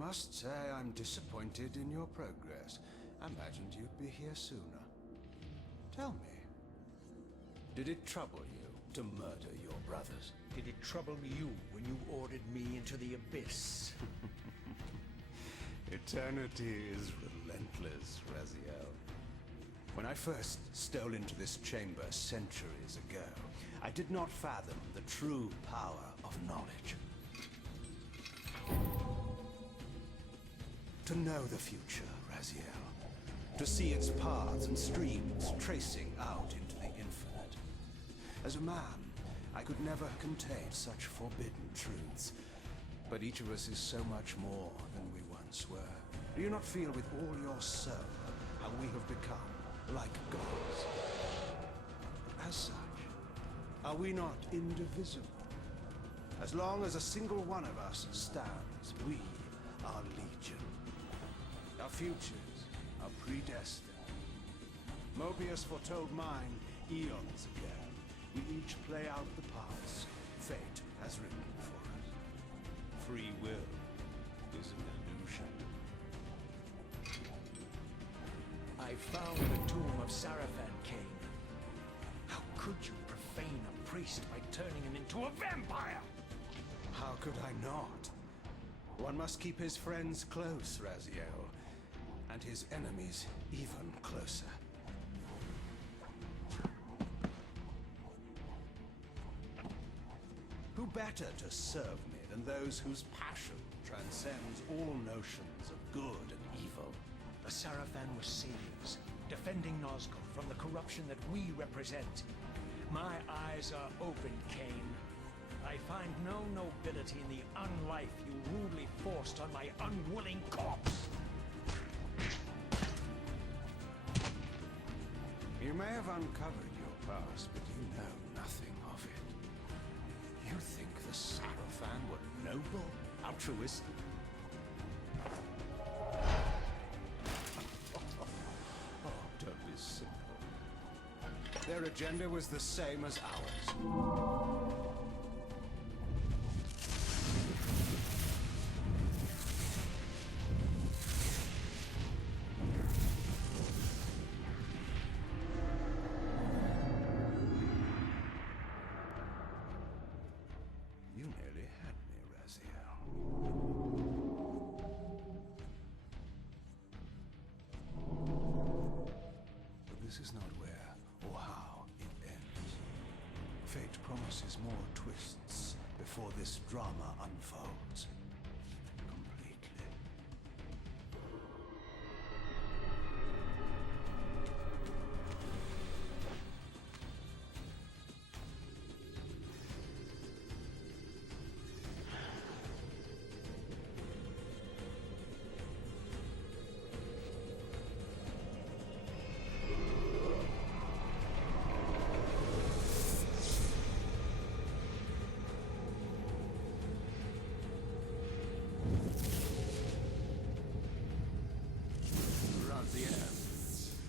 must say I'm disappointed in your progress. I imagined you'd be here sooner. Tell me, did it trouble you to murder your brothers? Did it trouble you when you ordered me into the abyss? Eternity is relentless, Raziel. When I first stole into this chamber centuries ago, I did not fathom the true power of knowledge. To know the future, Raziel. To see its paths and streams tracing out into the infinite. As a man, I could never contain such forbidden truths. But each of us is so much more than we once were. Do you not feel with all your soul how we have become like gods? As such, are we not indivisible? As long as a single one of us stands, we are legion. Our futures are predestined. Mobius foretold mine eons ago. We each play out the parts fate has written for us. Free will is an illusion. I found the tomb of Sarafan, Kain. How could you profane a priest by turning him into a vampire? How could I not? One must keep his friends close, Raziel, and his enemies even closer. Who better to serve me than those whose passion transcends all notions of good and evil? The Sarafan were saviors, defending Nosgoth from the corruption that we represent. My eyes are open, Kain. I find no nobility in the unlife you rudely forced on my unwilling corpse. You may have uncovered your past, but you know nothing of it. You think the Sarafan were noble, altruistic? Oh, don't be simple. Their agenda was the same as ours. You nearly had me, Raziel. But this is not where or how it ends. Fate promises more twists before this drama unfolds completely.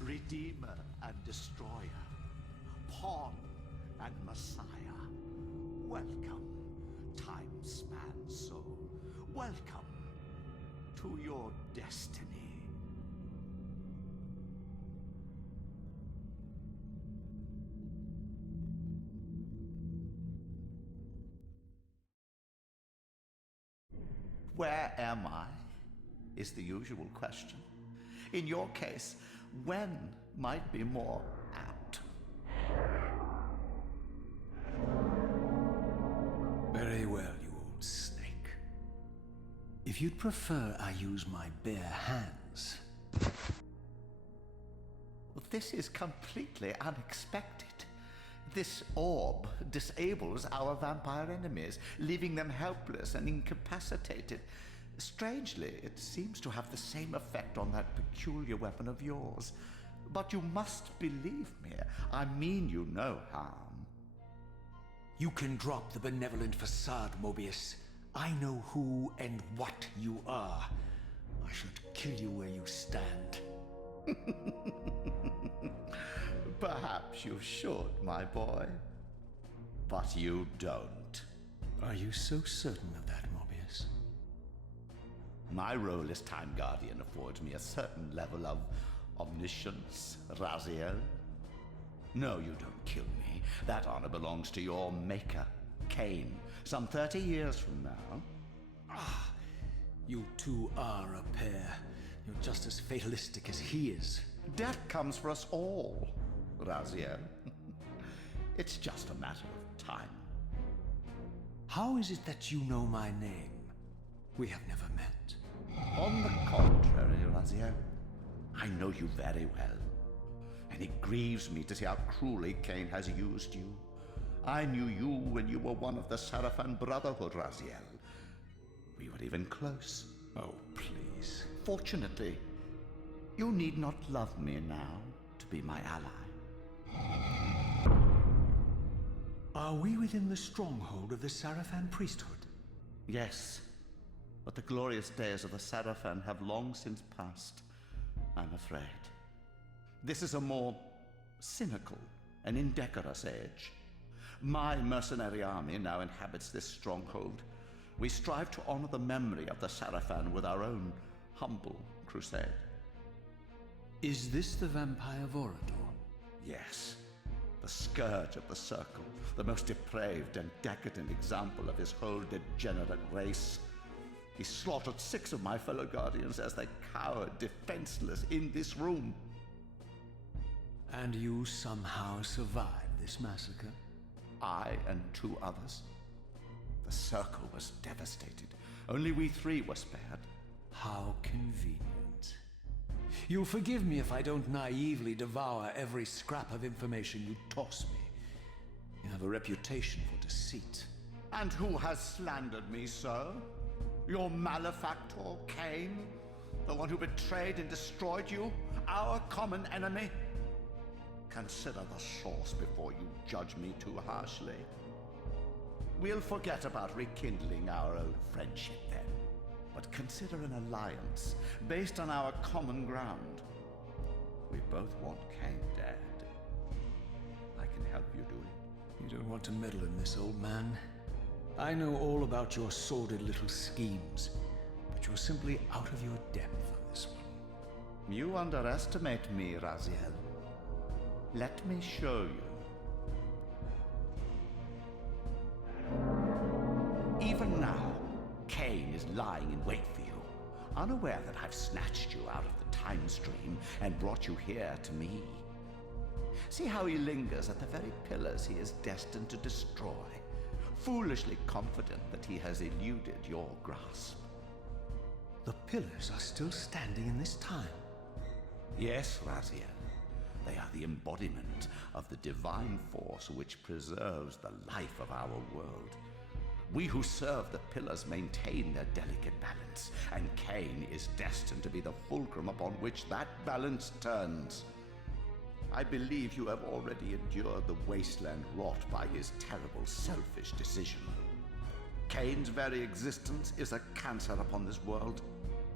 Redeemer and Destroyer, Pawn and Messiah. Welcome, time-span soul. Welcome to your destiny. Where am I? Is the usual question. In your case, when might be more apt. Very well, you old snake. If you'd prefer I use my bare hands... This is completely unexpected. This orb disables our vampire enemies, leaving them helpless and incapacitated. Strangely, it seems to have the same effect on that peculiar weapon of yours. But you must believe me. I mean you no harm. You can drop the benevolent facade, Mobius. I know who and what you are. I should kill you where you stand. Perhaps you should, my boy. But you don't. Are you so certain of that, Mobius? My role as Time Guardian affords me a certain level of omniscience, Raziel. No, you don't kill me. That honor belongs to your maker, Kain, some 30 years from now. You two are a pair. You're just as fatalistic as he is. Death comes for us all, Raziel. It's just a matter of time. How is it that you know my name? We have never met. On the contrary, Raziel, I know you very well. And it grieves me to see how cruelly Kain has used you. I knew you when you were one of the Sarafan Brotherhood, Raziel. We were even close. Oh, please. Fortunately, you need not love me now to be my ally. Are we within the stronghold of the Sarafan priesthood? Yes, but the glorious days of the Sarafan have long since passed, I'm afraid. This is a more cynical and indecorous age. My mercenary army now inhabits this stronghold. We strive to honor the memory of the Sarafan with our own humble crusade. Is this the vampire Vorador? Yes, the scourge of the Circle, the most depraved and decadent example of his whole degenerate race. He slaughtered 6 of my fellow Guardians as they cowered defenseless in this room. And you somehow survived this massacre? I and 2 others. The Circle was devastated. Only we 3 were spared. How convenient. You'll forgive me if I don't naively devour every scrap of information you toss me. You have a reputation for deceit. And who has slandered me so? Your malefactor, Kain? The one who betrayed and destroyed you? Our common enemy? Consider the source before you judge me too harshly. We'll forget about rekindling our old friendship then. But consider an alliance based on our common ground. We both want Kain dead. I can help you do it. You don't want to meddle in this, old man. I know all about your sordid little schemes, but you're simply out of your depth on this one. You underestimate me, Raziel. Let me show you. Even now, Kain is lying in wait for you, unaware that I've snatched you out of the time stream and brought you here to me. See how he lingers at the very pillars he is destined to destroy, foolishly confident that he has eluded your grasp. The pillars are still standing in this time. Yes, Raziel. They are the embodiment of the divine force which preserves the life of our world. We who serve the pillars maintain their delicate balance, and Kain is destined to be the fulcrum upon which that balance turns. I believe you have already endured the wasteland wrought by his terrible, selfish decision. Kain's very existence is a cancer upon this world.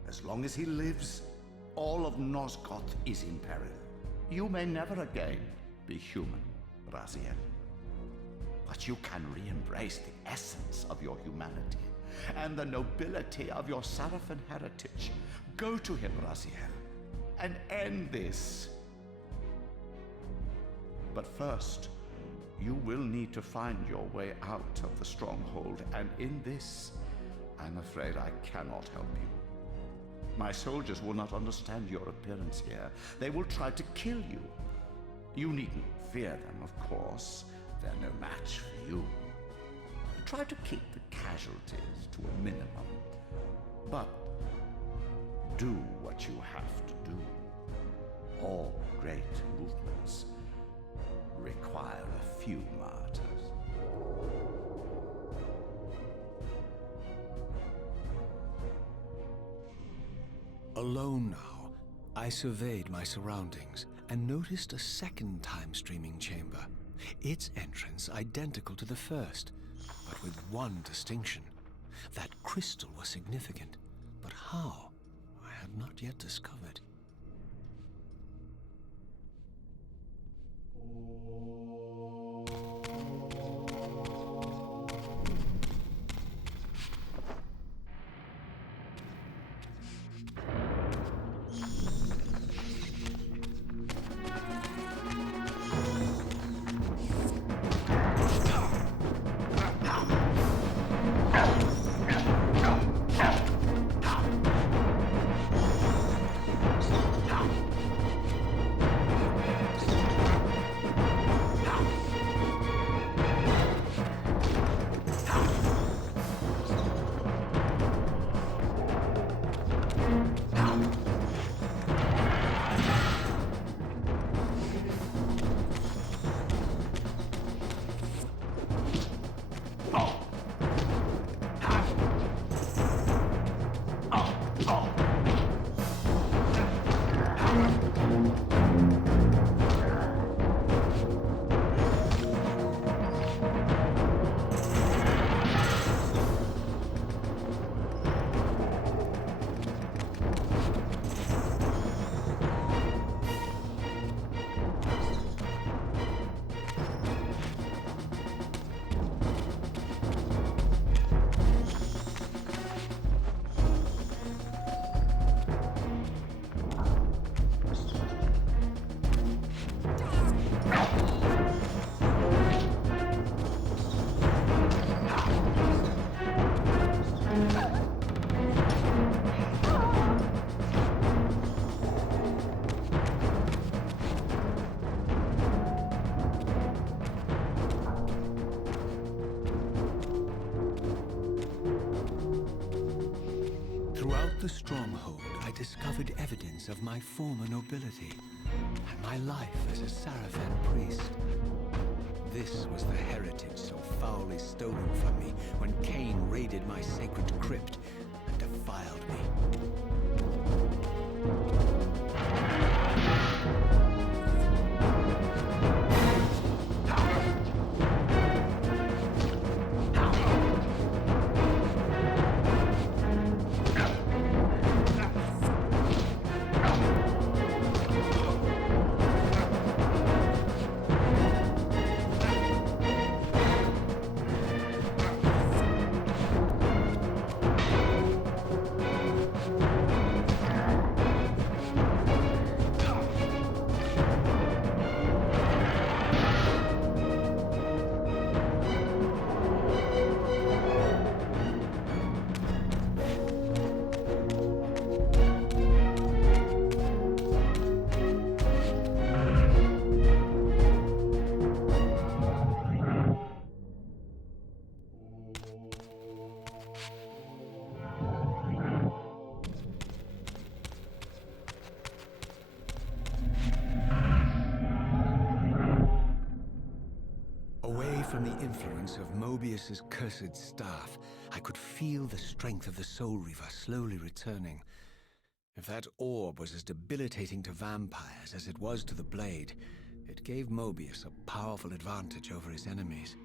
As long as he lives, all of Nosgoth is in peril. You may never again be human, Raziel. But you can re-embrace the essence of your humanity and the nobility of your Sarafan heritage. Go to him, Raziel, and end this. But first, you will need to find your way out of the stronghold, and in this, I'm afraid I cannot help you. My soldiers will not understand your appearance here. They will try to kill you. You needn't fear them, of course. They're no match for you. Try to keep the casualties to a minimum. But do what you have to do. All great movements require a few martyrs. Alone now, I surveyed my surroundings and noticed a second time-streaming chamber. Its entrance identical to the first, but with one distinction. That crystal was significant, but how, I had not yet discovered. Throughout the Stronghold, I discovered evidence of my former nobility and my life as a Sarafan priest. This was the heritage so foully stolen from me when Kain raided my sacred crypt and defiled me. Away from the influence of Mobius's cursed staff, I could feel the strength of the Soul Reaver slowly returning. If that orb was as debilitating to vampires as it was to the blade, it gave Mobius a powerful advantage over his enemies.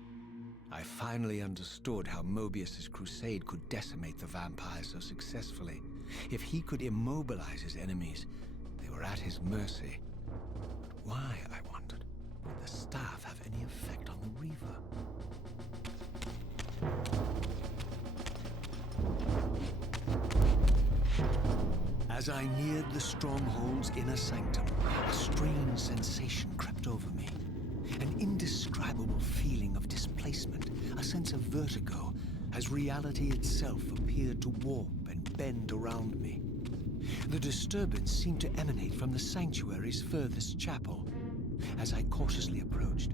I finally understood how Mobius's crusade could decimate the vampires so successfully. If he could immobilize his enemies, they were at his mercy. But why, I wondered, would the staff have any effect on the Reaver? As I neared the Stronghold's inner sanctum, a strange sensation crept over me. An indescribable feeling of displacement, a sense of vertigo, as reality itself appeared to warp and bend around me. The disturbance seemed to emanate from the sanctuary's furthest chapel. As I cautiously approached,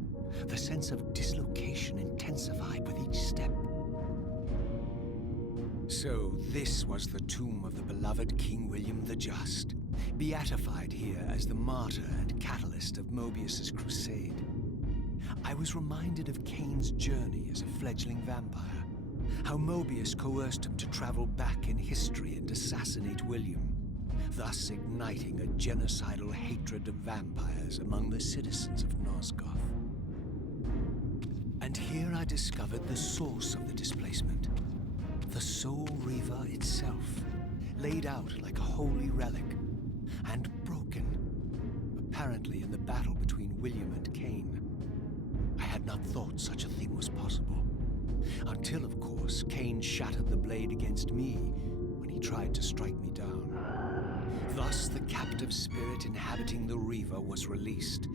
the sense of dislocation intensified with each step. So this was the tomb of the beloved King William the Just, beatified here as the martyr and catalyst of Mobius's crusade. I was reminded of Kain's journey as a fledgling vampire, how Mobius coerced him to travel back in history and assassinate William, thus igniting a genocidal hatred of vampires among the citizens of Nosgoth. And here I discovered the source of the displacement. The Soul Reaver itself, laid out like a holy relic, and broken, apparently in the battle between William and Kain. I had not thought such a thing was possible, until, of course, Kain shattered the blade against me when he tried to strike me down. Thus, the captive spirit inhabiting the Reaver was released,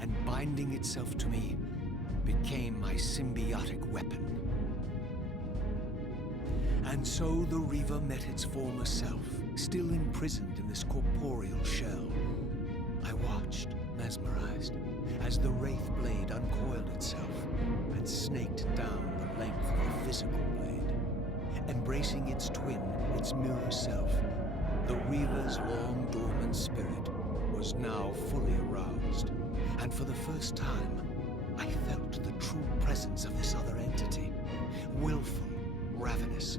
and binding itself to me became my symbiotic weapon. And so the Reaver met its former self, still imprisoned in this corporeal shell. I watched, mesmerized, as the Wraith blade uncoiled itself and snaked down the length of the physical blade. Embracing its twin, its mirror self, the Reaver's long-dormant spirit was now fully aroused, and for the first time, I felt the true presence of this other entity. Willful, ravenous,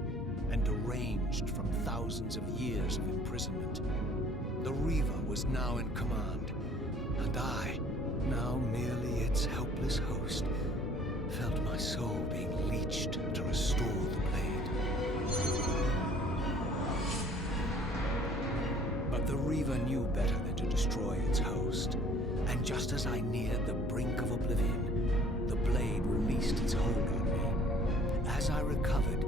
and deranged from thousands of years of imprisonment. The Reaver was now in command, and I, now merely its helpless host, felt my soul being leached to restore the blade. But the Reaver knew better than to destroy its host, and just as I neared the brink of oblivion, the blade released its hold on me. As I recovered,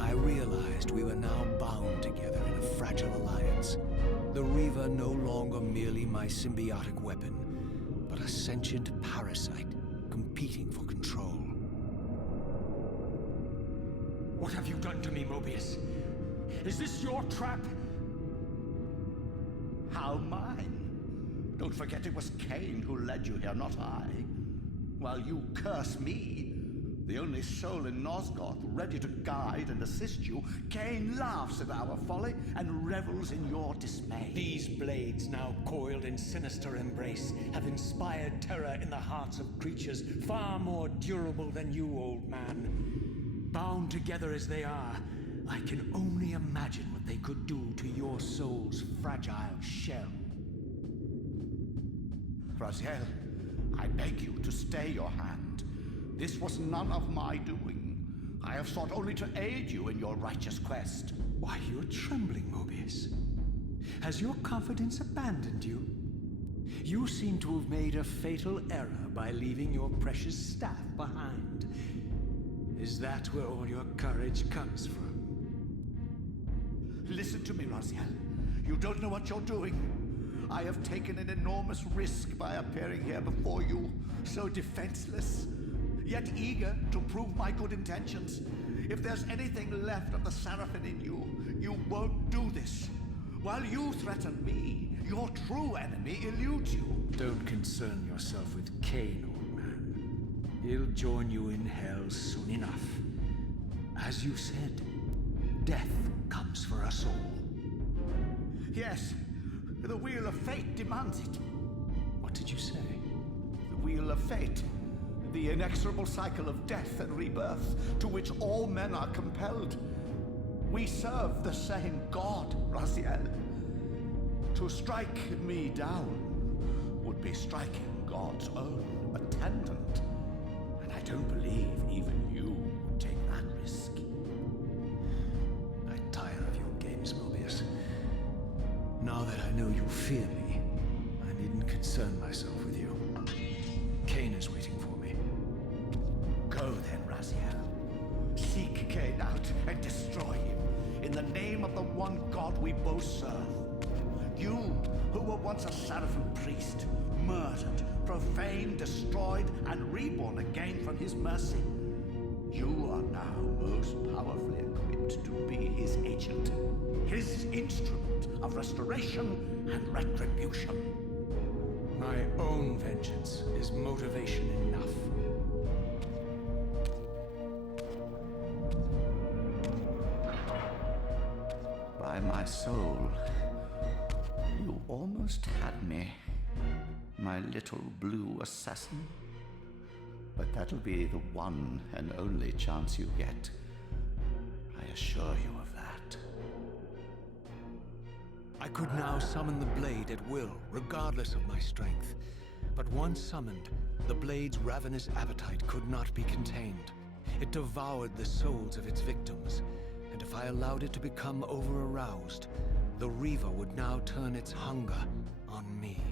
I realized we were now bound together in a fragile alliance. The Reaver no longer merely my symbiotic weapon, but a sentient parasite competing for control. What have you done to me, Mobius? Is this your trap? How mine? Don't forget it was Kain who led you here, not I. While you curse me, the only soul in Nosgoth ready to guide and assist you, Kain laughs at our folly and revels in your dismay. These blades, now coiled in sinister embrace, have inspired terror in the hearts of creatures far more durable than you, old man. Bound together as they are, I can only imagine what they could do to your soul's fragile shell. Raziel, I beg you to stay your hand. This was none of my doing. I have sought only to aid you in your righteous quest. Why, you're trembling, Mobius. Has your confidence abandoned you? You seem to have made a fatal error by leaving your precious staff behind. Is that where all your courage comes from? Listen to me, Raziel. You don't know what you're doing. I have taken an enormous risk by appearing here before you, so defenseless, yet eager to prove my good intentions. If there's anything left of the Sarafan in you, you won't do this. While you threaten me, your true enemy eludes you. Don't concern yourself with Kain, old man. He'll join you in hell soon enough. As you said, death comes for us all. Yes, the Wheel of Fate demands it. What did you say? The Wheel of Fate. The inexorable cycle of death and rebirth to which all men are compelled. We serve the same God, Raziel. To strike me down would be striking God's own attendant. And I don't believe even you would take that risk. I tire of your games, Mobius. Now that I know you fear me, I needn't concern myself with you. Kain is waiting for me. Go then, Raziel. Seek Kain out and destroy him in the name of the one God we both serve. You, who were once a Sarafan priest, murdered, profaned, destroyed, and reborn again from his mercy. You are now most powerfully equipped to be his agent, his instrument of restoration and retribution. My own vengeance is motivation enough. By my soul, you almost had me, my little blue assassin. But that'll be the one and only chance you get. I assure you of that. I could now summon the blade at will, regardless of my strength. But once summoned, the blade's ravenous appetite could not be contained. It devoured the souls of its victims, and if I allowed it to become over-aroused, the Reaver would now turn its hunger on me.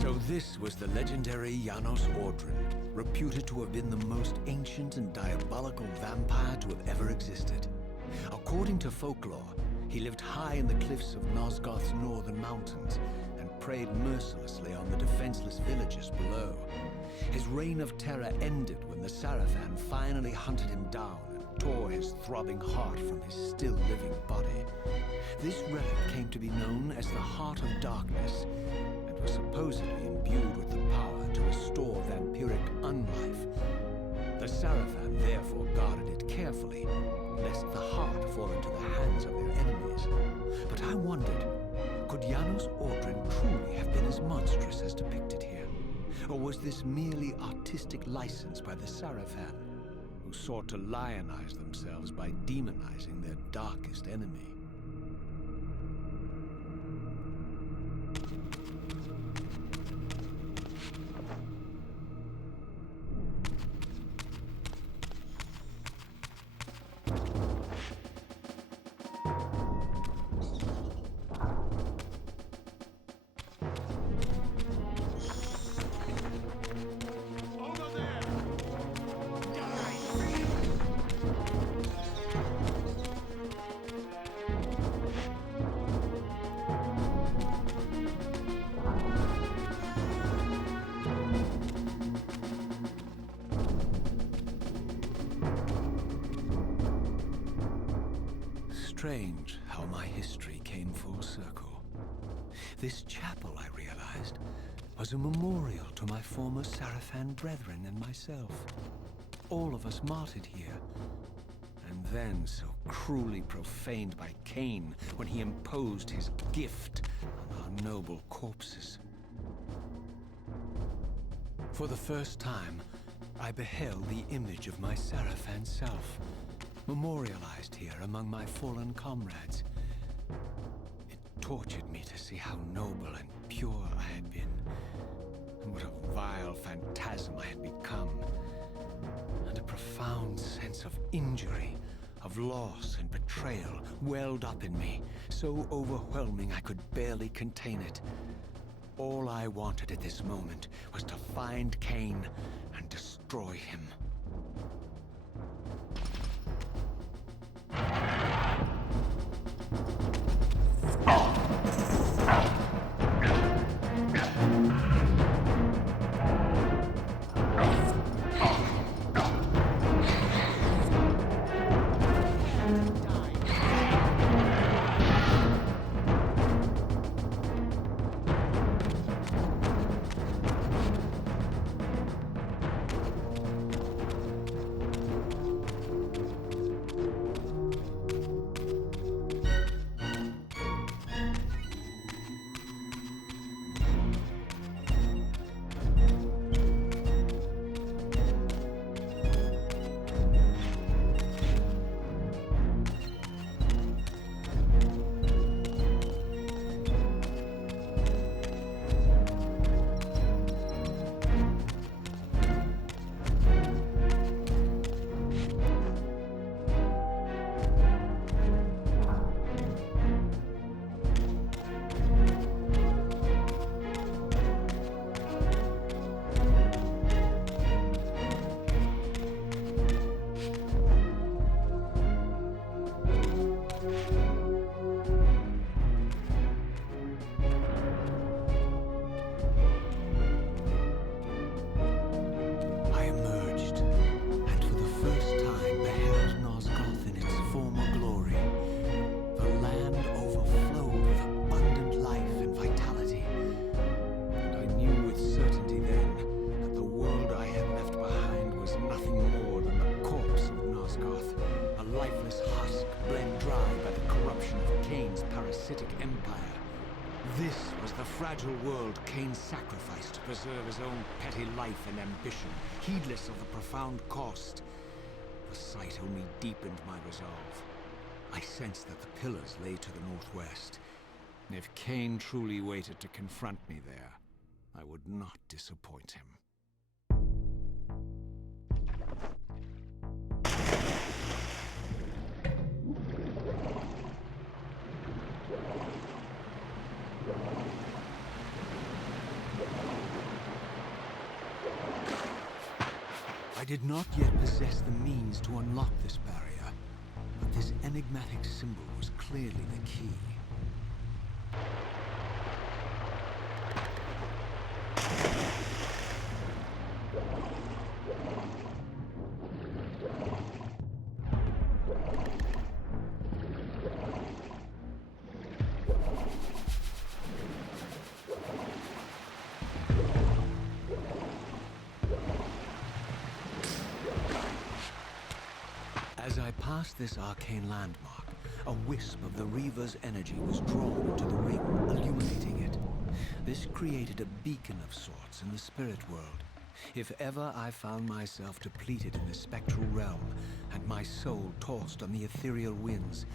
So this was the legendary Janos Audron, reputed to have been the most ancient and diabolical vampire to have ever existed. According to folklore, he lived high in the cliffs of Nosgoth's northern mountains and preyed mercilessly on the defenseless villagers below. His reign of terror ended when the Sarafan finally hunted him down and tore his throbbing heart from his still-living body. This relic came to be known as the Heart of Darkness, and was supposedly imbued with the power to restore vampiric unlife. The Sarafan therefore guarded it carefully, lest the heart fall into the hands of their enemies. But I wondered, could Janos Audron truly have been as monstrous as depicted here? Or was this merely artistic license by the Sarafan, who sought to lionize themselves by demonizing their darkest enemy? Strange how my history came full circle. This chapel, I realized, was a memorial to my former Sarafan brethren and myself. All of us martyred here, and then so cruelly profaned by Kain when he imposed his gift on our noble corpses. For the first time, I beheld the image of my Sarafan self, memorialized here among my fallen comrades. It tortured me to see how noble and pure I had been, and what a vile phantasm I had become. And a profound sense of injury, of loss and betrayal welled up in me, so overwhelming I could barely contain it. All I wanted at this moment was to find Kain and destroy him. Parasitic empire. This was the fragile world Kain sacrificed to preserve his own petty life and ambition, heedless of the profound cost. The sight only deepened my resolve. I sensed that the pillars lay to the northwest. If Kain truly waited to confront me there, I would not disappoint him. I did not yet possess the means to unlock this barrier, but this enigmatic symbol was clearly the key. past this arcane landmark, a wisp of the Reaver's energy was drawn into the ring, illuminating it. This created a beacon of sorts in the spirit world. If ever I found myself depleted in the spectral realm, and my soul tossed on the ethereal winds,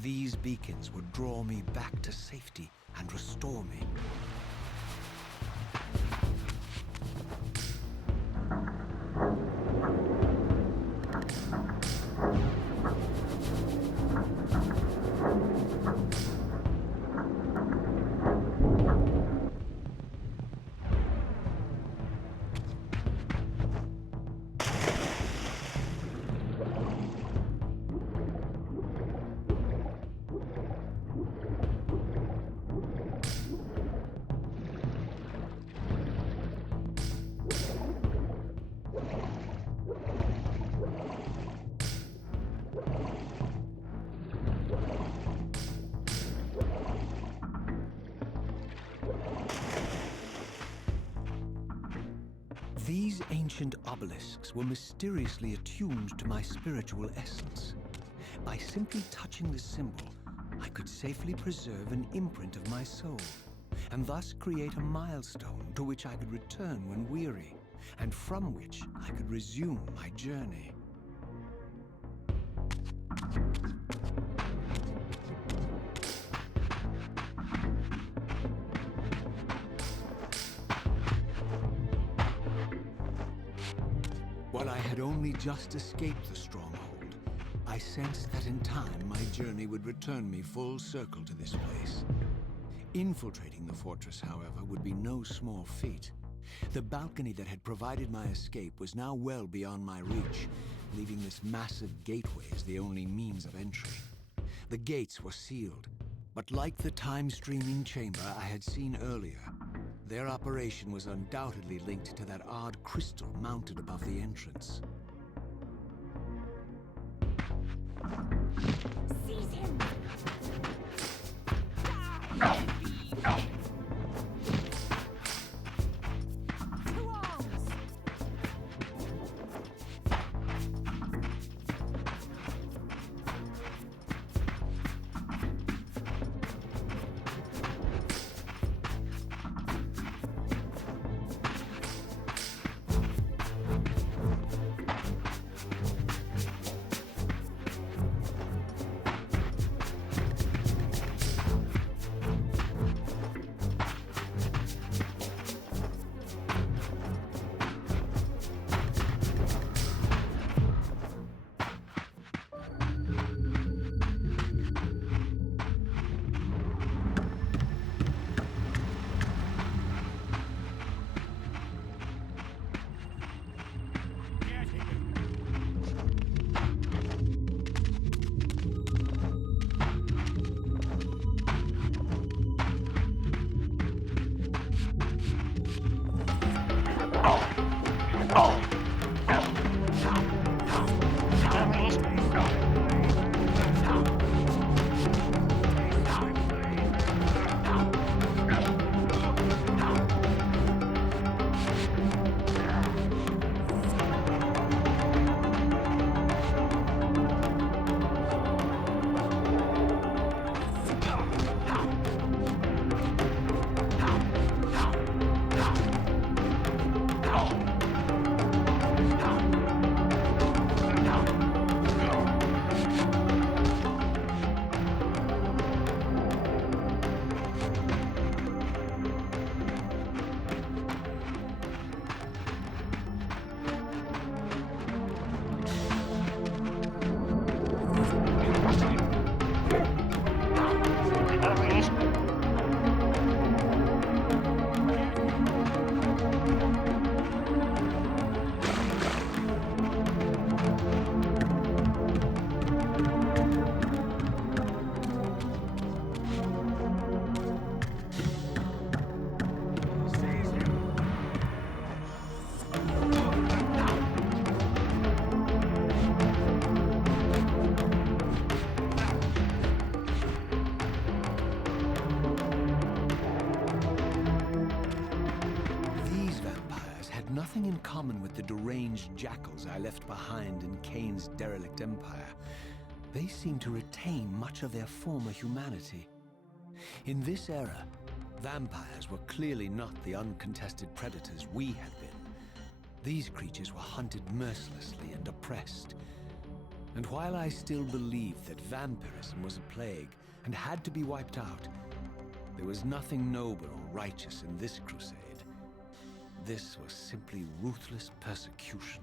these beacons would draw me back to safety and restore me. These ancient obelisks were mysteriously attuned to my spiritual essence. By simply touching the symbol, I could safely preserve an imprint of my soul, and thus create a milestone to which I could return when weary, and from which I could resume my journey. While I had only just escaped the Stronghold, I sensed that in time my journey would return me full circle to this place. Infiltrating the fortress, however, would be no small feat. The balcony that had provided my escape was now well beyond my reach, leaving this massive gateway as the only means of entry. The gates were sealed, but like the time-streaming chamber I had seen earlier, their operation was undoubtedly linked to that odd crystal mounted above the entrance. Seize him! To arms! nothing in common with the deranged jackals I left behind in Kain's derelict empire. They seem to retain much of their former humanity. In this era, vampires were clearly not the uncontested predators we had been. These creatures were hunted mercilessly and oppressed. And while I still believed that vampirism was a plague and had to be wiped out, there was nothing noble or righteous in this crusade. This was simply ruthless persecution.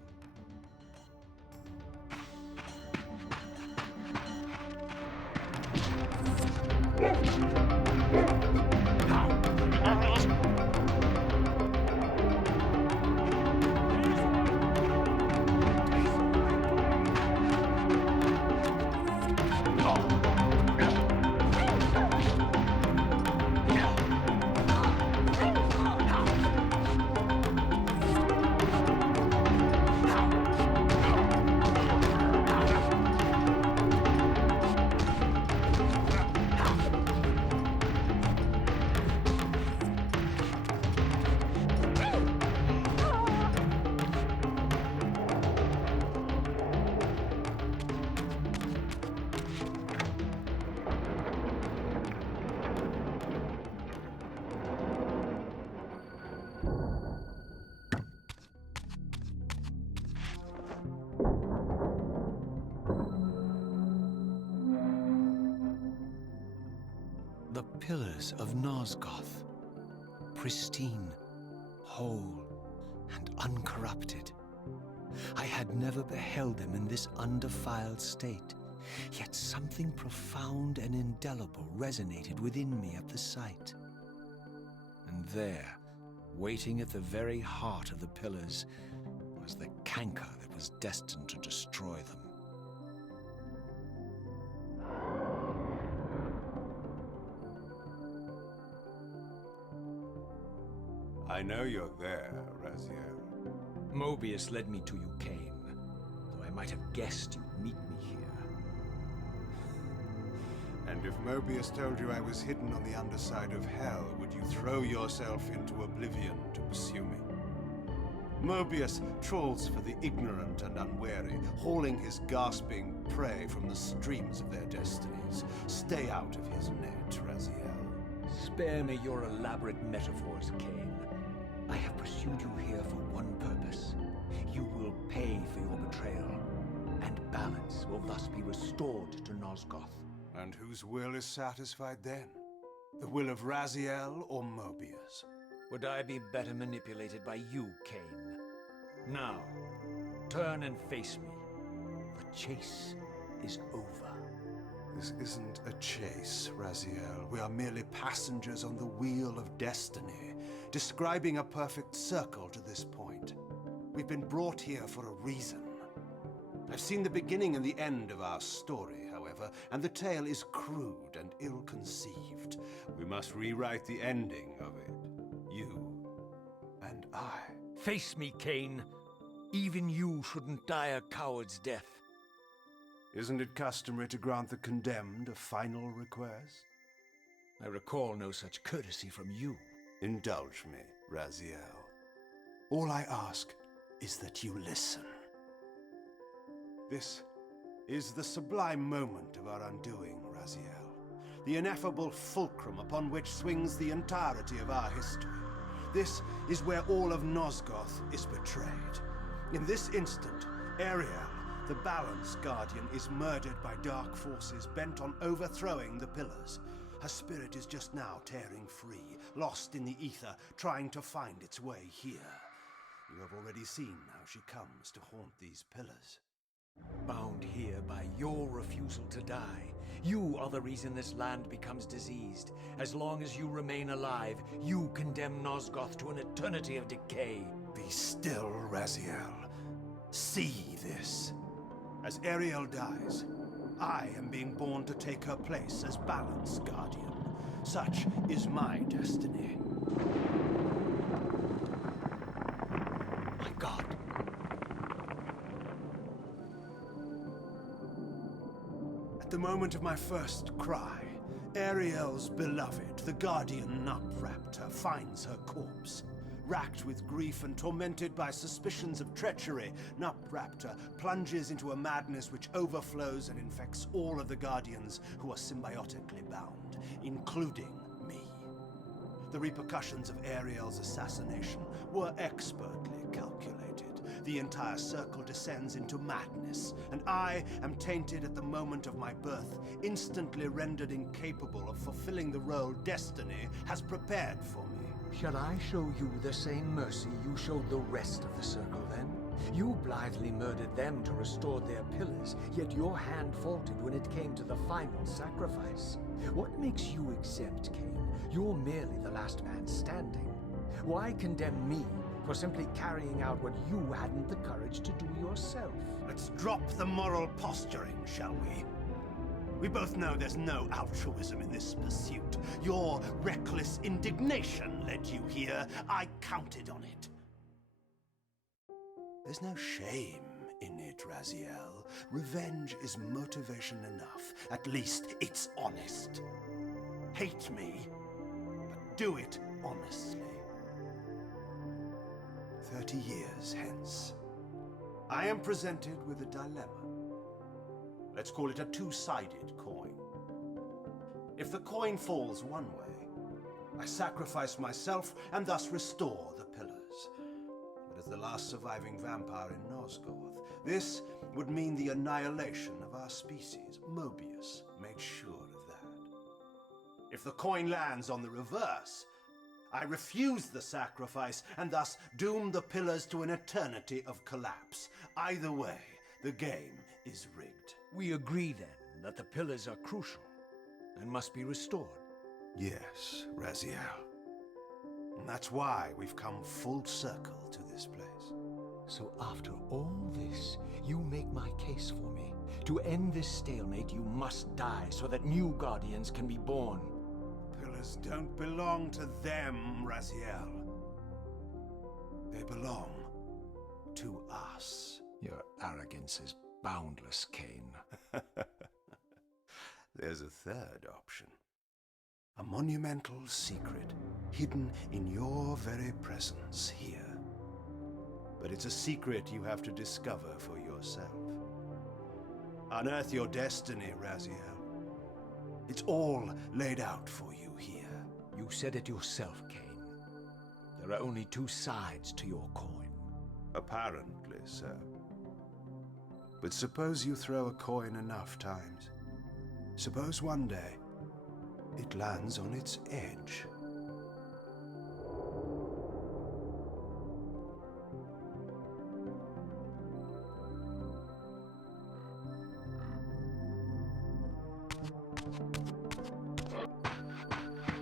The Pillars of Nosgoth, pristine, whole, and uncorrupted. I had never beheld them in this undefiled state, yet something profound and indelible resonated within me at the sight. And there, waiting at the very heart of the pillars, was the canker that was destined to destroy them. I know you're there, Raziel. Mobius led me to you, Kain, though I might have guessed you'd meet me here. And if Mobius told you I was hidden on the underside of hell, would you throw yourself into oblivion to pursue me? Mobius trawls for the ignorant and unwary, hauling his gasping prey from the streams of their destinies. Stay out of his net, Raziel. Spare me your elaborate metaphors, Kain. I have pursued you here for one purpose. You will pay for your betrayal, and balance will thus be restored to Nosgoth. And whose will is satisfied then? The will of Raziel or Mobius? Would I be better manipulated by you, Kain? Now, turn and face me. The chase is over. This isn't a chase, Raziel. We are merely passengers on the wheel of destiny, describing a perfect circle to this point. We've been brought here for a reason. I've seen the beginning and the end of our story, however, and the tale is crude and ill-conceived. We must rewrite the ending of it. You and I. Face me, Kain. Even you shouldn't die a coward's death. Isn't it customary to grant the condemned a final request? I recall no such courtesy from you. Indulge me, Raziel. All I ask is that you listen. This is the sublime moment of our undoing, Raziel. The ineffable fulcrum upon which swings the entirety of our history. This is where all of Nosgoth is betrayed. In this instant, Aerial, the Balance Guardian, is murdered by dark forces bent on overthrowing the Pillars. Her spirit is just now tearing free, lost in the ether, trying to find its way here. You have already seen how she comes to haunt these Pillars. Bound here by your refusal to die. You are the reason this land becomes diseased. As long as you remain alive, you condemn Nosgoth to an eternity of decay. Be still, Raziel. See this. As Aerial dies, I am being born to take her place as Balance Guardian. Such is my destiny. My God. At the moment of my first cry, Aeriel's beloved, the Guardian nut-raptor, finds her corpse. Racked with grief and tormented by suspicions of treachery, Nupraptor plunges into a madness which overflows and infects all of the Guardians who are symbiotically bound, including me. The repercussions of Aeriel's assassination were expertly calculated. The entire circle descends into madness, and I am tainted at the moment of my birth, instantly rendered incapable of fulfilling the role destiny has prepared for me. Shall I show you the same mercy you showed the rest of the circle then? You blithely murdered them to restore their pillars, yet your hand faltered when it came to the final sacrifice. What makes you exempt, Kain? You're merely the last man standing. Why condemn me for simply carrying out what you hadn't the courage to do yourself? Let's drop the moral posturing, shall we? We both know there's no altruism in this pursuit. Your reckless indignation led you here. I counted on it. There's no shame in it, Raziel. Revenge is motivation enough. At least it's honest. Hate me, but do it honestly. 30 years hence, I am presented with a dilemma. Let's call it a two-sided coin. If the coin falls one way, I sacrifice myself and thus restore the pillars. But as the last surviving vampire in Nosgoth, this would mean the annihilation of our species. Mobius made sure of that. If the coin lands on the reverse, I refuse the sacrifice and thus doom the pillars to an eternity of collapse. Either way, the game is rigged. We agree then that the pillars are crucial and must be restored. Yes, Raziel. And that's why we've come full circle to this place. So after all this, you make my case for me. To end this stalemate, you must die so that new Guardians can be born. Pillars don't belong to them, Raziel. They belong to us. Your arrogance is boundless, Kain. There's a third option. A monumental secret hidden in your very presence here. But it's a secret you have to discover for yourself. Unearth your destiny, Raziel. It's all laid out for you here. You said it yourself, Kain. There are only two sides to your coin. Apparently so. But suppose you throw a coin enough times. Suppose one day it lands on its edge.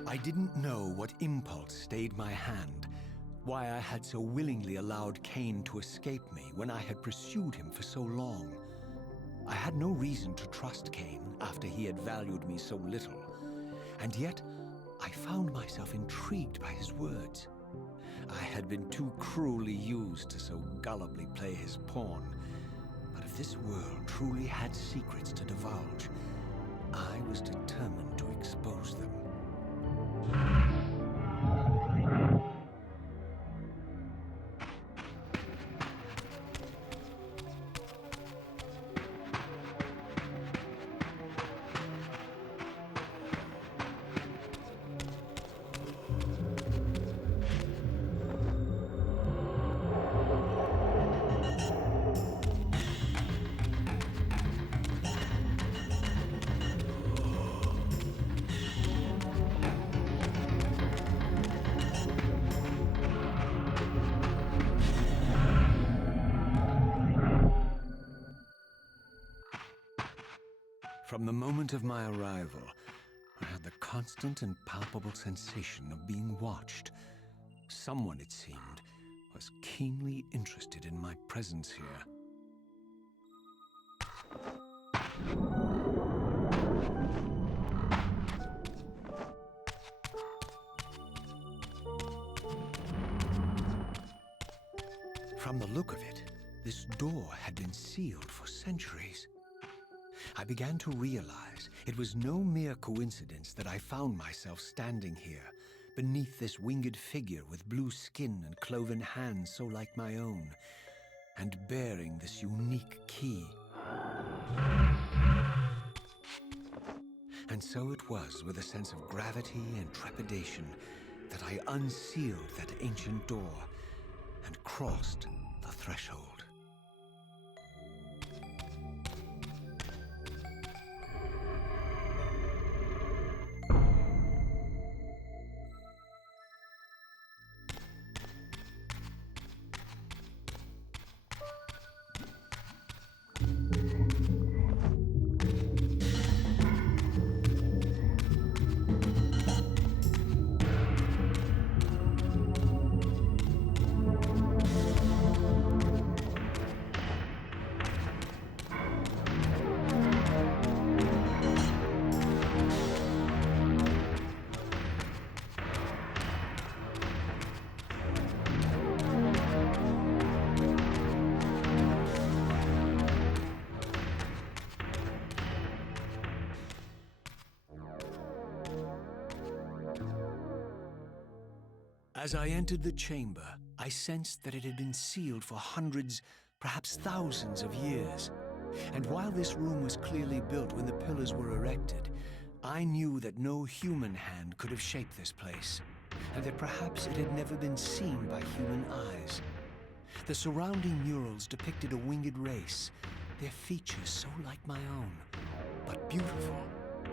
I didn't know what impulse stayed my hand, why I had so willingly allowed Kain to escape me when I had pursued him for so long. I had no reason to trust Kain after he had valued me so little, and yet I found myself intrigued by his words. I had been too cruelly used to so gullibly play his pawn, but if this world truly had secrets to divulge, I was determined to expose them. From the moment of my arrival, I had the constant and palpable sensation of being watched. Someone, it seemed, was keenly interested in my presence here. From the look of it, this door had been sealed for centuries. I began to realize it was no mere coincidence that I found myself standing here, beneath this winged figure with blue skin and cloven hands so like my own, and bearing this unique key. And so it was with a sense of gravity and trepidation that I unsealed that ancient door and crossed the threshold. As I entered the chamber, I sensed that it had been sealed for hundreds, perhaps thousands of years. And while this room was clearly built when the pillars were erected, I knew that no human hand could have shaped this place, and that perhaps it had never been seen by human eyes. The surrounding murals depicted a winged race, their features so like my own, but beautiful,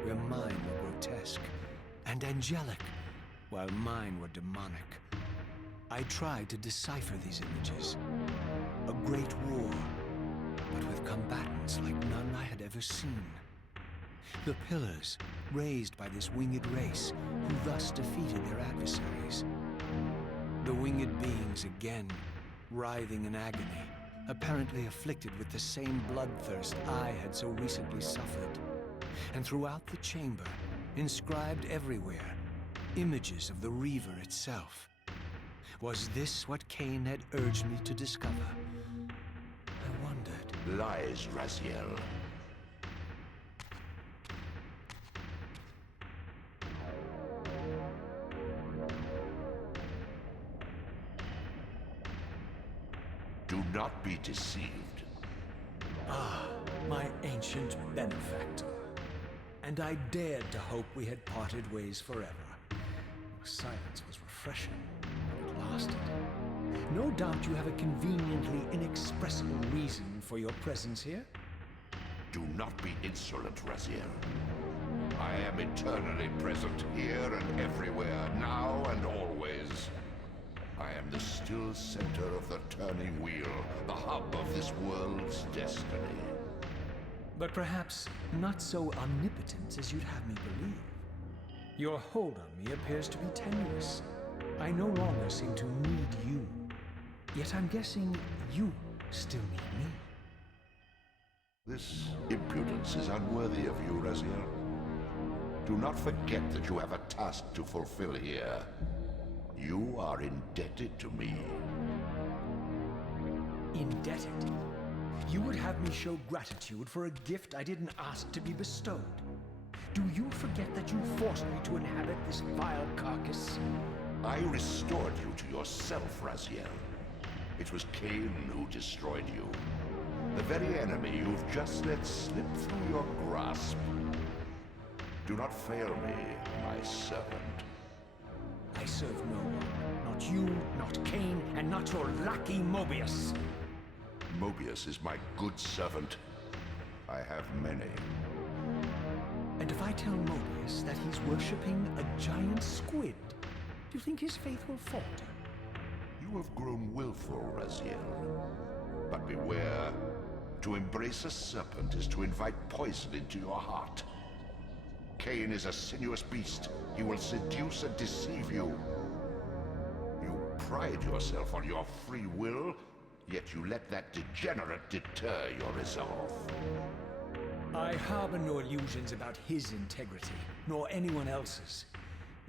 where mine were grotesque, and angelic, while mine were demonic. I tried to decipher these images. A great war, but with combatants like none I had ever seen. The pillars, raised by this winged race, who thus defeated their adversaries. The winged beings again, writhing in agony, apparently afflicted with the same bloodthirst I had so recently suffered. And throughout the chamber, inscribed everywhere, images of the Reaver itself. Was this what Kain had urged me to discover? I wondered. Lies, Raziel. Do not be deceived. Ah, my ancient benefactor. And I dared to hope we had parted ways forever. Your silence was refreshing, but it lasted. No doubt you have a conveniently inexpressible reason for your presence here. Do not be insolent, Raziel. I am eternally present here and everywhere, now and always. I am the still center of the turning wheel, the hub of this world's destiny. But perhaps not so omnipotent as you'd have me believe. Your hold on me appears to be tenuous. I no longer seem to need you. Yet I'm guessing you still need me. This impudence is unworthy of you, Raziel. Do not forget that you have a task to fulfill here. You are indebted to me. Indebted? You would have me show gratitude for a gift I didn't ask to be bestowed. Do you forget that you forced me to inhabit this vile carcass? I restored you to yourself, Raziel. It was Kain who destroyed you. The very enemy you've just let slip through your grasp. Do not fail me, my servant. I serve no one. Not you, not Kain, and not your lackey Mobius. Mobius is my good servant. I have many. And if I tell Mobius that he's worshipping a giant squid, do you think his faith will falter? You have grown willful, Raziel. But beware. To embrace a serpent is to invite poison into your heart. Kain is a sinuous beast. He will seduce and deceive you. You pride yourself on your free will, yet you let that degenerate deter your resolve. I harbor no illusions about his integrity, nor anyone else's.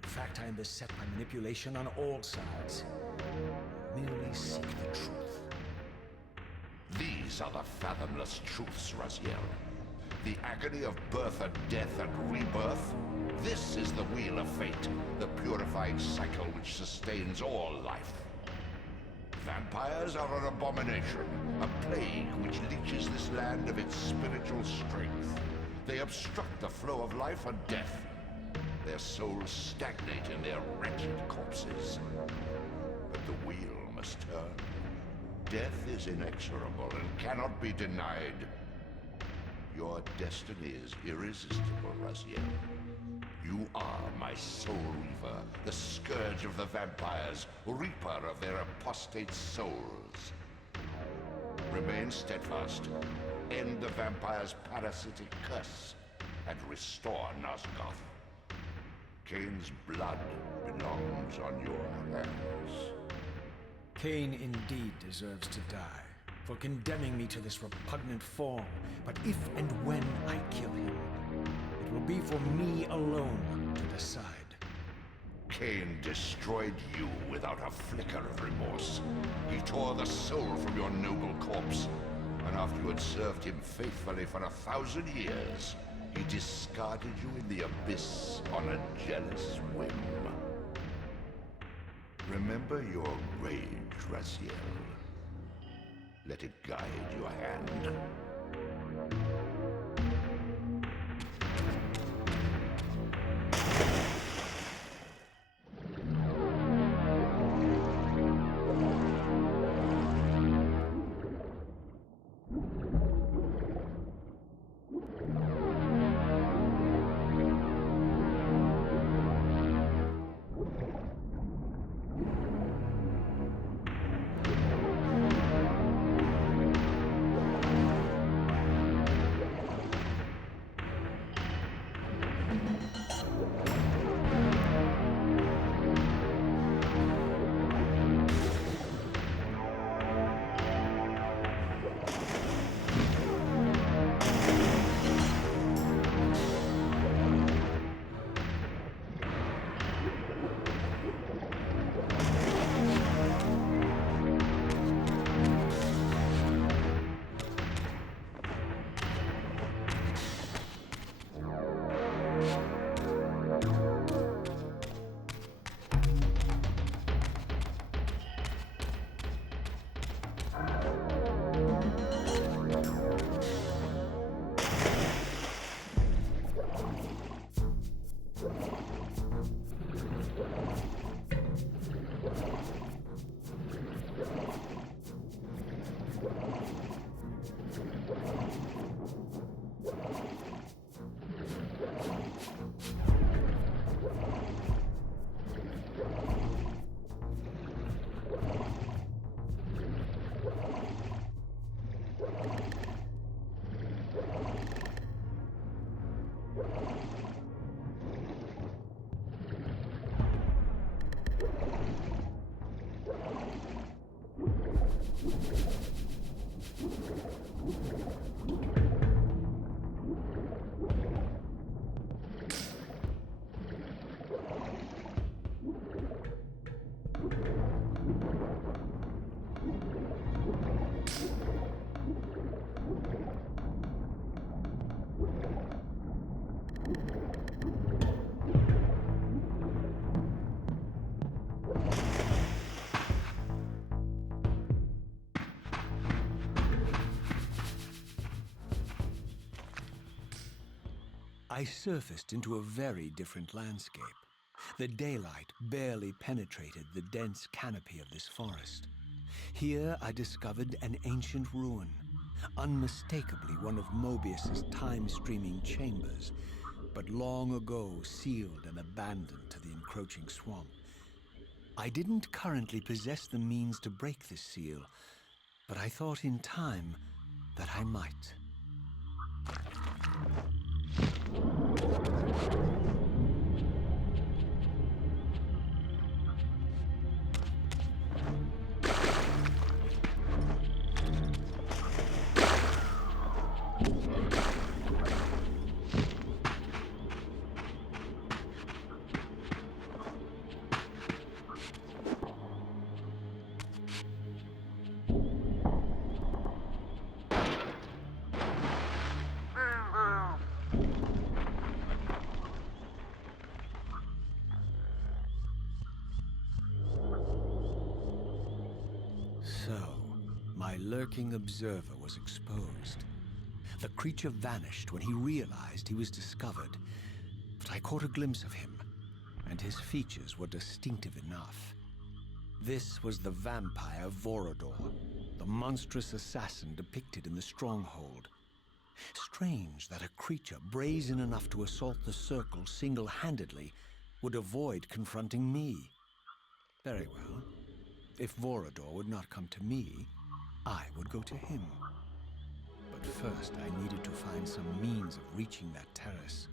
In fact, I am beset by manipulation on all sides. I merely seek the truth. These are the fathomless truths, Raziel. The agony of birth and death and rebirth, This is the wheel of fate, the purifying cycle which sustains all life. Vampires are an abomination, a plague which leeches this land of its spiritual strength. They obstruct the flow of life and death. Their souls stagnate in their wretched corpses. But the wheel must turn. Death is inexorable and cannot be denied. Your destiny is irresistible, Raziel. You are my Soul Reaver, the scourge of the vampires, reaper of their apostate souls. Remain steadfast, end the vampire's parasitic curse, and restore Nosgoth. Kain's blood belongs on your hands. Kain indeed deserves to die for condemning me to this repugnant form, but if and when I kill him, it will be for me alone to decide. Kain destroyed you without a flicker of remorse. He tore the soul from your noble corpse, and after you had served him faithfully for 1,000 years, he discarded you in the abyss on a jealous whim. Remember your rage, Raziel. Let it guide your hand. I surfaced into a very different landscape. The daylight barely penetrated the dense canopy of this forest. Here I discovered an ancient ruin, unmistakably one of Mobius's time-streaming chambers, but long ago sealed and abandoned to the encroaching swamp. I didn't currently possess the means to break this seal, but I thought in time that I might. So, my lurking observer was exposed. The creature vanished when he realized he was discovered, but I caught a glimpse of him, and his features were distinctive enough. This was the vampire Vorador, the monstrous assassin depicted in the Stronghold. Strange that a creature brazen enough to assault the Circle single-handedly would avoid confronting me. Very well. If Vorador would not come to me, I would go to him. But first I needed to find some means of reaching that terrace.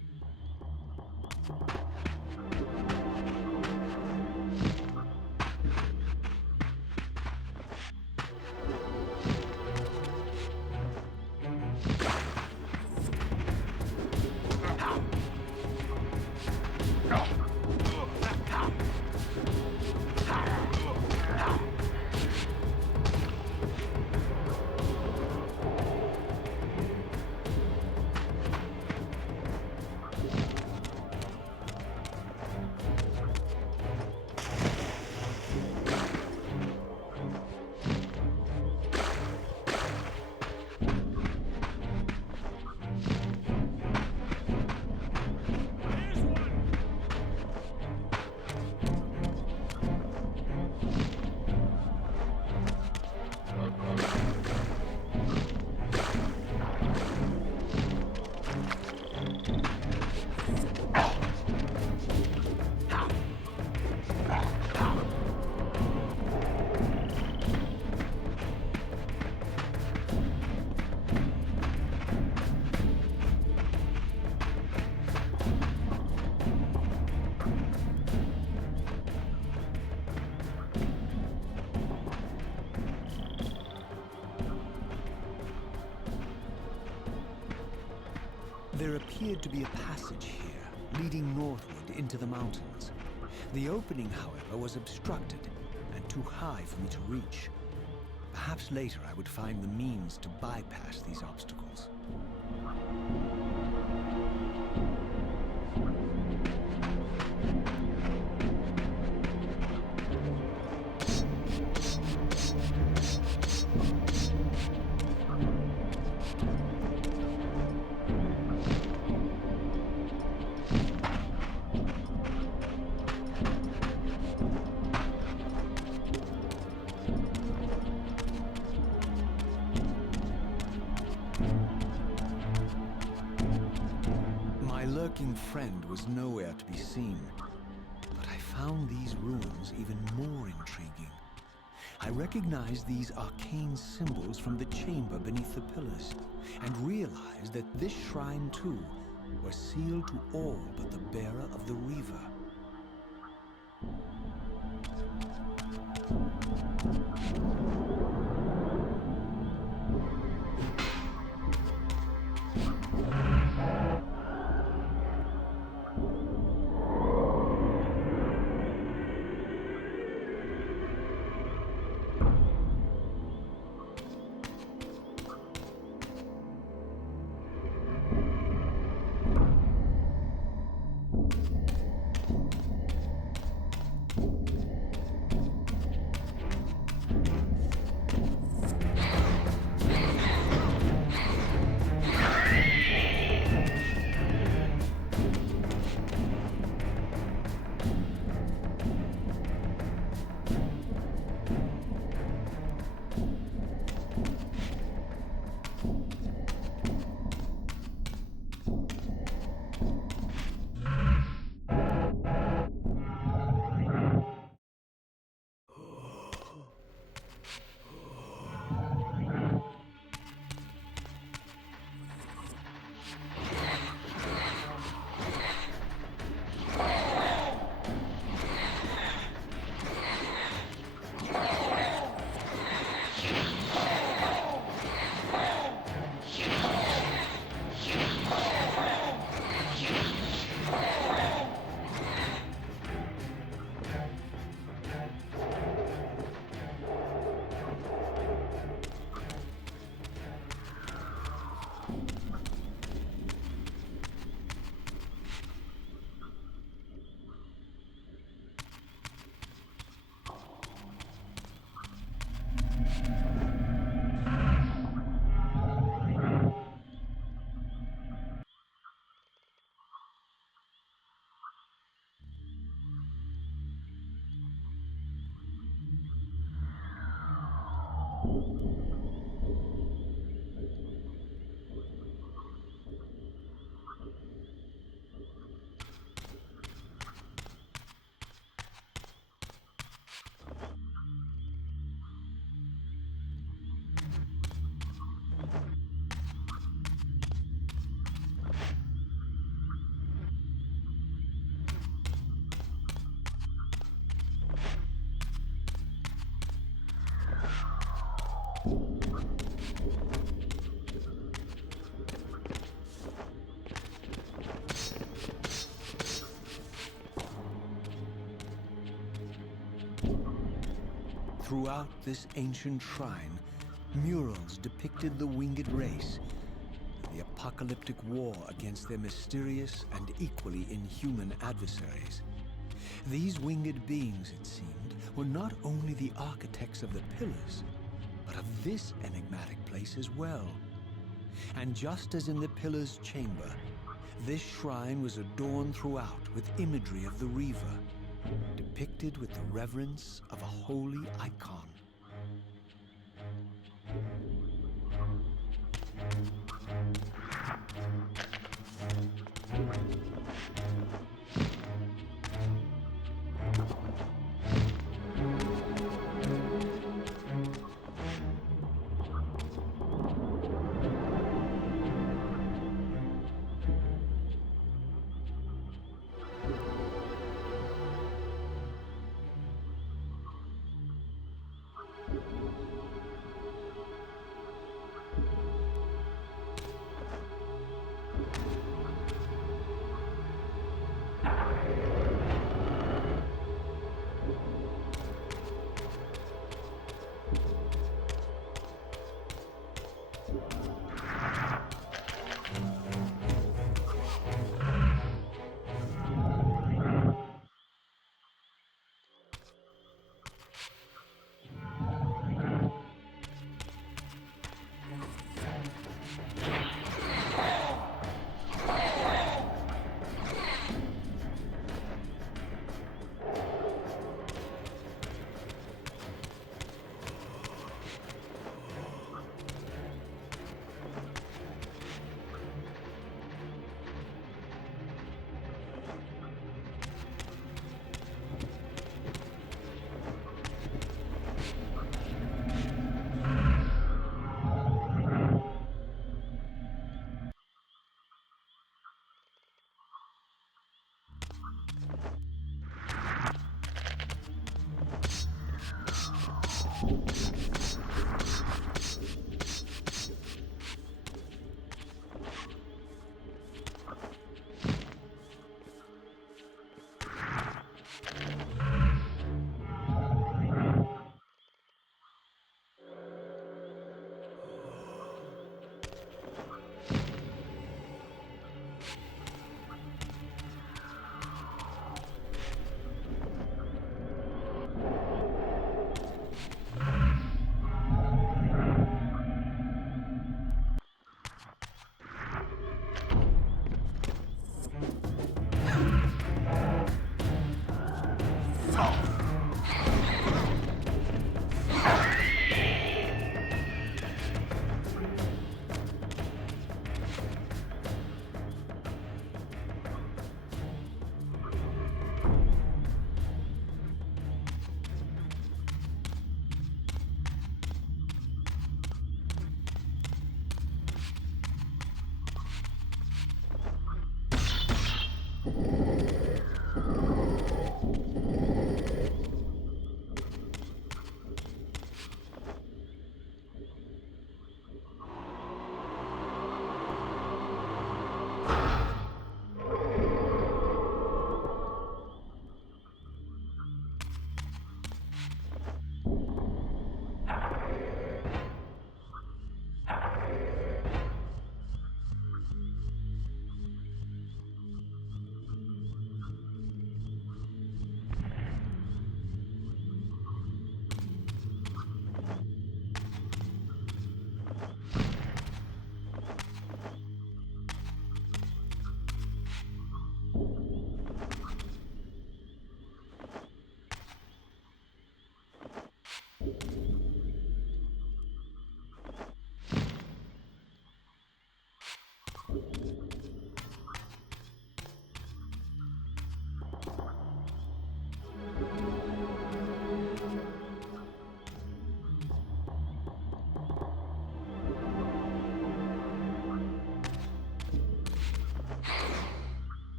There appeared to be a passage here, leading northward into the mountains. The opening, however, was obstructed and too high for me to reach. Perhaps later I would find the means to bypass these obstacles. Friend was nowhere to be seen, but I found these ruins even more intriguing. I recognized these arcane symbols from the chamber beneath the pillars, and realized that this shrine too was sealed to all but the bearer of the Reaver. Throughout this ancient shrine, murals depicted the winged race, the apocalyptic war against their mysterious and equally inhuman adversaries. These winged beings, it seemed, were not only the architects of the Pillars, but of this enigmatic place as well. And just as in the Pillars' chamber, this shrine was adorned throughout with imagery of the Reaver, depicted with the reverence of a holy icon.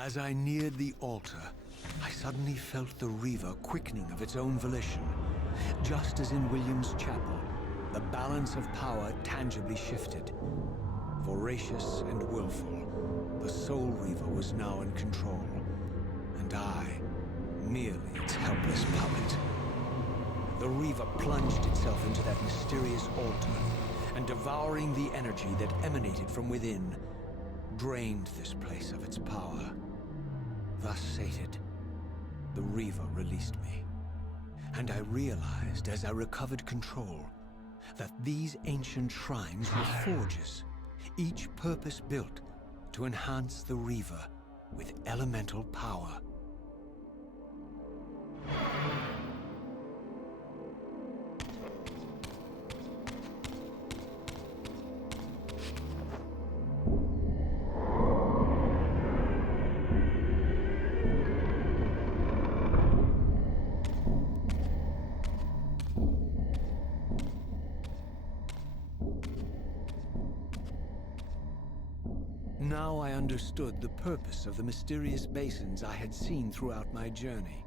As I neared the altar, I suddenly felt the Reaver quickening of its own volition. Just as in William's chapel, the balance of power tangibly shifted. Voracious and willful, the Soul Reaver was now in control, and I, merely its helpless puppet. The Reaver plunged itself into that mysterious altar, and devouring the energy that emanated from within, drained this place of its power. Thus sated, the Reaver released me, and I realized as I recovered control that these ancient shrines were forges, each purpose-built to enhance the Reaver with elemental power. Now I understood the purpose of the mysterious basins I had seen throughout my journey.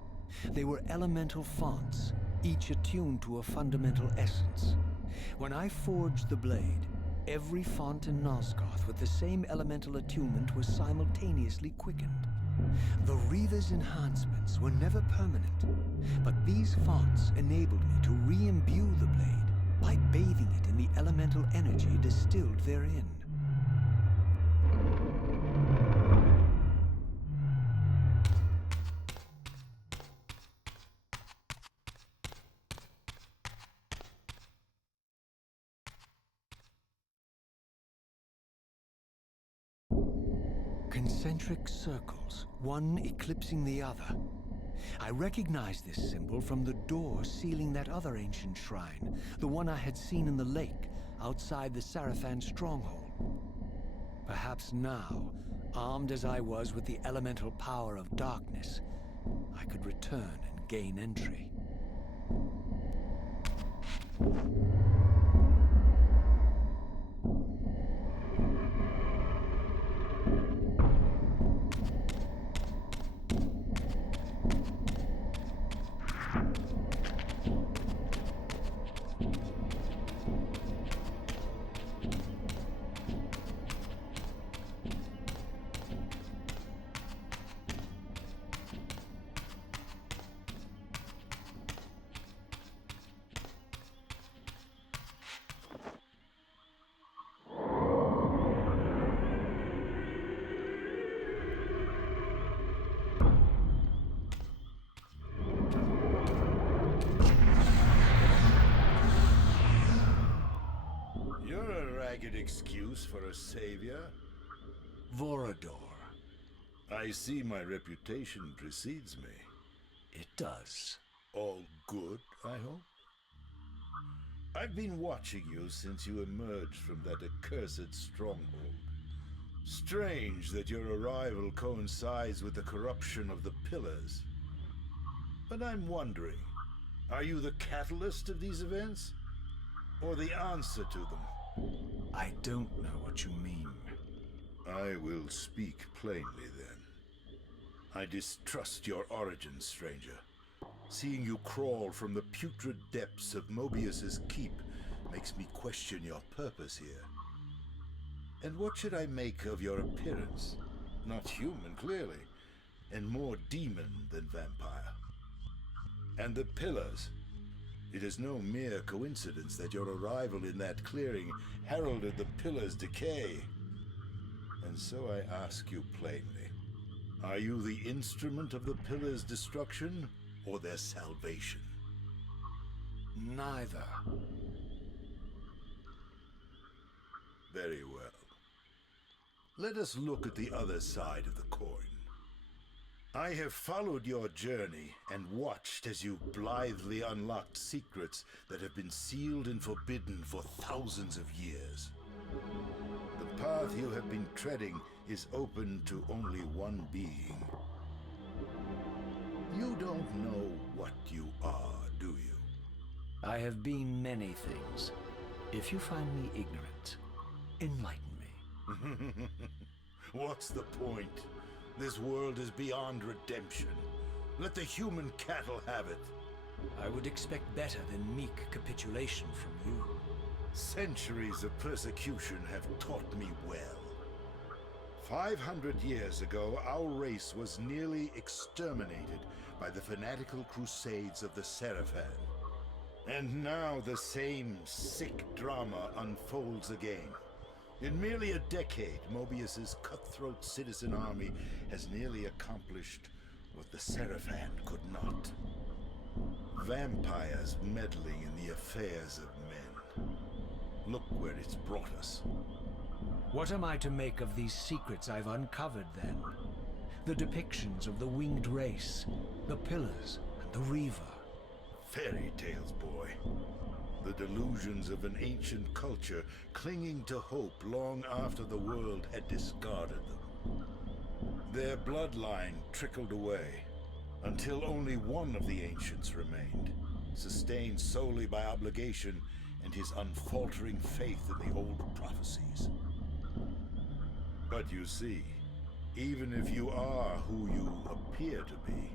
They were elemental fonts, each attuned to a fundamental essence. When I forged the blade, every font in Nosgoth with the same elemental attunement was simultaneously quickened. The Reaver's enhancements were never permanent, but these fonts enabled me to re-imbue the blade by bathing it in the elemental energy distilled therein. Concentric circles, one eclipsing the other. I recognized this symbol from the door sealing that other ancient shrine, the one I had seen in the lake outside the Sarafan Stronghold. Perhaps now, armed as I was with the elemental power of darkness, I could return and gain entry. Excuse for a savior? Vorador. I see my reputation precedes me. It does. All good, I hope? I've been watching you since you emerged from that accursed stronghold. Strange that your arrival coincides with the corruption of the Pillars. But I'm wondering, are you the catalyst of these events? Or the answer to them? I don't know what you mean. I will speak plainly then. I distrust your origins, stranger. Seeing you crawl from the putrid depths of Mobius's keep makes me question your purpose here. And what should I make of your appearance? Not human, clearly, and more demon than vampire. And the Pillars. It is no mere coincidence that your arrival in that clearing heralded the Pillars' decay. And so I ask you plainly, are you the instrument of the Pillars' destruction or their salvation? Neither. Very well. Let us look at the other side of the coin. I have followed your journey and watched as you blithely unlocked secrets that have been sealed and forbidden for thousands of years. The path you have been treading is open to only one being. You don't know what you are, do you? I have been many things. If you find me ignorant, enlighten me. What's the point? This world is beyond redemption. Let the human cattle have it. I would expect better than meek capitulation from you. Centuries of persecution have taught me well. 500 years ago, our race was nearly exterminated by the fanatical crusades of the Sarafan. And now the same sick drama unfolds again. In merely a decade, Mobius's cutthroat citizen army has nearly accomplished what the Sarafan could not. Vampires meddling in the affairs of men. Look where it's brought us. What am I to make of these secrets I've uncovered, then? The depictions of the winged race, the Pillars, and the Reaver. Fairy tales, boy. The delusions of an ancient culture clinging to hope long after the world had discarded them. Their bloodline trickled away, until only one of the ancients remained, sustained solely by obligation and his unfaltering faith in the old prophecies. But you see, even if you are who you appear to be,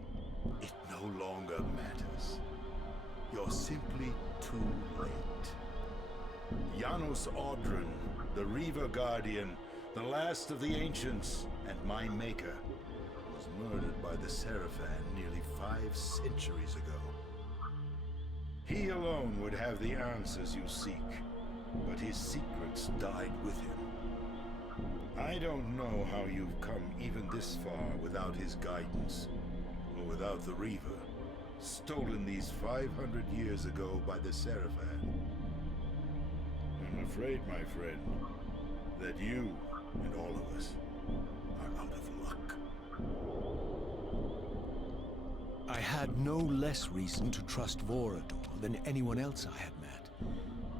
it no longer matters. You're simply too late. Janos Audron, the Reaver Guardian, the last of the ancients, and my maker, was murdered by the Sarafan nearly 5 centuries ago. He alone would have the answers you seek, but his secrets died with him. I don't know how you've come even this far without his guidance, or without the Reaver, stolen these 500 years ago by the Sarafan. I'm afraid, my friend, that you and all of us are out of luck. I had no less reason to trust Vorador than anyone else I had met.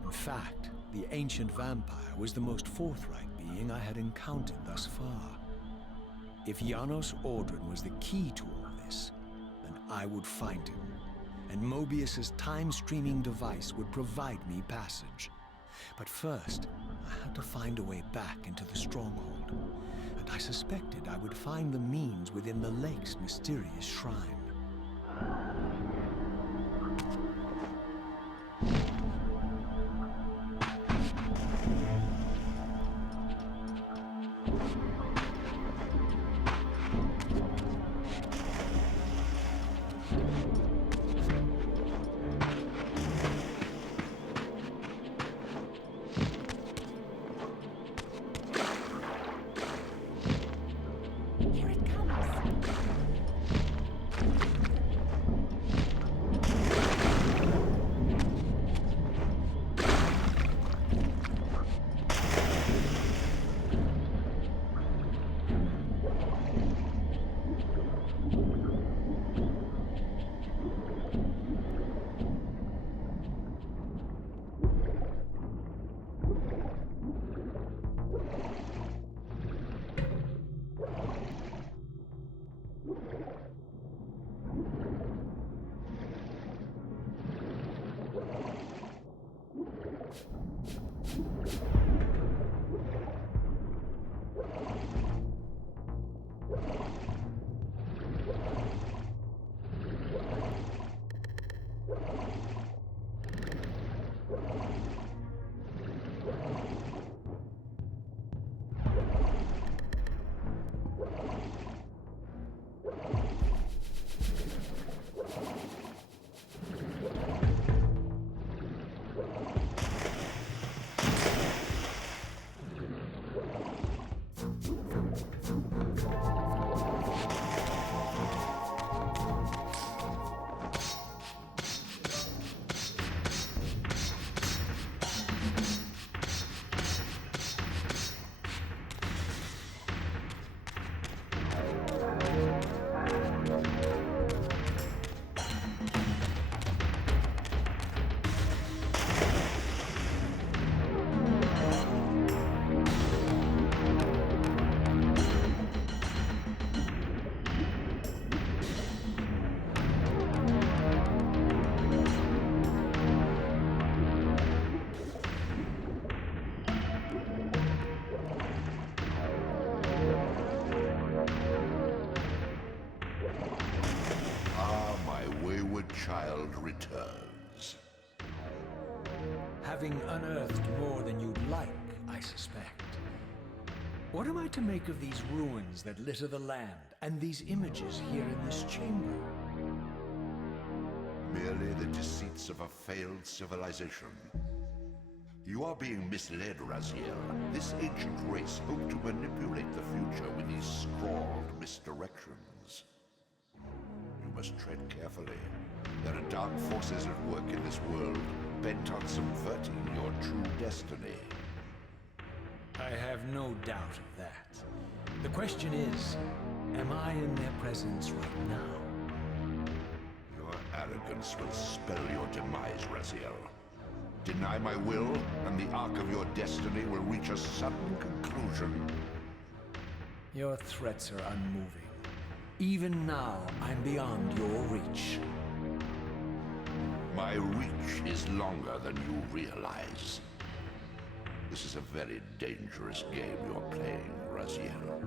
In fact, the ancient vampire was the most forthright being I had encountered thus far. If Janos Audron was the key to all this, then I would find him, and Mobius's time-streaming device would provide me passage. But first, I had to find a way back into the Stronghold, and I suspected I would find the means within the lake's mysterious shrine. Here it comes. wayward child returns. Having unearthed more than you'd like, I suspect. What am I to make of these ruins that litter the land, and these images here in this chamber? Merely the deceits of a failed civilization. You are being misled, Raziel. This ancient race hoped to manipulate the future with these scrawled misdirections. You must tread carefully. There are dark forces at work in this world, bent on subverting your true destiny. I have no doubt of that. The question is, am I in their presence right now? Your arrogance will spell your demise, Raziel. Deny my will, and the arc of your destiny will reach a sudden conclusion. Your threats are unmoving. Even now, I'm beyond your reach. My reach is longer than you realize. This is a very dangerous game you're playing, Raziel.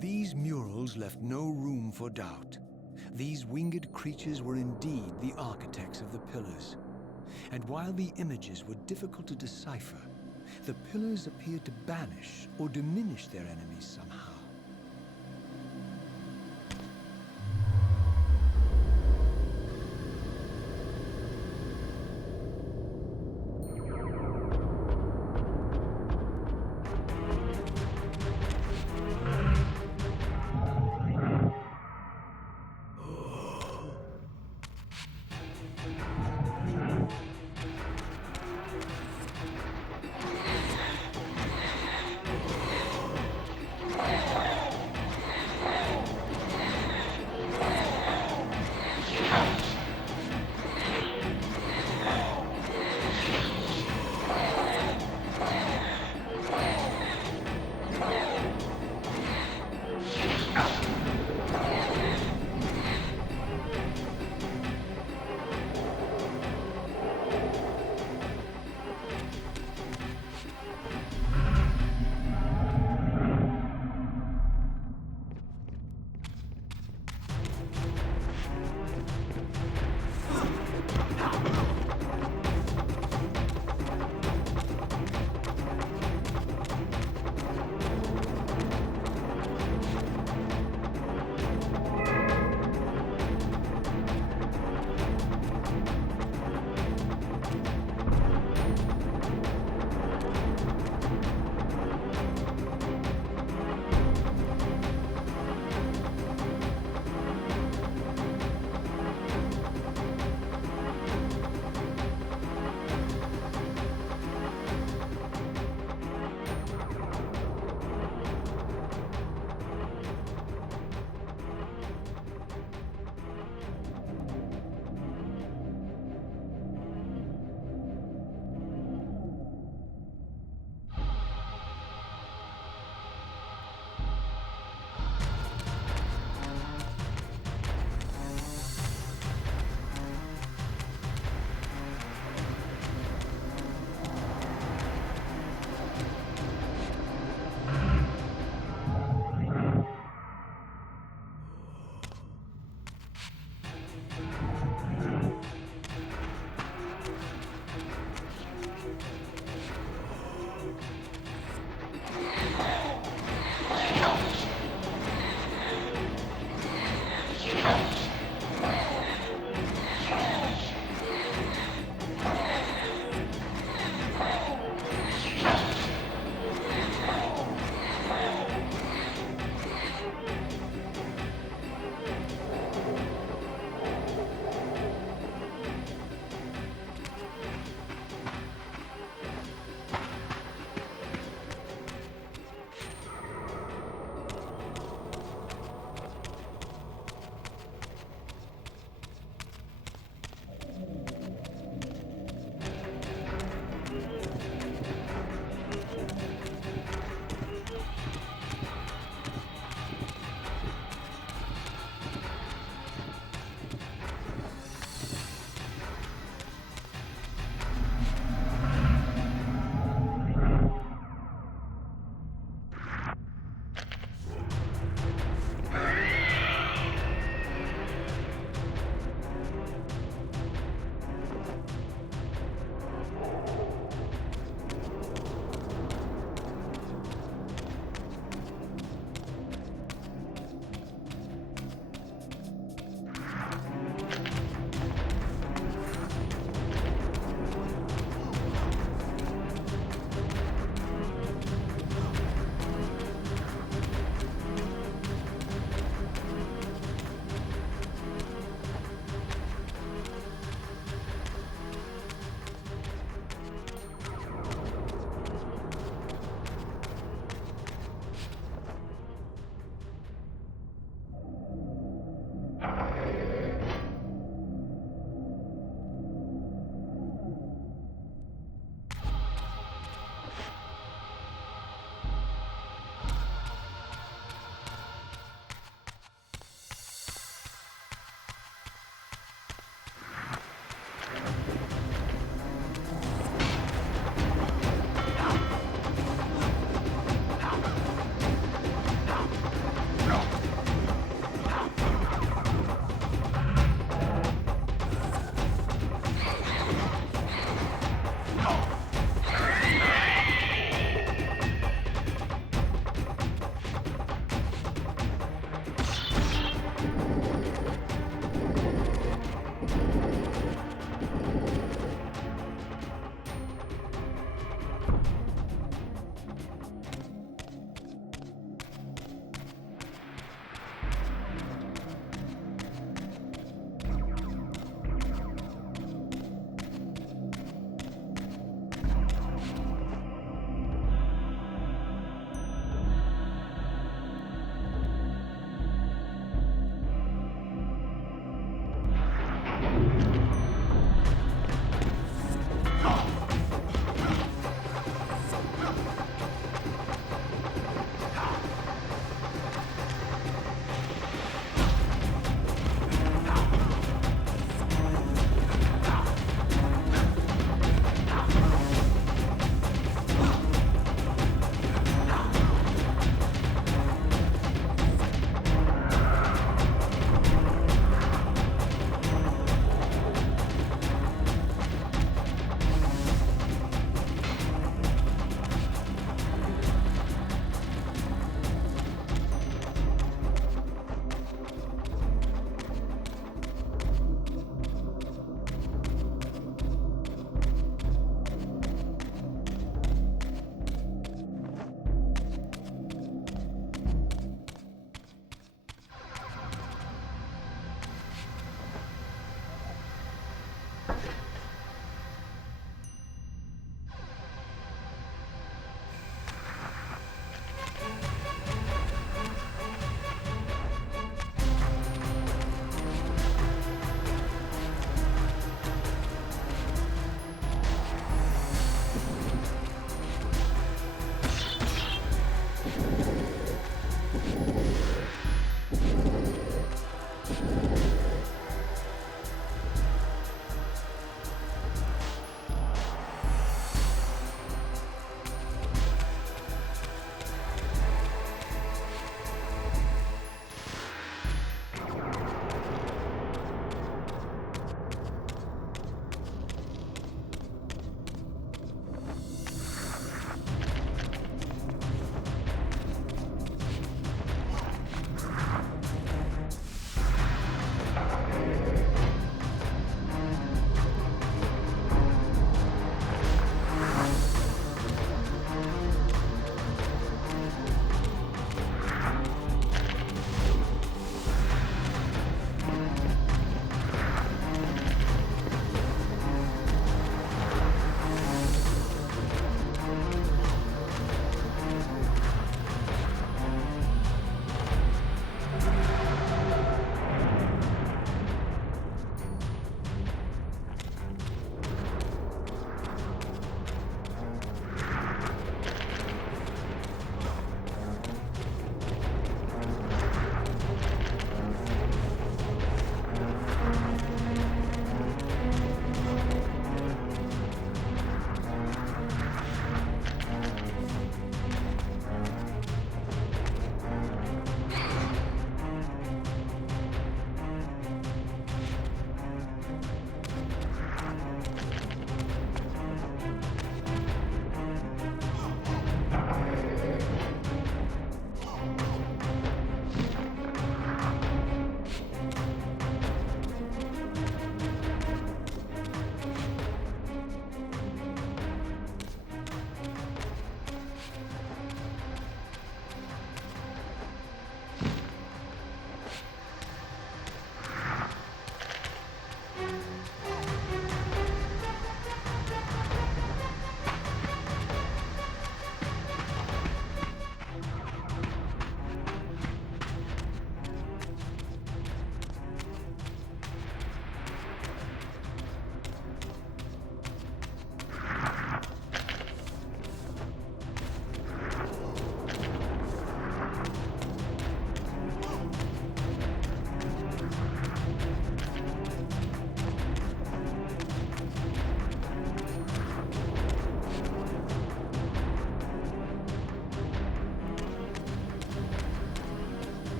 These murals left no room for doubt. These winged creatures were indeed the architects of the Pillars. And while the images were difficult to decipher, the Pillars appeared to banish or diminish their enemies somehow.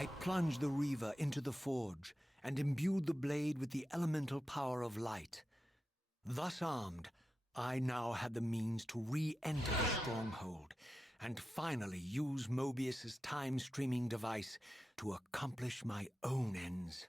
I plunged the Reaver into the forge and imbued the blade with the elemental power of light. Thus armed, I now had the means to re-enter the Stronghold and finally use Mobius's time-streaming device to accomplish my own ends.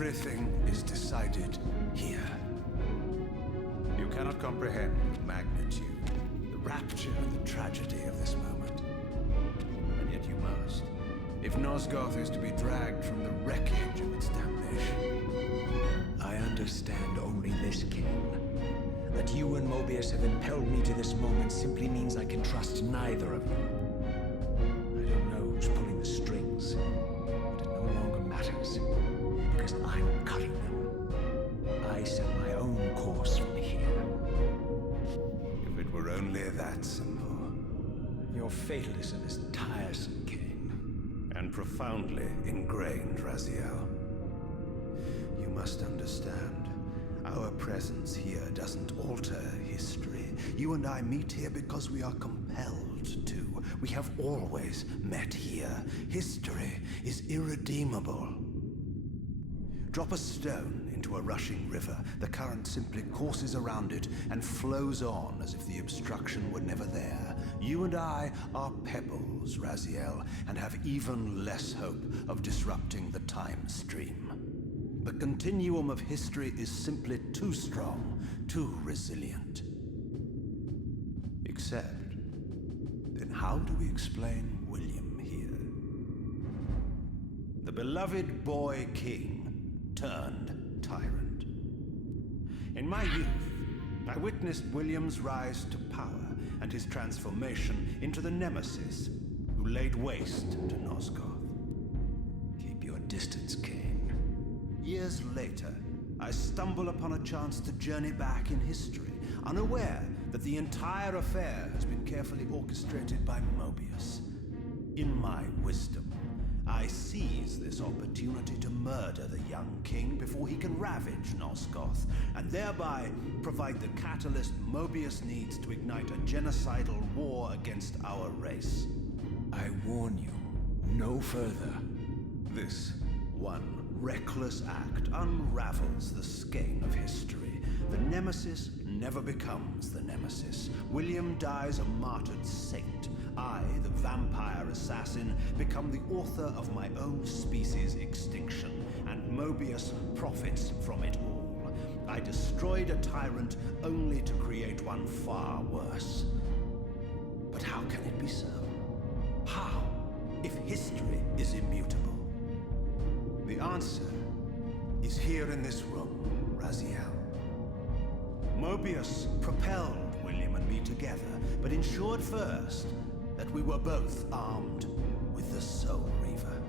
Everything is decided here. You cannot comprehend the magnitude, the rapture, and the tragedy of this moment. And yet you must. If Nosgoth is to be dragged from the wreckage of its damnation. I understand only this, Kain. That you and Mobius have impelled me to this moment simply means I can trust neither of you. I don't know who's pulling the strings, but it no longer matters, because I'm cutting them. I set my own course from here. If it were only that simple. Your fatalism is tiresome, Kain. And profoundly ingrained, Raziel. You must understand. Our presence here doesn't alter history. You and I meet here because we are compelled to. We have always met here. History is irredeemable. Drop a stone into a rushing river. The current simply courses around it and flows on as if the obstruction were never there. You and I are pebbles, Raziel, and have even less hope of disrupting the time stream. The continuum of history is simply too strong, too resilient. Except, then how do we explain William here? The beloved boy king turned tyrant. In my youth, I witnessed William's rise to power and his transformation into the nemesis who laid waste to Nosgoth. Keep your distance, Kain. Years later, I stumble upon a chance to journey back in history, unaware that the entire affair has been carefully orchestrated by Mobius. In my wisdom, I seize this opportunity to murder the young king before he can ravage Nosgoth, and thereby provide the catalyst Mobius needs to ignite a genocidal war against our race. I warn you, no further. This one reckless act unravels the skein of history. The nemesis never becomes the nemesis. William dies a martyred saint. I, the vampire assassin, become the author of my own species' extinction, and Mobius profits from it all. I destroyed a tyrant only to create one far worse. But how can it be so? How, if history is immutable? The answer is here in this room, Raziel. Mobius propelled William and me together, but ensured first that we were both armed with the Soul Reaver.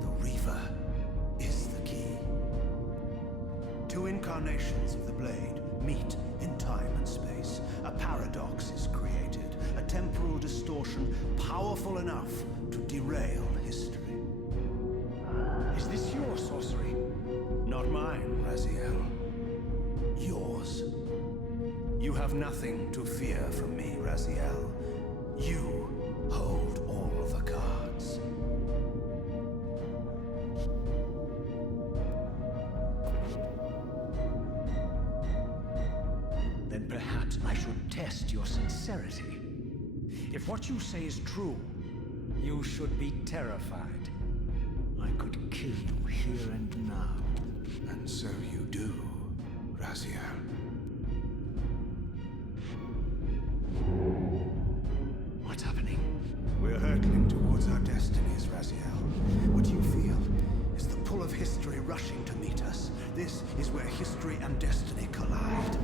The Reaver is the key. Two incarnations of the blade meet in time and space. A paradox is created, a temporal distortion powerful enough to derail history. Is this your sorcery? Not mine, Raziel. Yours. You have nothing to fear from me, Raziel. You hold all the cards. Then perhaps I should test your sincerity. If what you say is true, you should be terrified. I could kill you here and now. And so you do, Raziel. What's happening? We're hurtling towards our destinies, Raziel. What you feel is the pull of history rushing to meet us. This is where history and destiny collide.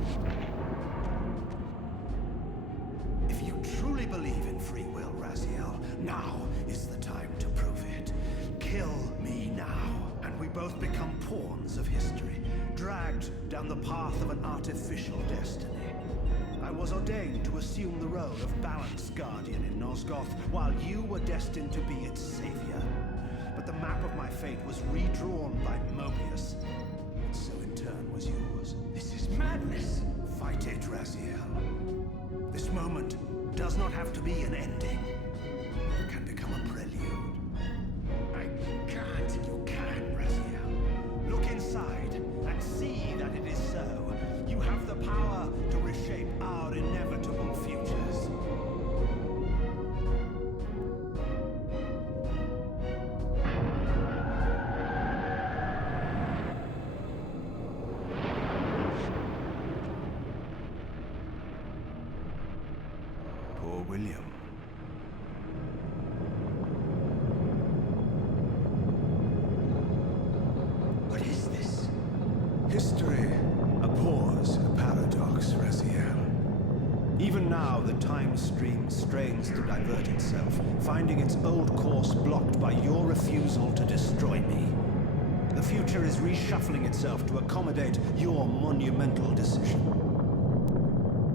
If you truly believe in free will, Raziel, now is the time to prove it. Kill me now, and we both become pawns of history, dragged down the path of an artificial destiny. I was ordained to assume the role of balanced guardian in Nosgoth, while you were destined to be its savior. But the map of my fate was redrawn by Mobius, and so in turn was yours. This is madness! Fight it, Raziel. This moment does not have to be an ending. It can become a prelude. I can't. You can, Raziel. Look inside and see that it is so. You have the power to reshape our inevitable futures. William. What is this? History abhors a paradox, Raziel. Even now, the time stream strains to divert itself, finding its old course blocked by your refusal to destroy me. The future is reshuffling itself to accommodate your monumental decision.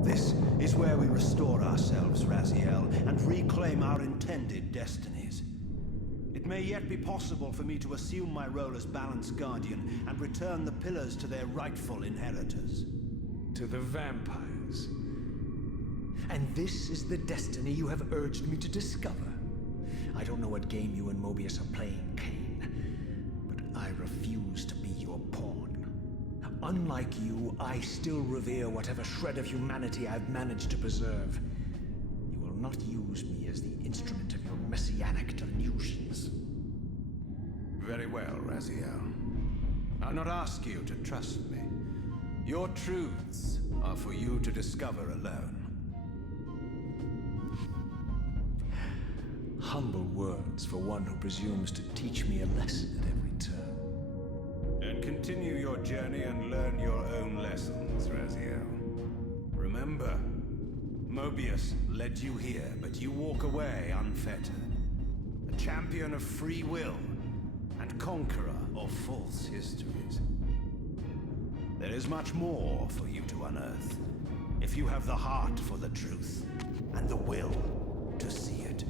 This is where we restore ourselves, Raziel, and reclaim our intended destinies. It may yet be possible for me to assume my role as Balanced Guardian and return the Pillars to their rightful inheritors. To the vampires. And this is the destiny you have urged me to discover. I don't know what game you and Mobius are playing, Kain, but I refuse to be your pawn. Unlike you, I still revere whatever shred of humanity I've managed to preserve. You will not use me as the instrument of your messianic delusions. Very well, Raziel. I'll not ask you to trust me. Your truths are for you to discover alone. Humble words for one who presumes to teach me a lesson at every turn. And continue your journey and learn your own lessons, Raziel. Remember, Mobius led you here, but you walk away unfettered. A champion of free will and conqueror of false histories. There is much more for you to unearth, if you have the heart for the truth and the will to see it.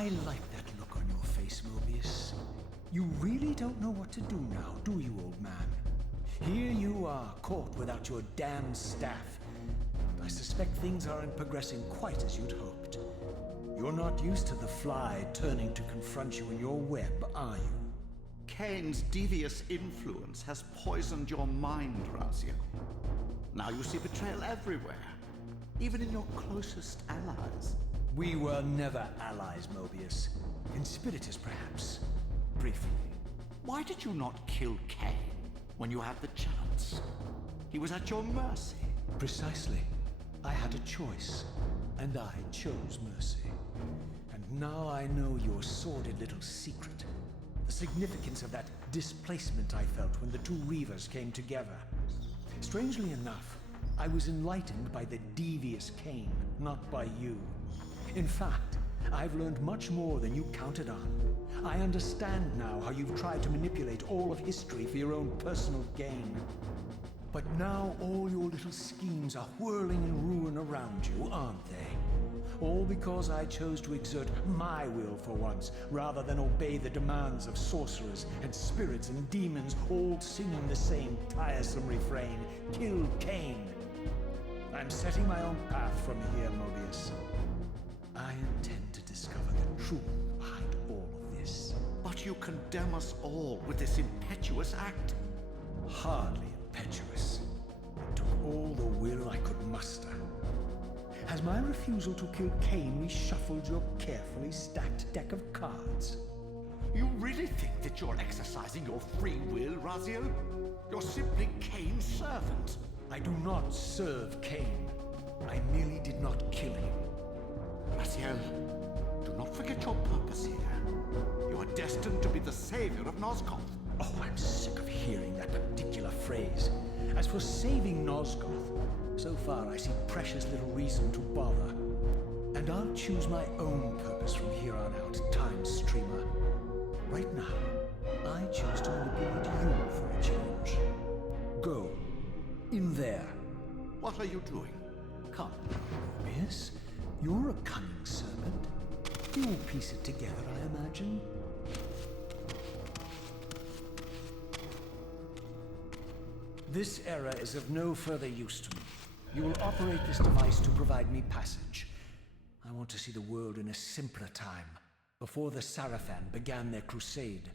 I like that look on your face, Mobius. You really don't know what to do now, do you, old man? Here you are, caught without your damned staff. I suspect things aren't progressing quite as you'd hoped. You're not used to the fly turning to confront you in your web, are you? Kain's devious influence has poisoned your mind, Raziel. Now you see betrayal everywhere, even in your closest allies. We were never allies, Mobius. Conspirators, perhaps. Briefly. Why did you not kill Kain when you had the chance? He was at your mercy. Precisely. I had a choice, and I chose mercy. And now I know your sordid little secret. The significance of that displacement I felt when the two Reavers came together. Strangely enough, I was enlightened by the devious Kain, not by you. In fact, I've learned much more than you counted on. I understand now how you've tried to manipulate all of history for your own personal gain. But now all your little schemes are whirling in ruin around you, aren't they? All because I chose to exert my will for once, rather than obey the demands of sorcerers and spirits and demons, all singing the same tiresome refrain, "Kill Kain." I'm setting my own path from here, Mobius. I intend to discover the truth behind all of this. But you condemn us all with this impetuous act. Hardly impetuous. It took all the will I could muster. Has my refusal to kill Kain reshuffled your carefully stacked deck of cards? You really think that you're exercising your free will, Raziel? You're simply Kain's servant. I do not serve Kain. I merely did not kill him. Raziel, do not forget your purpose here. You are destined to be the savior of Nosgoth. Oh, I'm sick of hearing that particular phrase. As for saving Nosgoth, so far I see precious little reason to bother. And I'll choose my own purpose from here on out, Time Streamer. Right now, I choose to manipulate you for a change. Go. In there. What are you doing? Come, Mobius. You're a cunning servant. You'll piece it together, I imagine. This era is of no further use to me. You will operate this device to provide me passage. I want to see the world in a simpler time, before the Sarafan began their crusade.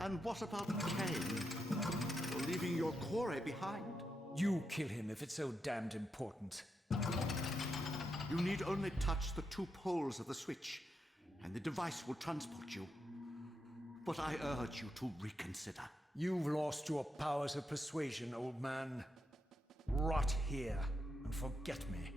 And what about Kain? You're leaving your quarry behind. You kill him if it's so damned important. You need only touch the two poles of the switch, and the device will transport you. But I urge you to reconsider. You've lost your powers of persuasion, old man. Rot here and forget me.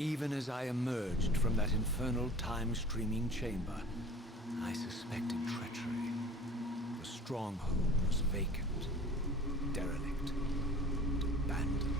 Even as I emerged from that infernal time-streaming chamber, I suspected treachery. The Stronghold was vacant, derelict, and abandoned.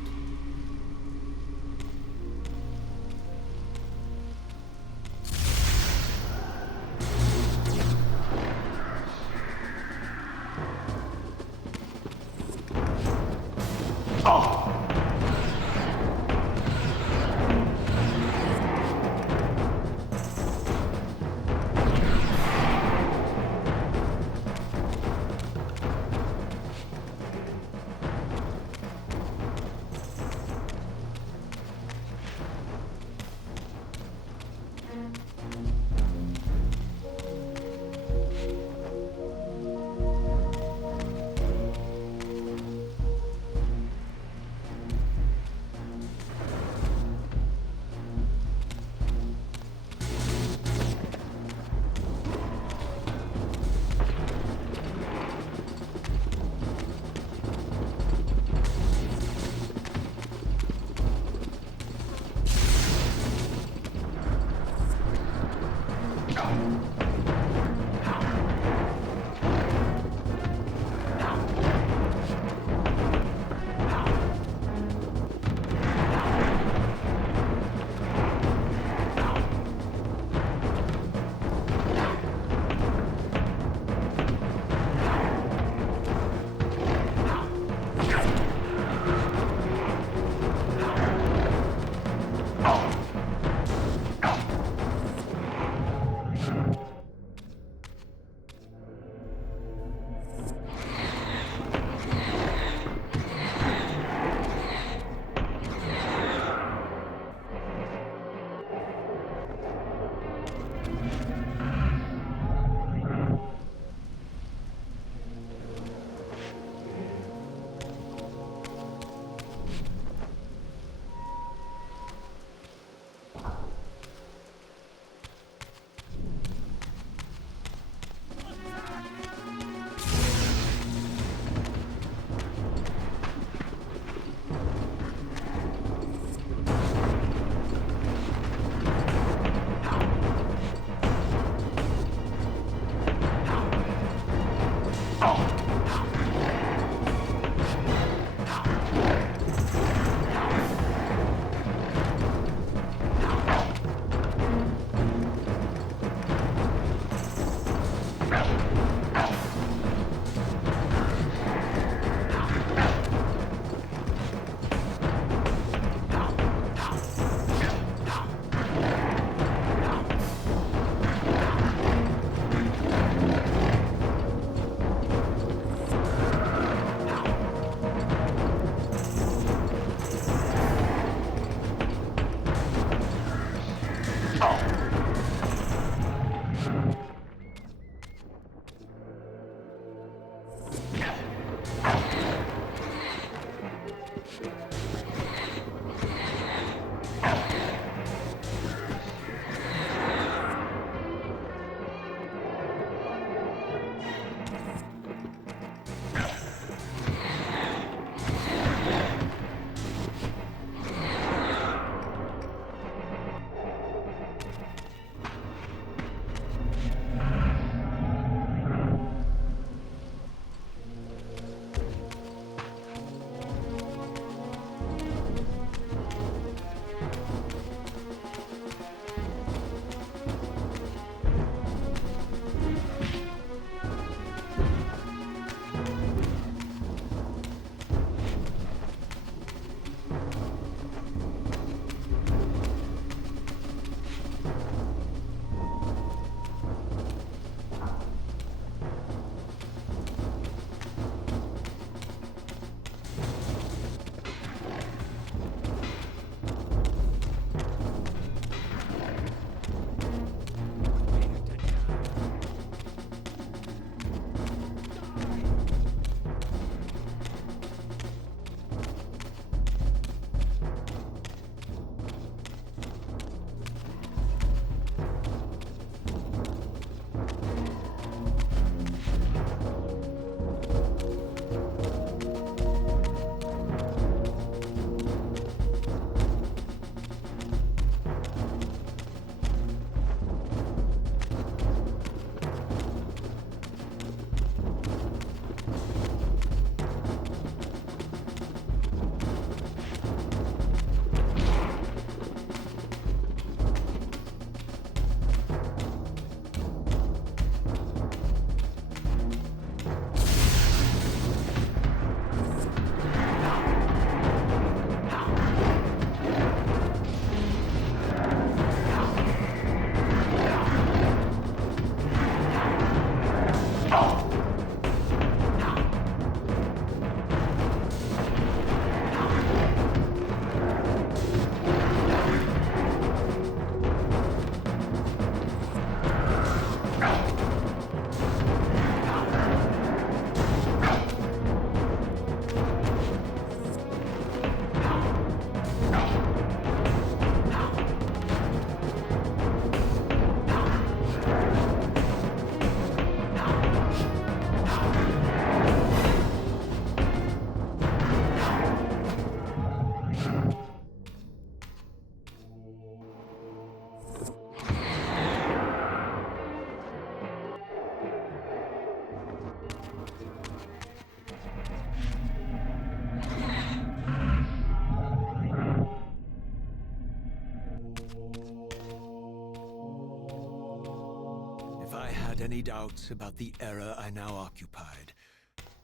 any doubts about the era I now occupied,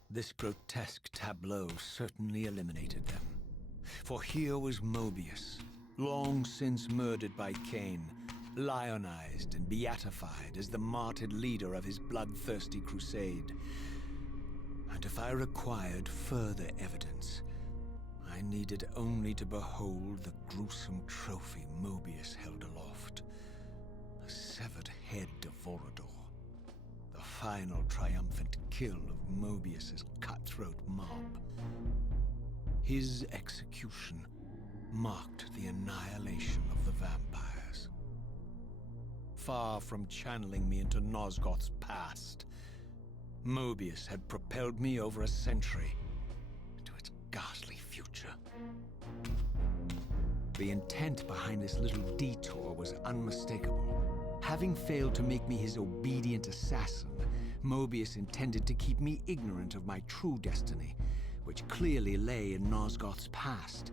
this grotesque tableau certainly eliminated them. For here was Mobius, long since murdered by Kain, lionized and beatified as the martyred leader of his bloodthirsty crusade. And if I required further evidence, I needed only to behold the gruesome trophy Mobius held aloft. The severed head of Vorador. The final triumphant kill of Mobius's cutthroat mob. His execution marked the annihilation of the vampires. Far from channeling me into Nosgoth's past, Mobius had propelled me over a century to its ghastly future. The intent behind this little detour was unmistakable. Having failed to make me his obedient assassin, Mobius intended to keep me ignorant of my true destiny, which clearly lay in Nosgoth's past.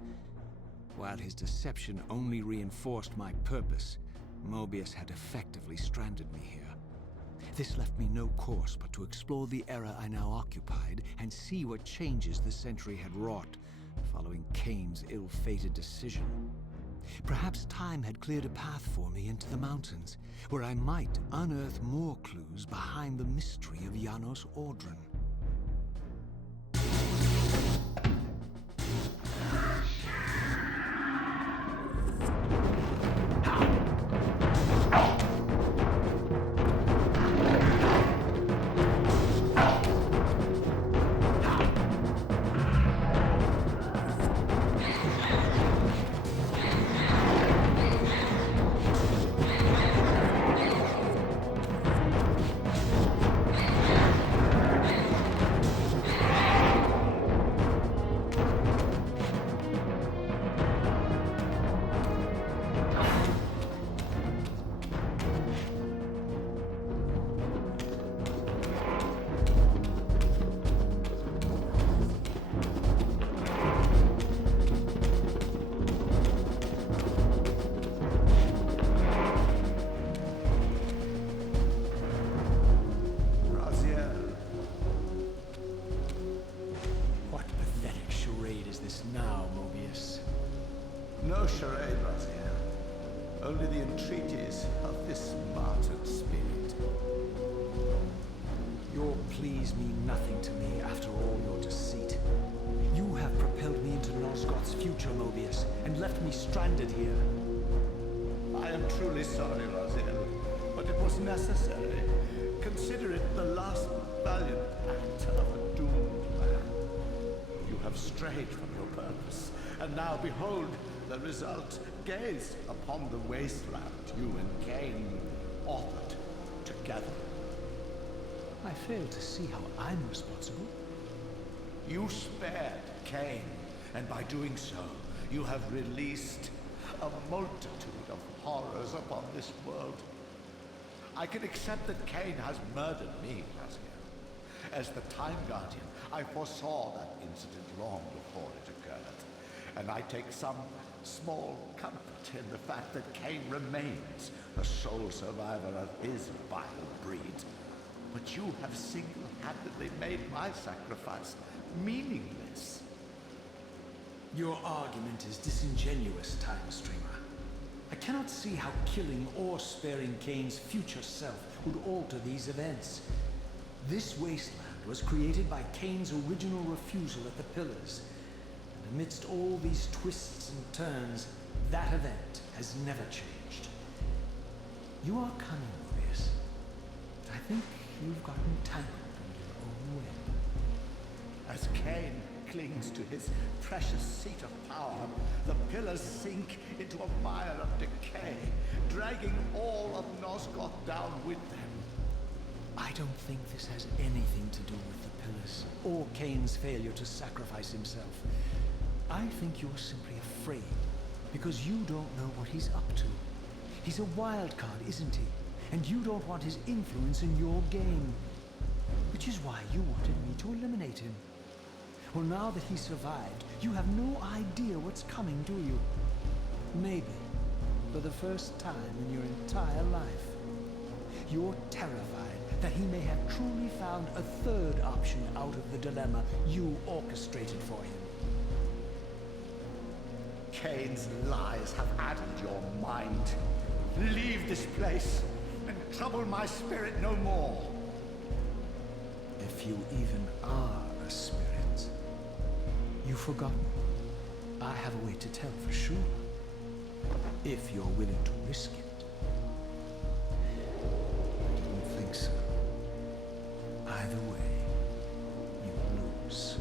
While his deception only reinforced my purpose, Mobius had effectively stranded me here. This left me no course but to explore the era I now occupied and see what changes the century had wrought following Kain's ill-fated decision. Perhaps time had cleared a path for me into the mountains, where I might unearth more clues behind the mystery of Janos Audron. No charade, Raziel. Only the entreaties of this martyred spirit. Your pleas mean nothing to me after all your deceit. You have propelled me into Nosgoth's future, Mobius, and left me stranded here. I am truly sorry, Raziel, but it was necessary. Consider it the last valiant act of a doomed man. You have strayed from your purpose, and now behold the result. Gaze upon the wasteland you and Kain authored together. I fail to see how I'm responsible. You spared Kain, and by doing so, you have released a multitude of horrors upon this world. I can accept that Kain has murdered me, Raziel. As the Time Guardian, I foresaw that incident long before it occurred, and I take some small comfort in the fact that Kain remains the sole survivor of his vile breed. But you have single-handedly made my sacrifice meaningless. Your argument is disingenuous, Time Streamer. I cannot see how killing or sparing Kain's future self would alter these events. This wasteland was created by Kain's original refusal at the Pillars. And amidst all these twists and turns, that event has never changed. You are cunning, Mobius, but I think you've gotten tangled in your own web. As Kain clings to his precious seat of power, the Pillars sink into a mire of decay, dragging all of Nosgoth down with them. I don't think this has anything to do with the Pillars, or Kain's failure to sacrifice himself. I think you're simply afraid, because you don't know what he's up to. He's a wild card, isn't he? And you don't want his influence in your game. Which is why you wanted me to eliminate him. Well, now that he survived, you have no idea what's coming, do you? Maybe, for the first time in your entire life, you're terrified that he may have truly found a third option out of the dilemma you orchestrated for him. Kain's lies have addled your mind. Leave this place and trouble my spirit no more. If you even are a spirit, you've forgotten. I have a way to tell for sure. If you're willing to risk it. I didn't think so. Either way, you lose.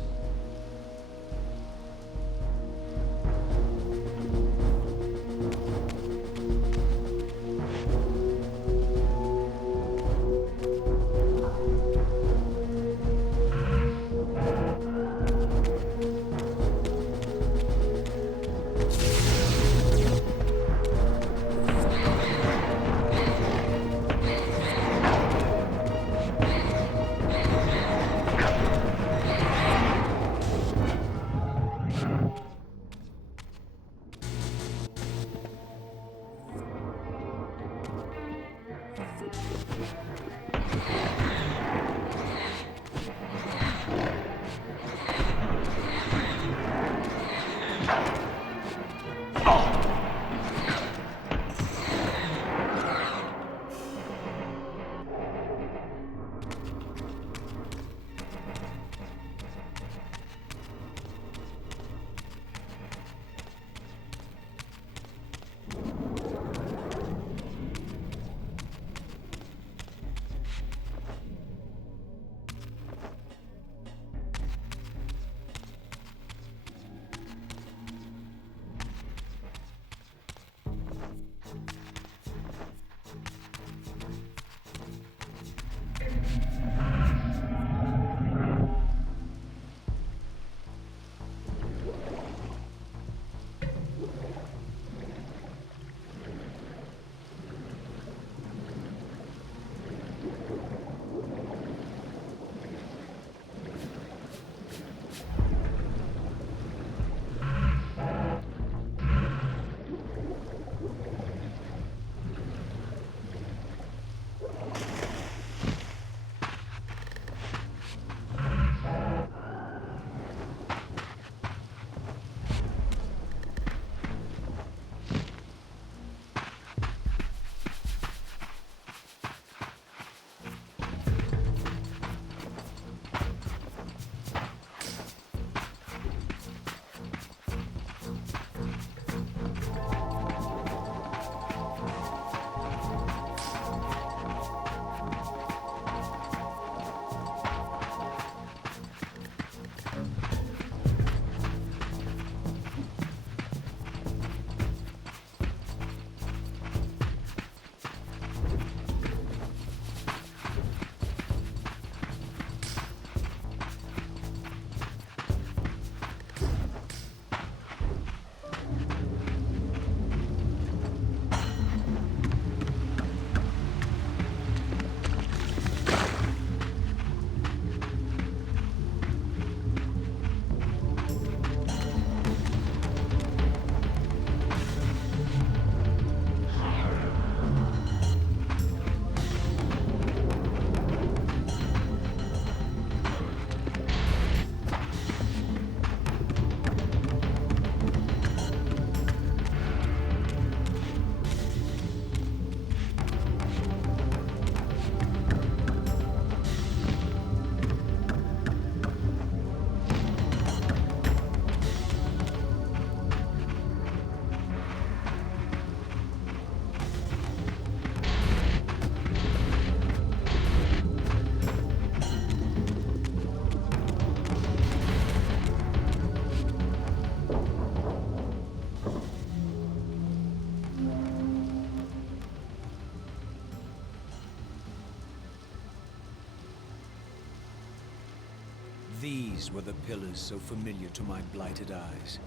These were the pillars so familiar to my blighted eyes.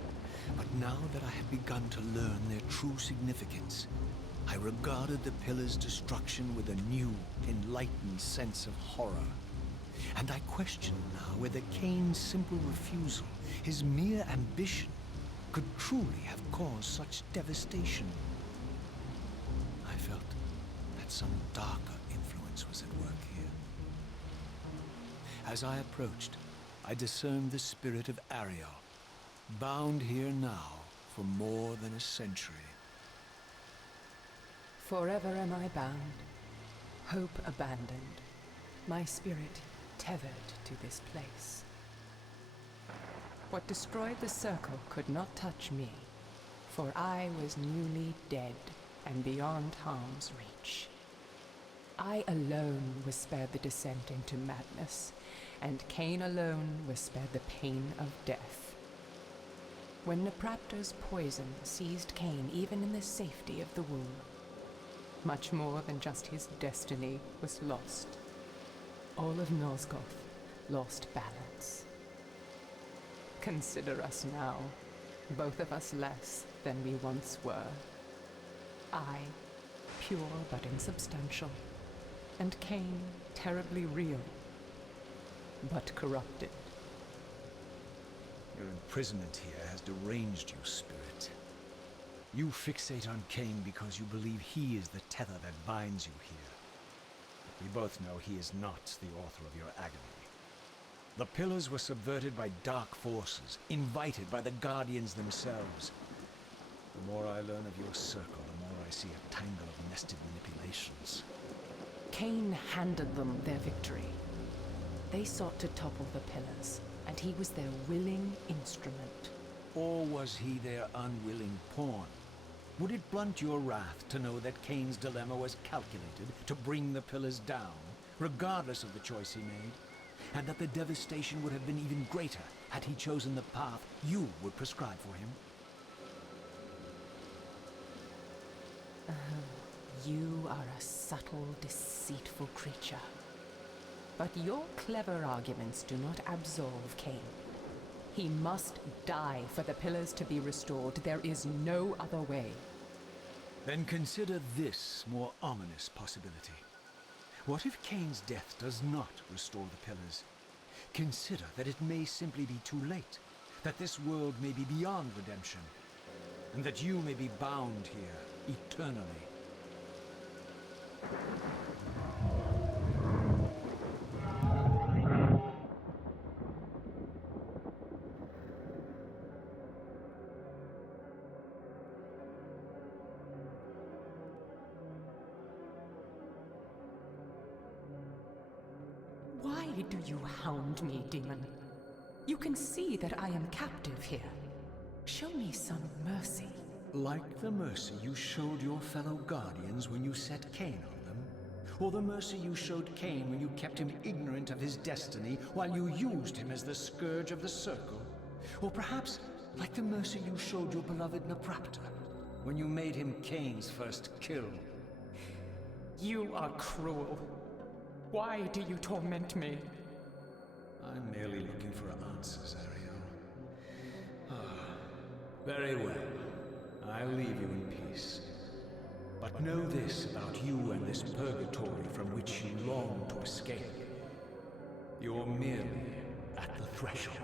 But now that I had begun to learn their true significance, I regarded the pillars' destruction with a new, enlightened sense of horror. And I questioned now whether Kain's simple refusal, his mere ambition, could truly have caused such devastation. I felt that some darker influence was at work here. As I approached, I discerned the spirit of Aerial, bound here now for more than a century. Forever am I bound, hope abandoned, my spirit tethered to this place. What destroyed the circle could not touch me, for I was newly dead and beyond harm's reach. I alone was spared the descent into madness, and Kain alone was spared the pain of death. When Napraptor's poison seized Kain even in the safety of the womb, much more than just his destiny was lost. All of Nosgoth lost balance. Consider us now, both of us less than we once were. I, pure but insubstantial, and Kain, terribly real, but corrupted. Your imprisonment here has deranged you, Spirit. You fixate on Kain because you believe he is the tether that binds you here. But we both know he is not the author of your agony. The Pillars were subverted by dark forces, invited by the Guardians themselves. The more I learn of your circle, the more I see a tangle of nested manipulations. Kain handed them their victory. They sought to topple the Pillars, and he was their willing instrument. Or was he their unwilling pawn? Would it blunt your wrath to know that Kain's dilemma was calculated to bring the Pillars down, regardless of the choice he made? And that the devastation would have been even greater had he chosen the path you would prescribe for him? You are a subtle, deceitful creature. But your clever arguments do not absolve Kain. He must die for the Pillars to be restored. There is no other way. Then consider this more ominous possibility. What if Kain's death does not restore the Pillars? Consider that it may simply be too late, that this world may be beyond redemption, and that you may be bound here eternally. Why do you hound me, demon? You can see that I am captive here. Show me some mercy. Like the mercy you showed your fellow Guardians when you set Kain on them, or the mercy you showed Kain when you kept him ignorant of his destiny while you used him as the scourge of the Circle, or perhaps like the mercy you showed your beloved Napraptor when you made him Kain's first kill. You are cruel. Why do you torment me? I'm merely looking for answers, Ariel. Very well. I'll leave you in peace. But know this about you and this purgatory from which you long to escape. You're merely at the threshold.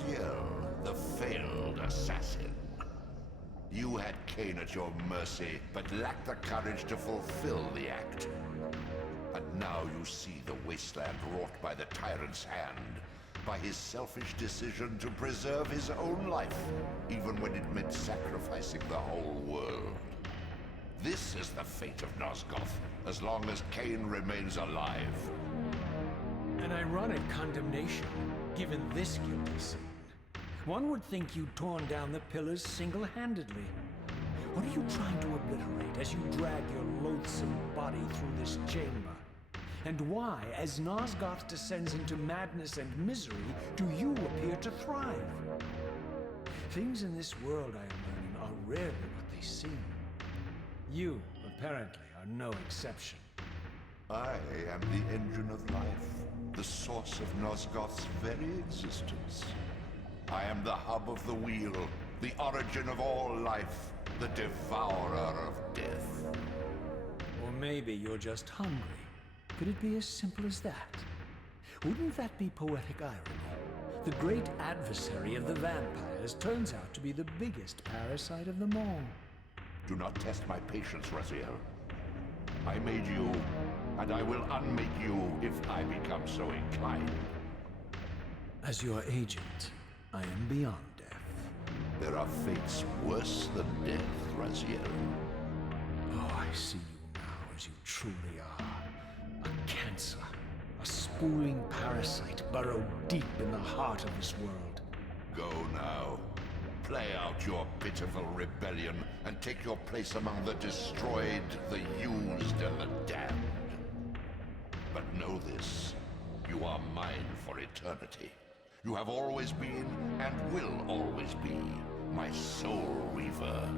Raziel, the failed assassin. You had Kain at your mercy, but lacked the courage to fulfill the act. And now you see the wasteland wrought by the tyrant's hand, by his selfish decision to preserve his own life, even when it meant sacrificing the whole world. This is the fate of Nosgoth, as long as Kain remains alive. An ironic condemnation, given this guilty sin. One would think you'd torn down the pillars single-handedly. What are you trying to obliterate as you drag your loathsome body through this chamber? And why, as Nosgoth descends into madness and misery, do you appear to thrive? Things in this world, I am learning, are rarely what they seem. You, apparently, are no exception. I am the engine of life, the source of Nosgoth's very existence. I am the hub of the wheel, the origin of all life, the devourer of death. Or maybe you're just hungry. Could it be as simple as that? Wouldn't that be poetic irony? The great adversary of the vampires turns out to be the biggest parasite of them all. Do not test my patience, Raziel. I made you, and I will unmake you if I become so inclined. As your agent, I am beyond death. There are fates worse than death, Raziel. Oh, I see you now as you truly are. A cancer, a spooling parasite burrowed deep in the heart of this world. Go now. Play out your pitiful rebellion and take your place among the destroyed, the used, and the damned. But know this, you are mine for eternity. You have always been, and will always be, my Soul Reaver.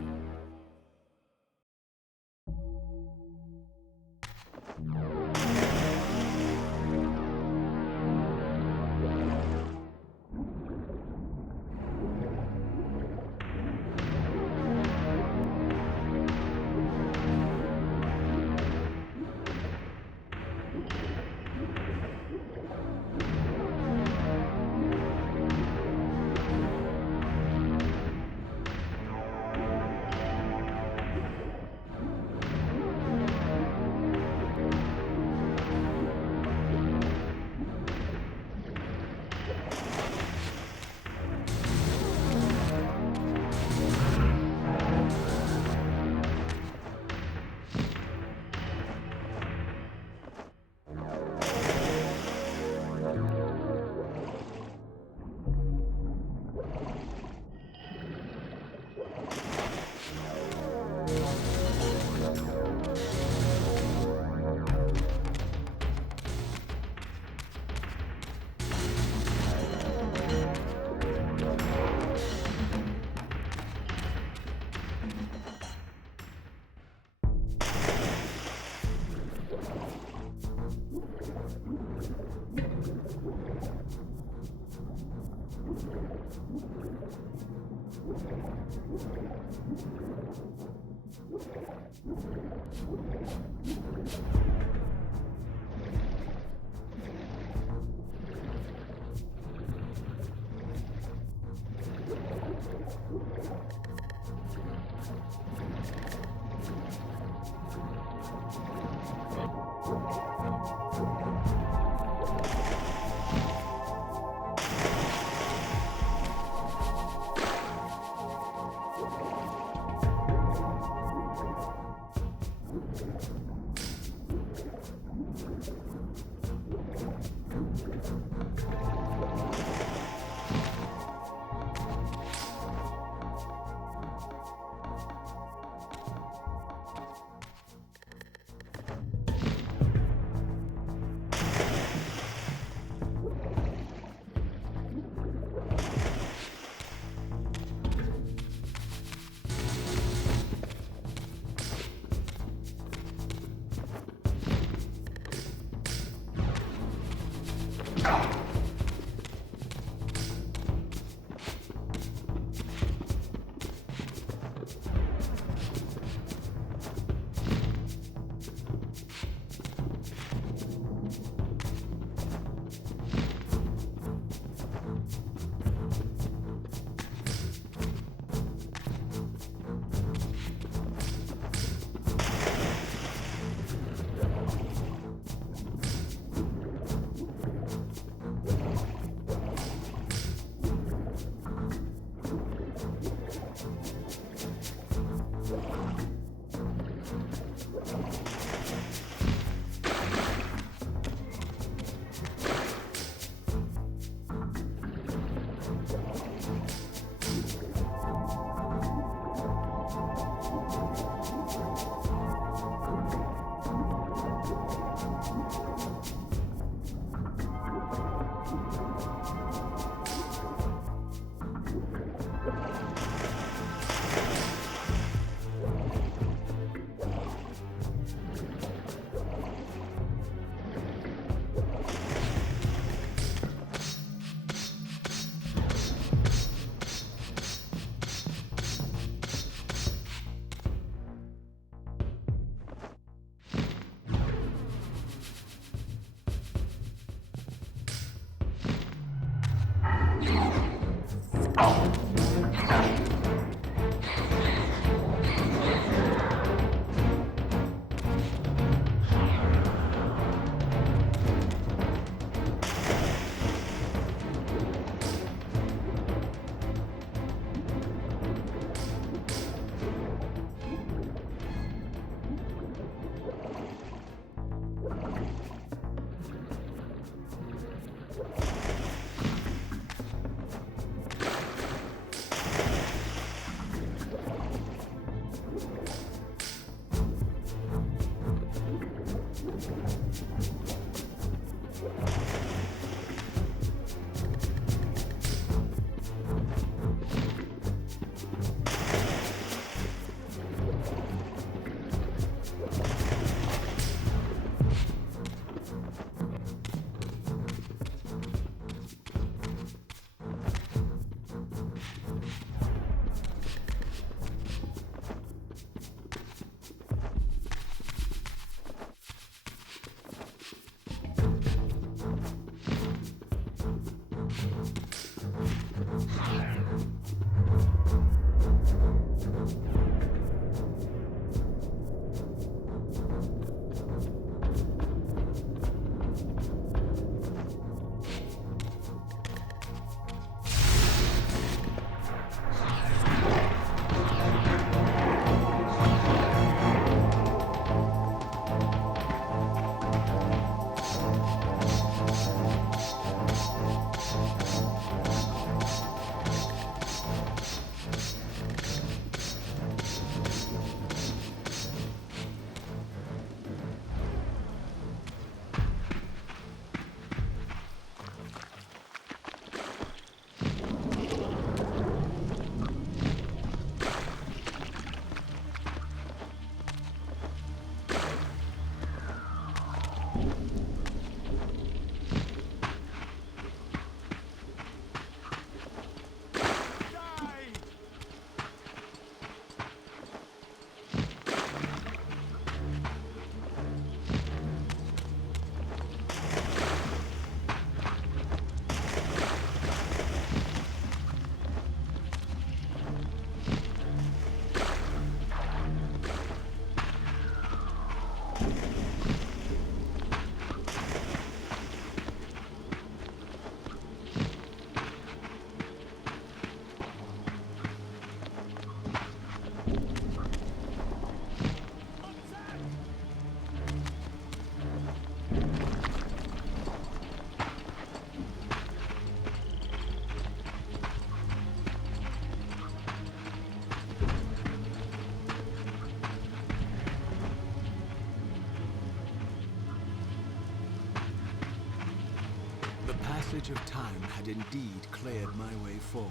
passage of time had indeed cleared my way forward,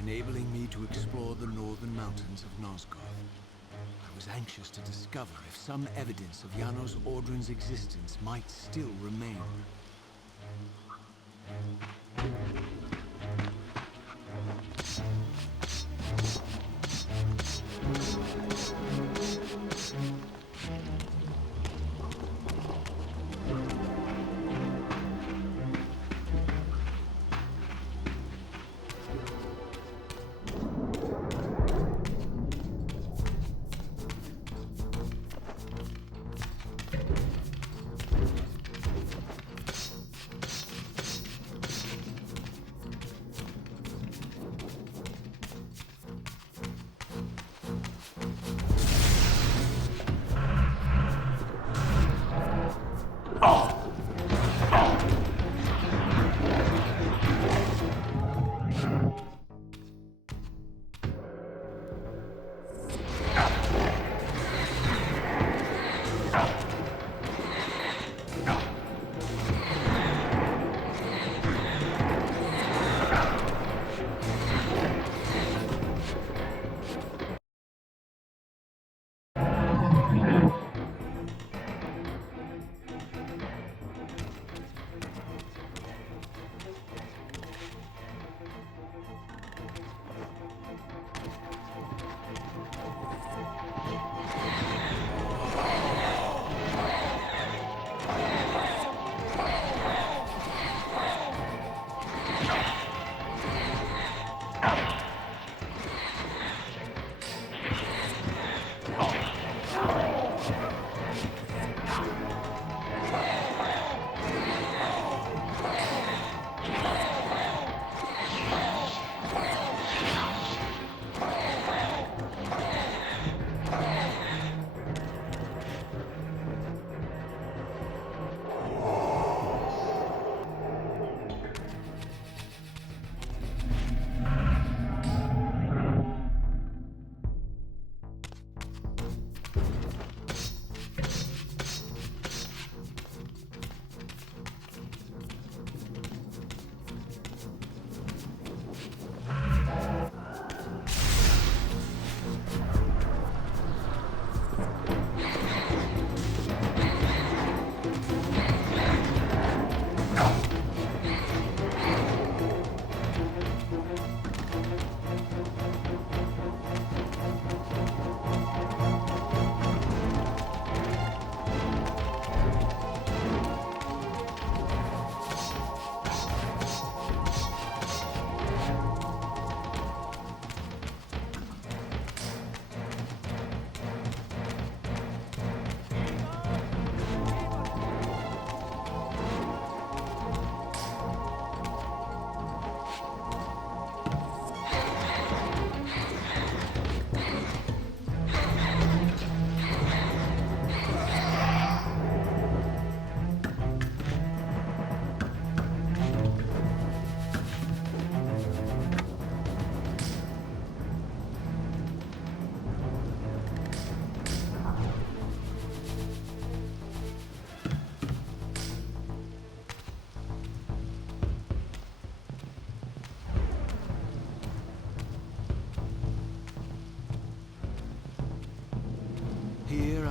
enabling me to explore the northern mountains of Nosgoth. I was anxious to discover if some evidence of Janos Audron's existence might still remain.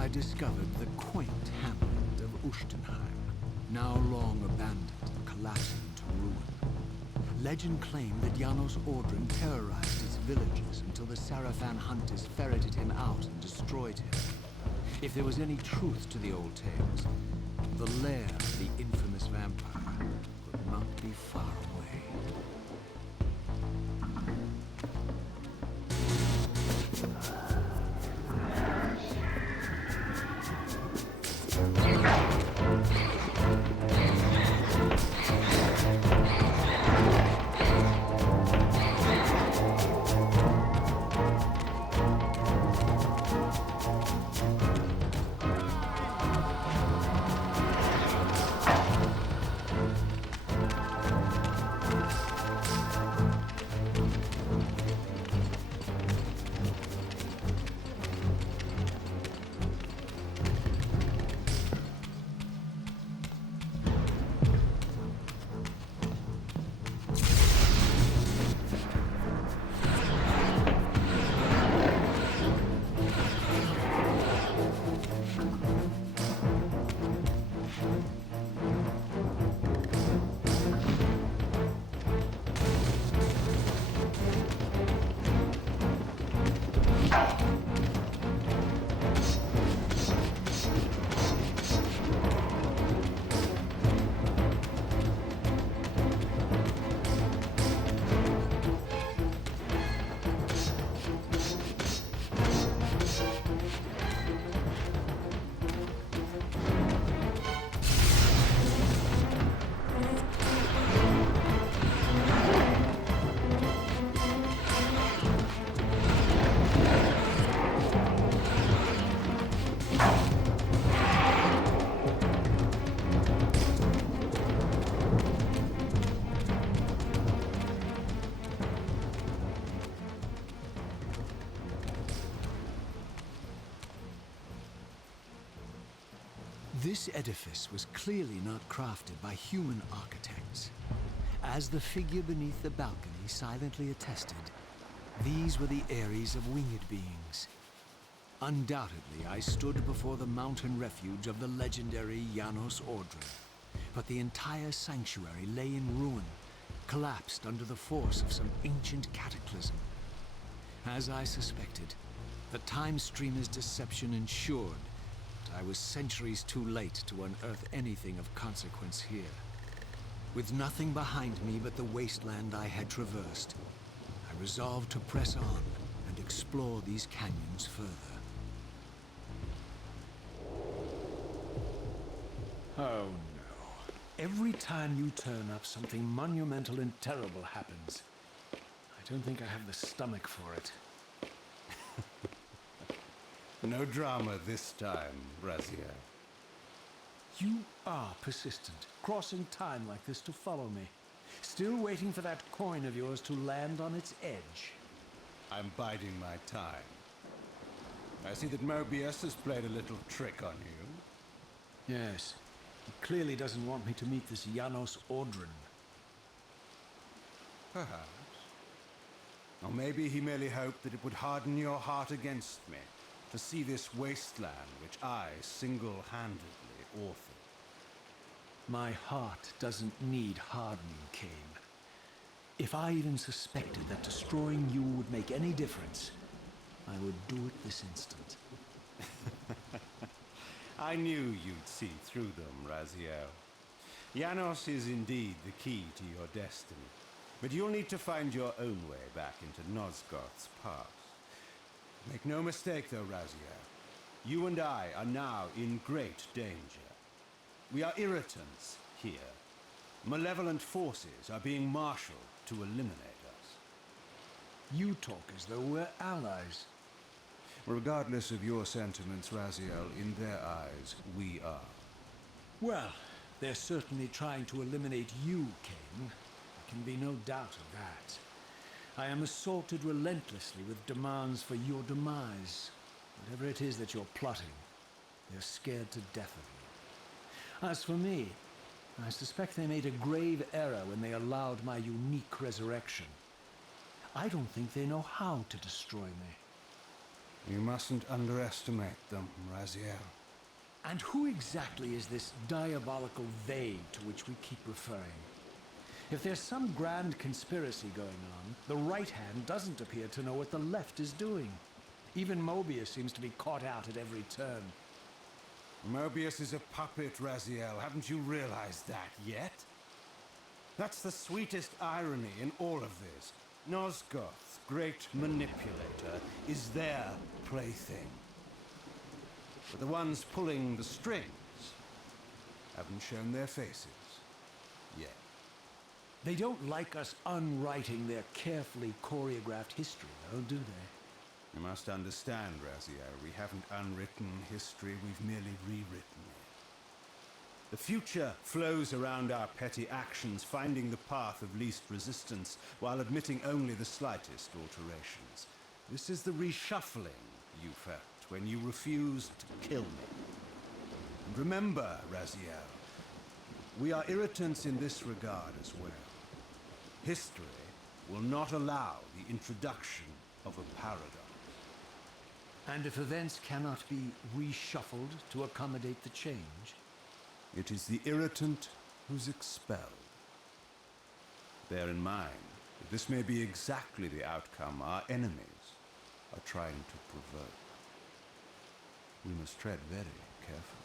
I discovered the quaint hamlet of Uschtenheim, now long abandoned and collapsing into ruin. Legend claimed that Janos Audron terrorized its villagers until the Sarafan hunters ferreted him out and destroyed him. If there was any truth to the old tales, the lair of the infamous vampire could not be far away. This edifice was clearly not crafted by human architects. As the figure beneath the balcony silently attested, these were the Ares of winged beings. Undoubtedly, I stood before the mountain refuge of the legendary Janos Audron, but the entire sanctuary lay in ruin, collapsed under the force of some ancient cataclysm. As I suspected, the time streamer's deception ensured I was centuries too late to unearth anything of consequence here. With nothing behind me but the wasteland I had traversed, I resolved to press on and explore these canyons further. Oh no. Every time you turn up, something monumental and terrible happens. I don't think I have the stomach for it. No drama this time, Raziel. You are persistent, crossing time like this to follow me. Still waiting for that coin of yours to land on its edge. I'm biding my time. I see that Mobius has played a little trick on you. Yes. He clearly doesn't want me to meet this Janos Audron. Perhaps. Or maybe he merely hoped that it would harden your heart against me, to see this wasteland which I single-handedly authored. My heart doesn't need hardening, Kain. If I even suspected that destroying you would make any difference, I would do it this instant. I knew you'd see through them, Raziel. Janos is indeed the key to your destiny, but you'll need to find your own way back into Nosgoth's past. Make no mistake, though, Raziel. You and I are now in great danger. We are irritants here. Malevolent forces are being marshaled to eliminate us. You talk as though we're allies. Regardless of your sentiments, Raziel, in their eyes, we are. Well, they're certainly trying to eliminate you, Kain. There can be no doubt of that. I am assaulted relentlessly with demands for your demise. Whatever it is that you're plotting, they're scared to death of you. As for me, I suspect they made a grave error when they allowed my unique resurrection. I don't think they know how to destroy me. You mustn't underestimate them, Raziel. And who exactly is this diabolical they to which we keep referring? If there's some grand conspiracy going on, the right hand doesn't appear to know what the left is doing. Even Mobius seems to be caught out at every turn. Mobius is a puppet, Raziel. Haven't you realized that yet? That's the sweetest irony in all of this. Nosgoth, great manipulator, is their plaything. But the ones pulling the strings haven't shown their faces yet. They don't like us unwriting their carefully choreographed history, though, do they? You must understand, Raziel, we haven't unwritten history, we've merely rewritten it. The future flows around our petty actions, finding the path of least resistance, while admitting only the slightest alterations. This is the reshuffling you felt when you refused to kill me. And remember, Raziel, we are irritants in this regard as well. History will not allow the introduction of a paradox. And if events cannot be reshuffled to accommodate the change? It is the irritant who's expelled. Bear in mind that this may be exactly the outcome our enemies are trying to provoke. We must tread very carefully.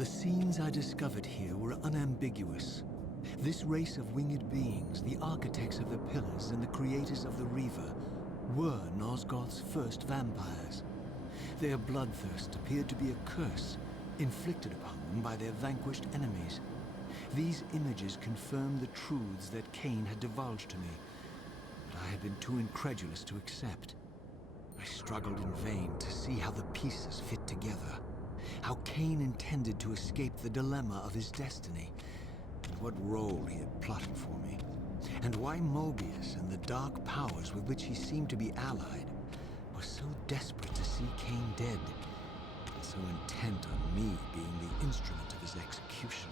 The scenes I discovered here were unambiguous. This race of winged beings, the architects of the Pillars and the creators of the Reaver, were Nosgoth's first vampires. Their bloodthirst appeared to be a curse, inflicted upon them by their vanquished enemies. These images confirmed the truths that Kain had divulged to me, but I had been too incredulous to accept. I struggled in vain to see how the pieces fit together, how Kain intended to escape the dilemma of his destiny, and what role he had plotted for me, and why Mobius and the dark powers with which he seemed to be allied were so desperate to see Kain dead, and so intent on me being the instrument of his execution.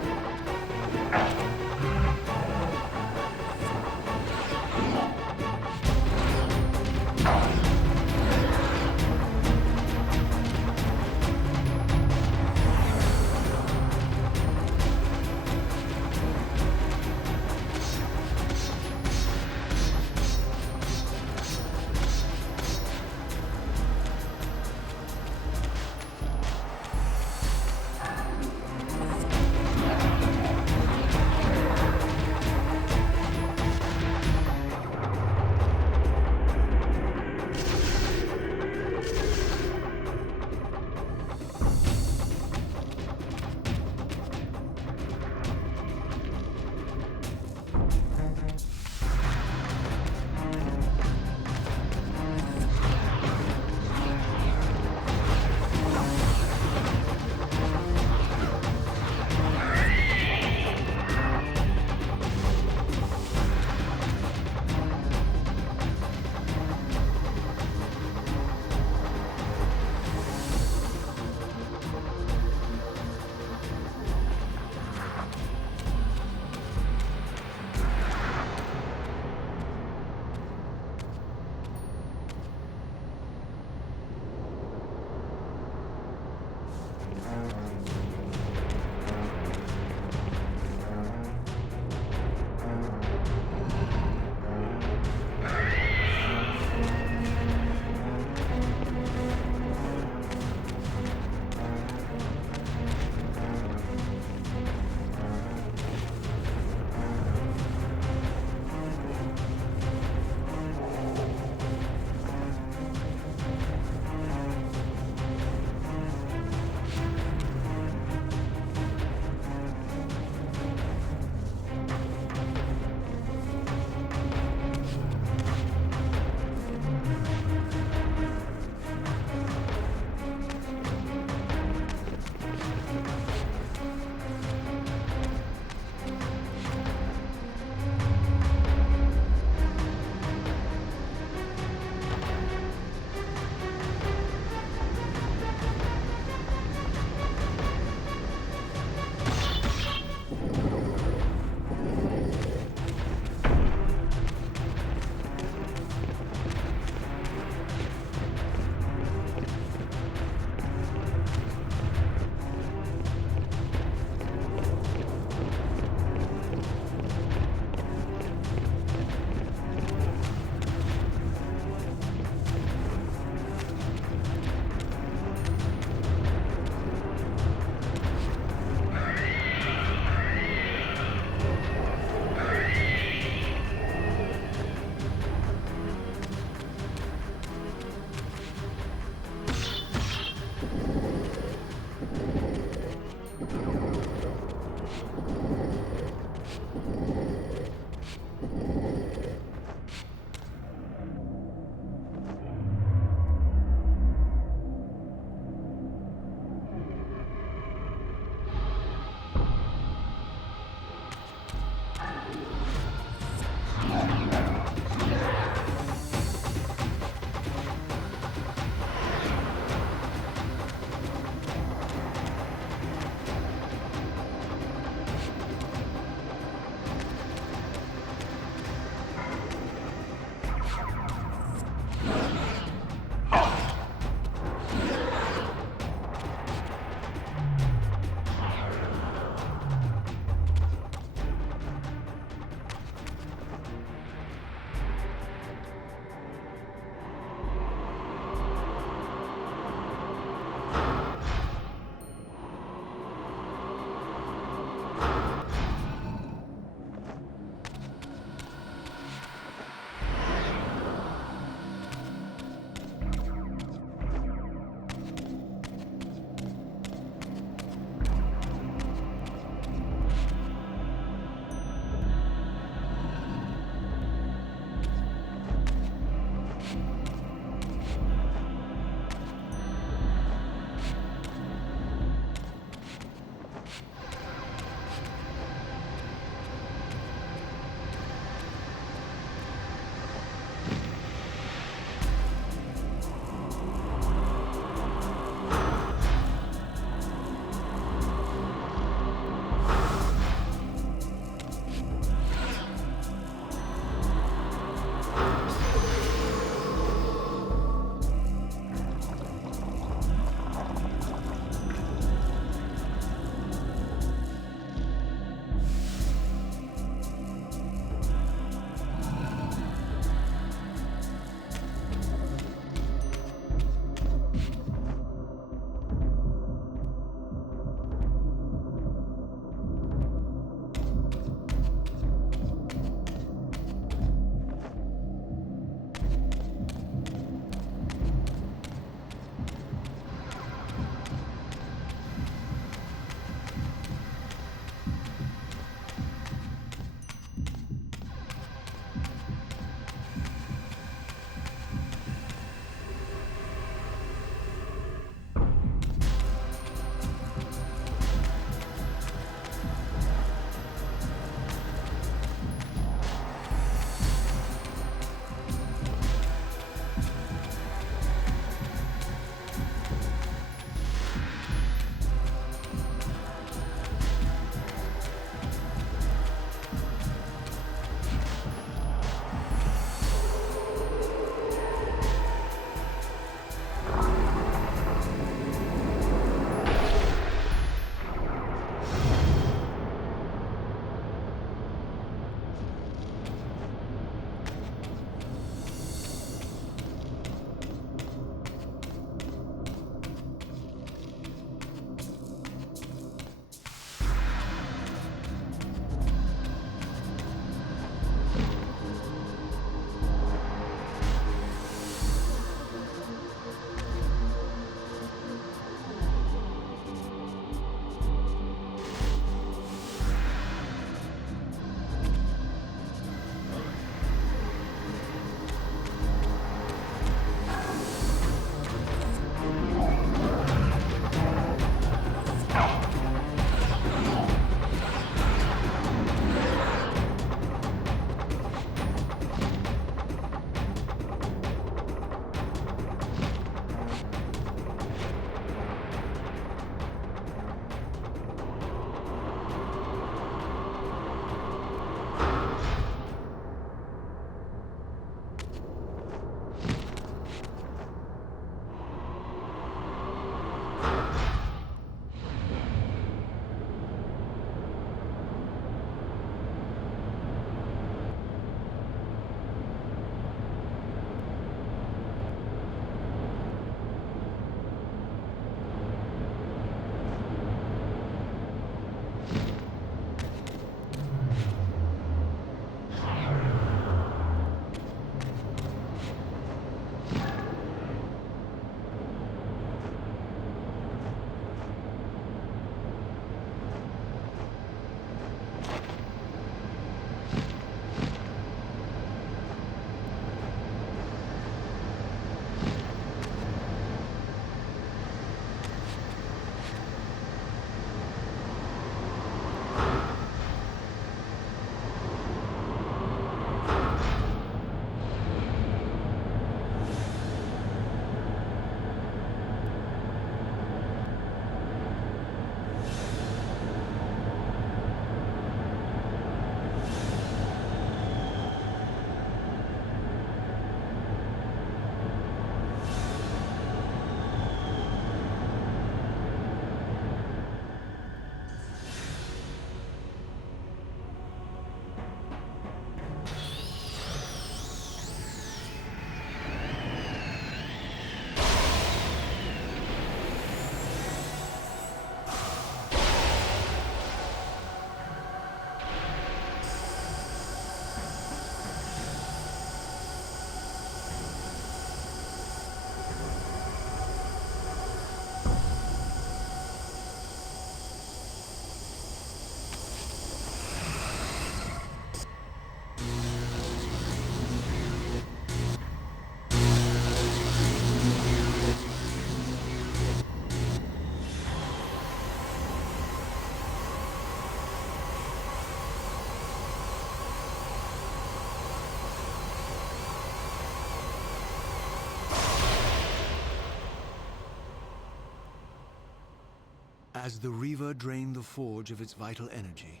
As the Reaver drained the forge of its vital energy,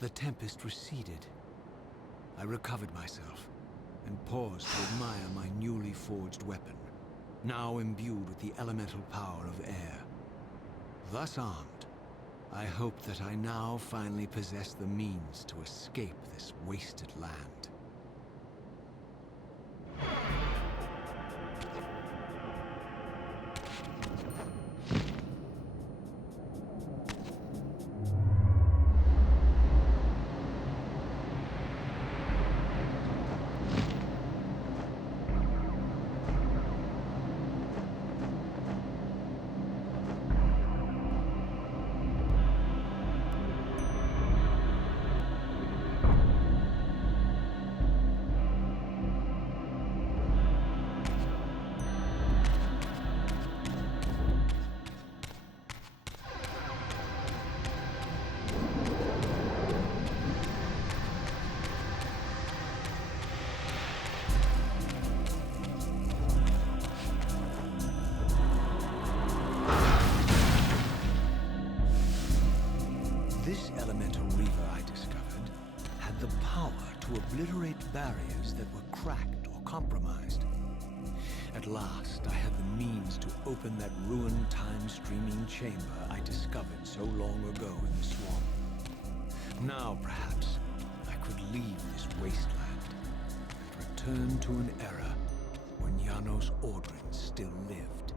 the tempest receded. I recovered myself and paused to admire my newly forged weapon, now imbued with the elemental power of air. Thus armed, I hoped that I now finally possessed the means to escape this wasted land. This elemental Reaver I discovered had the power to obliterate barriers that were cracked or compromised. At last, I had the means to open that ruined time-streaming chamber I discovered so long ago in the swamp. Now, perhaps, I could leave this wasteland and return to an era when Janos Audron still lived.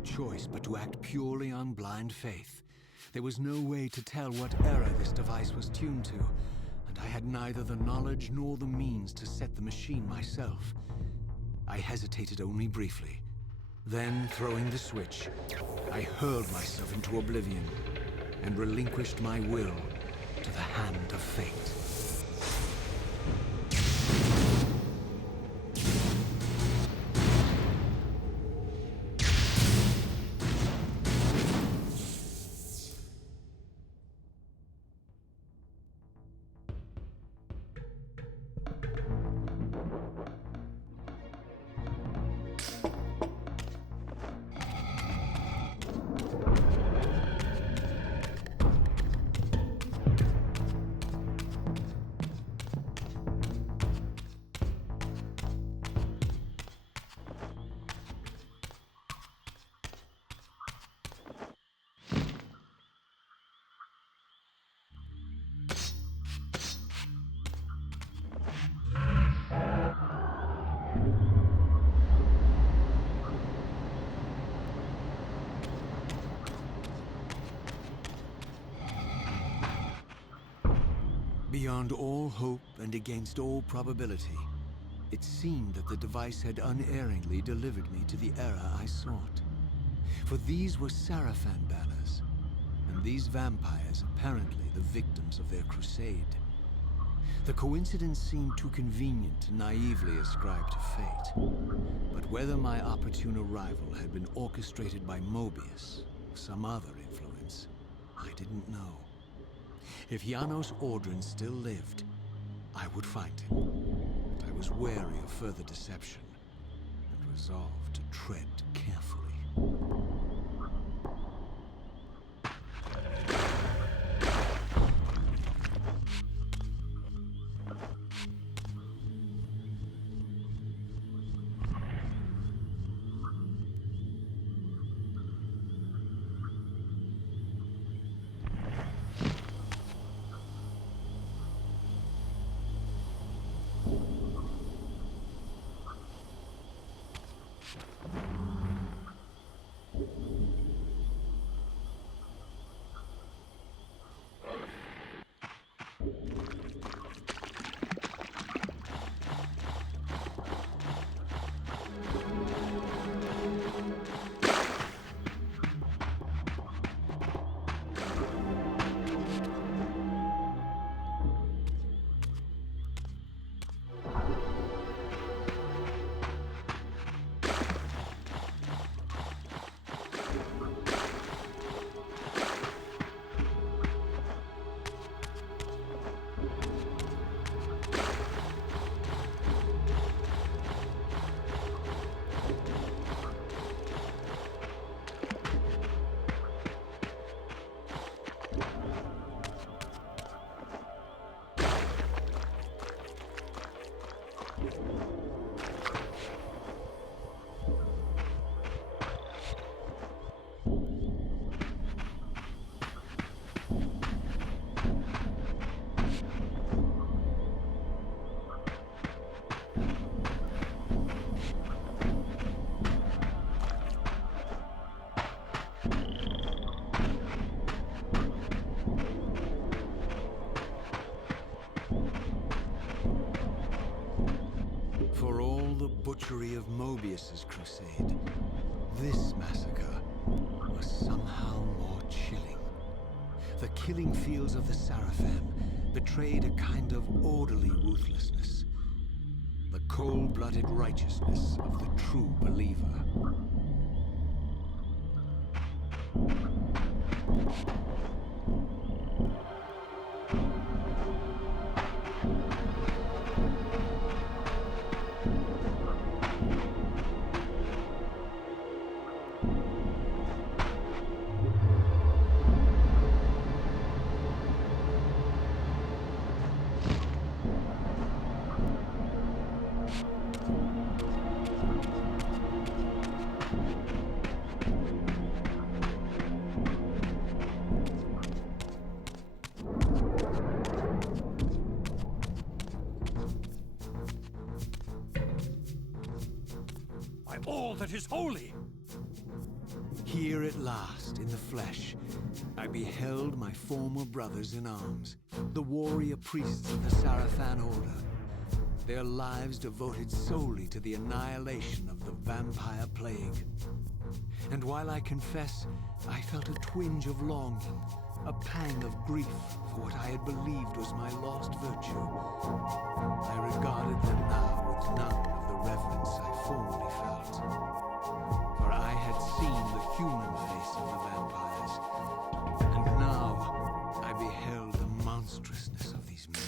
choice but to act purely on blind faith. There was no way to tell what error this device was tuned to, and I had neither the knowledge nor the means to set the machine myself. I hesitated only briefly. Then, throwing the switch, I hurled myself into oblivion and relinquished my will to the hand of fate. Beyond all hope and against all probability, it seemed that the device had unerringly delivered me to the era I sought. For these were Sarafan banners, and these vampires apparently the victims of their crusade. The coincidence seemed too convenient to naively ascribe to fate. But whether my opportune arrival had been orchestrated by Mobius or some other influence, I didn't know. If Janos Audron still lived, I would find him. But I was wary of further deception, and resolved to tread carefully. For all the butchery of Mobius's crusade, this massacre was somehow more chilling. The killing fields of the Sarafan betrayed a kind of orderly ruthlessness, the cold-blooded righteousness of the true believer. All that is holy! Here at last, in the flesh, I beheld my former brothers in arms, the warrior priests of the Sarafan Order. Their lives devoted solely to the annihilation of the vampire plague. And while I confess, I felt a twinge of longing, a pang of grief for what I had believed was my lost virtue, I regarded them now with none of the reverence I formerly felt. For I had seen the human face of the vampires, and now I beheld the monstrousness of these men.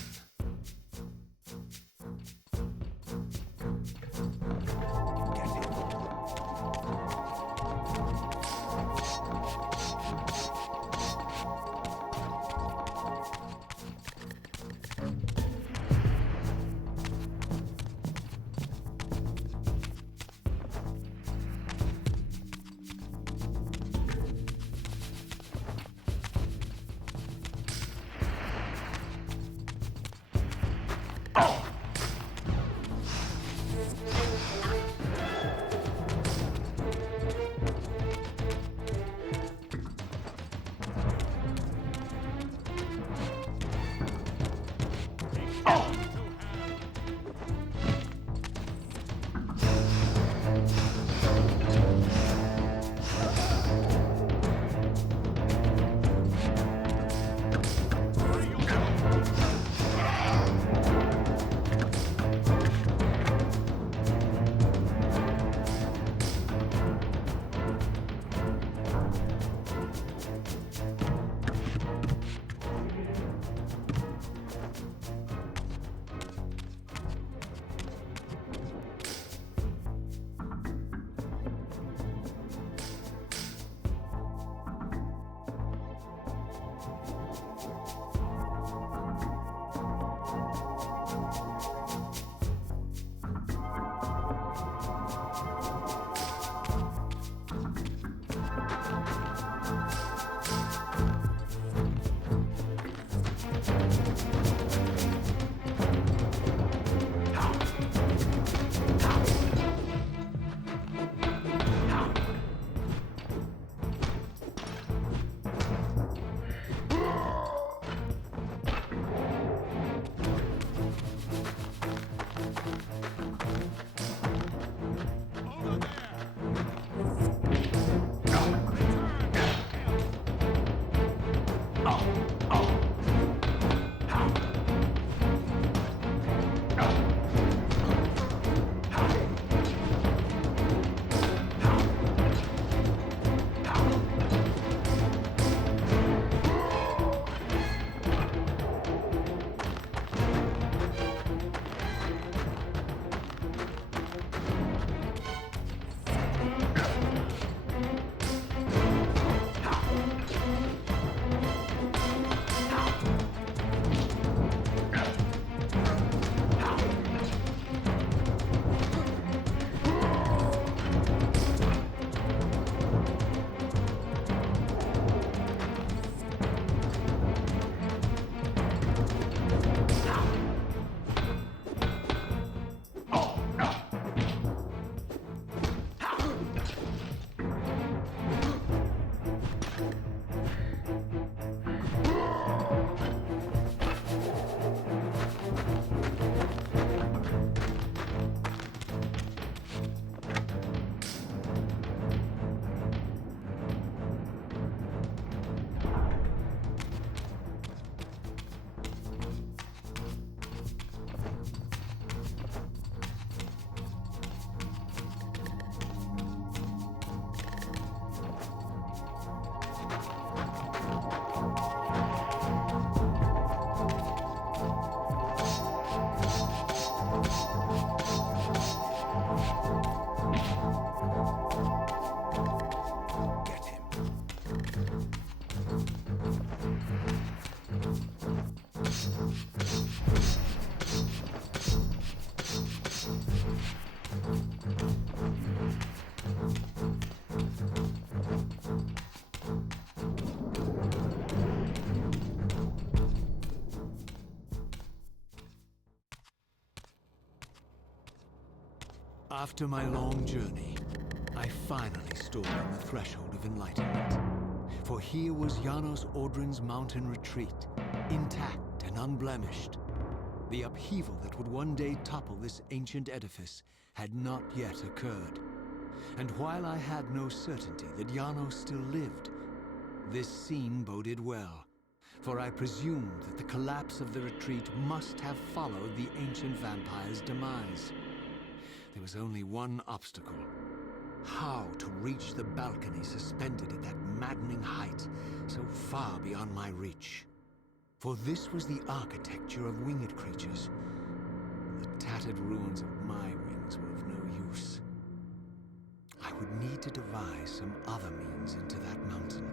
After my long journey, I finally stood on the threshold of enlightenment. For here was Janos Audron's mountain retreat, intact and unblemished. The upheaval that would one day topple this ancient edifice had not yet occurred. And while I had no certainty that Janos still lived, this scene boded well, for I presumed that the collapse of the retreat must have followed the ancient vampire's demise. There was only one obstacle: how to reach the balcony suspended at that maddening height so far beyond my reach. For this was the architecture of winged creatures. The tattered ruins of my wings were of no use. I would need to devise some other means into that mountain.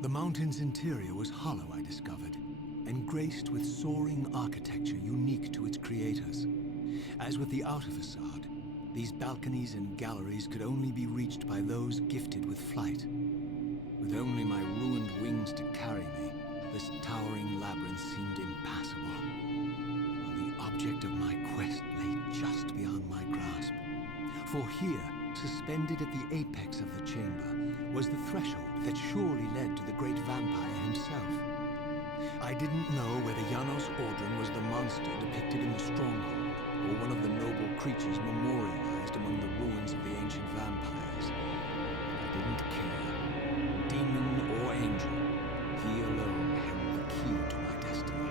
The mountain's interior was hollow, I discovered, and graced with soaring architecture unique to its creators. As with the outer facade, these balconies and galleries could only be reached by those gifted with flight. With only my ruined wings to carry me, this towering labyrinth seemed impassable, while the object of my quest lay just beyond my grasp. For here, suspended at the apex of the chamber, was the threshold that surely led to the great vampire himself. I didn't know whether Janos Audron was the monster depicted in the Stronghold, or one of the noble creatures memorialized among the ruins of the ancient vampires. I didn't care. Demon or angel, he alone held the key to my destiny.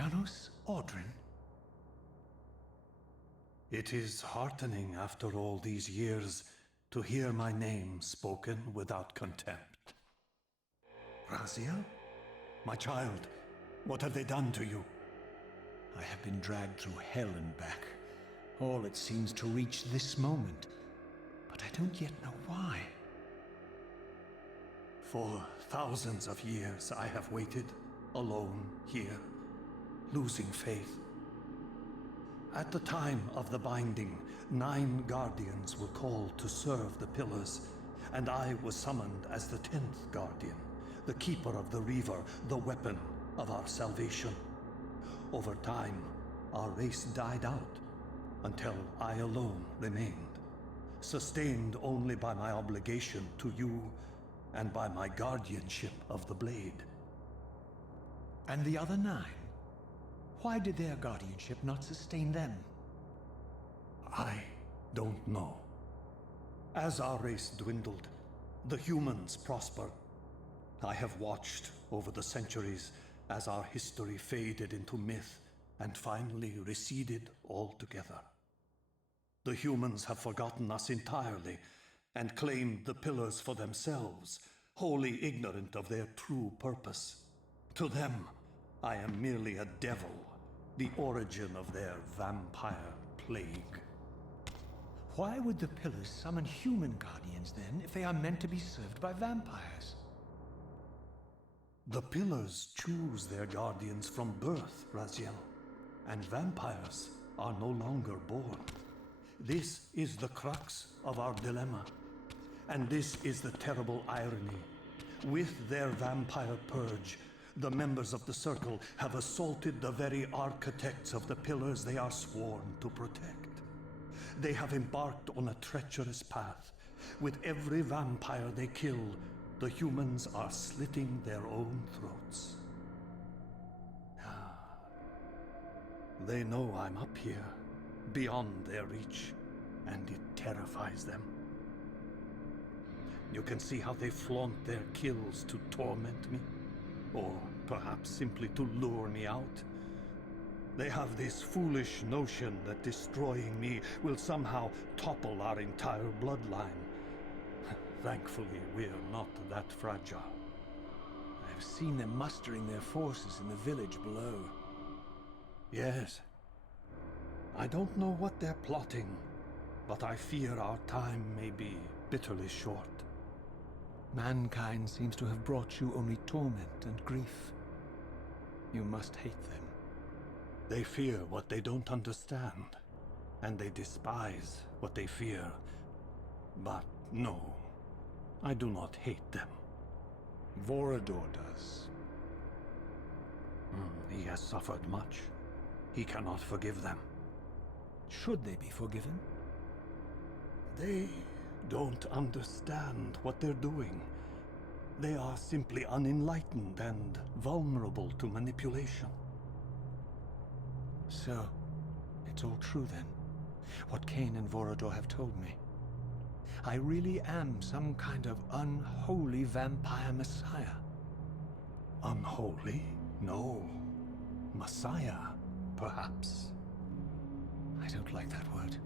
Janos Audron? It is heartening after all these years to hear my name spoken without contempt. Raziel? My child, what have they done to you? I have been dragged through hell and back. All it seems to reach this moment. But I don't yet know why. For thousands of years I have waited, alone here, losing faith. At the time of the binding, 9 guardians were called to serve the Pillars, and I was summoned as the 10th guardian, the keeper of the Reaver, the weapon of our salvation. Over time, our race died out, until I alone remained, sustained only by my obligation to you and by my guardianship of the blade. And the other 9? Why did their guardianship not sustain them? I don't know. As our race dwindled, the humans prospered. I have watched over the centuries as our history faded into myth and finally receded altogether. The humans have forgotten us entirely and claimed the Pillars for themselves, wholly ignorant of their true purpose. To them, I am merely a devil, the origin of their vampire plague. Why would the Pillars summon human guardians then, if they are meant to be served by vampires? The Pillars choose their guardians from birth, Raziel, and vampires are no longer born. This is the crux of our dilemma, and this is the terrible irony. With their vampire purge, the members of the Circle have assaulted the very architects of the Pillars they are sworn to protect. They have embarked on a treacherous path. With every vampire they kill, the humans are slitting their own throats. They know I'm up here, beyond their reach, and it terrifies them. You can see how they flaunt their kills to torment me, or perhaps simply to lure me out. They have this foolish notion that destroying me will somehow topple our entire bloodline. Thankfully, we're not that fragile. I've seen them mustering their forces in the village below. Yes. I don't know what they're plotting, but I fear our time may be bitterly short. Mankind seems to have brought you only torment and grief. You must hate them. They fear what they don't understand, and they despise what they fear. But no, I do not hate them. Vorador does. He has suffered much. He cannot forgive them. Should they be forgiven? They don't understand what they're doing. They are simply unenlightened and vulnerable to manipulation. So, it's all true then, what Kain and Vorador have told me. I really am some kind of unholy vampire messiah. Unholy? No. Messiah, perhaps. I don't like that word.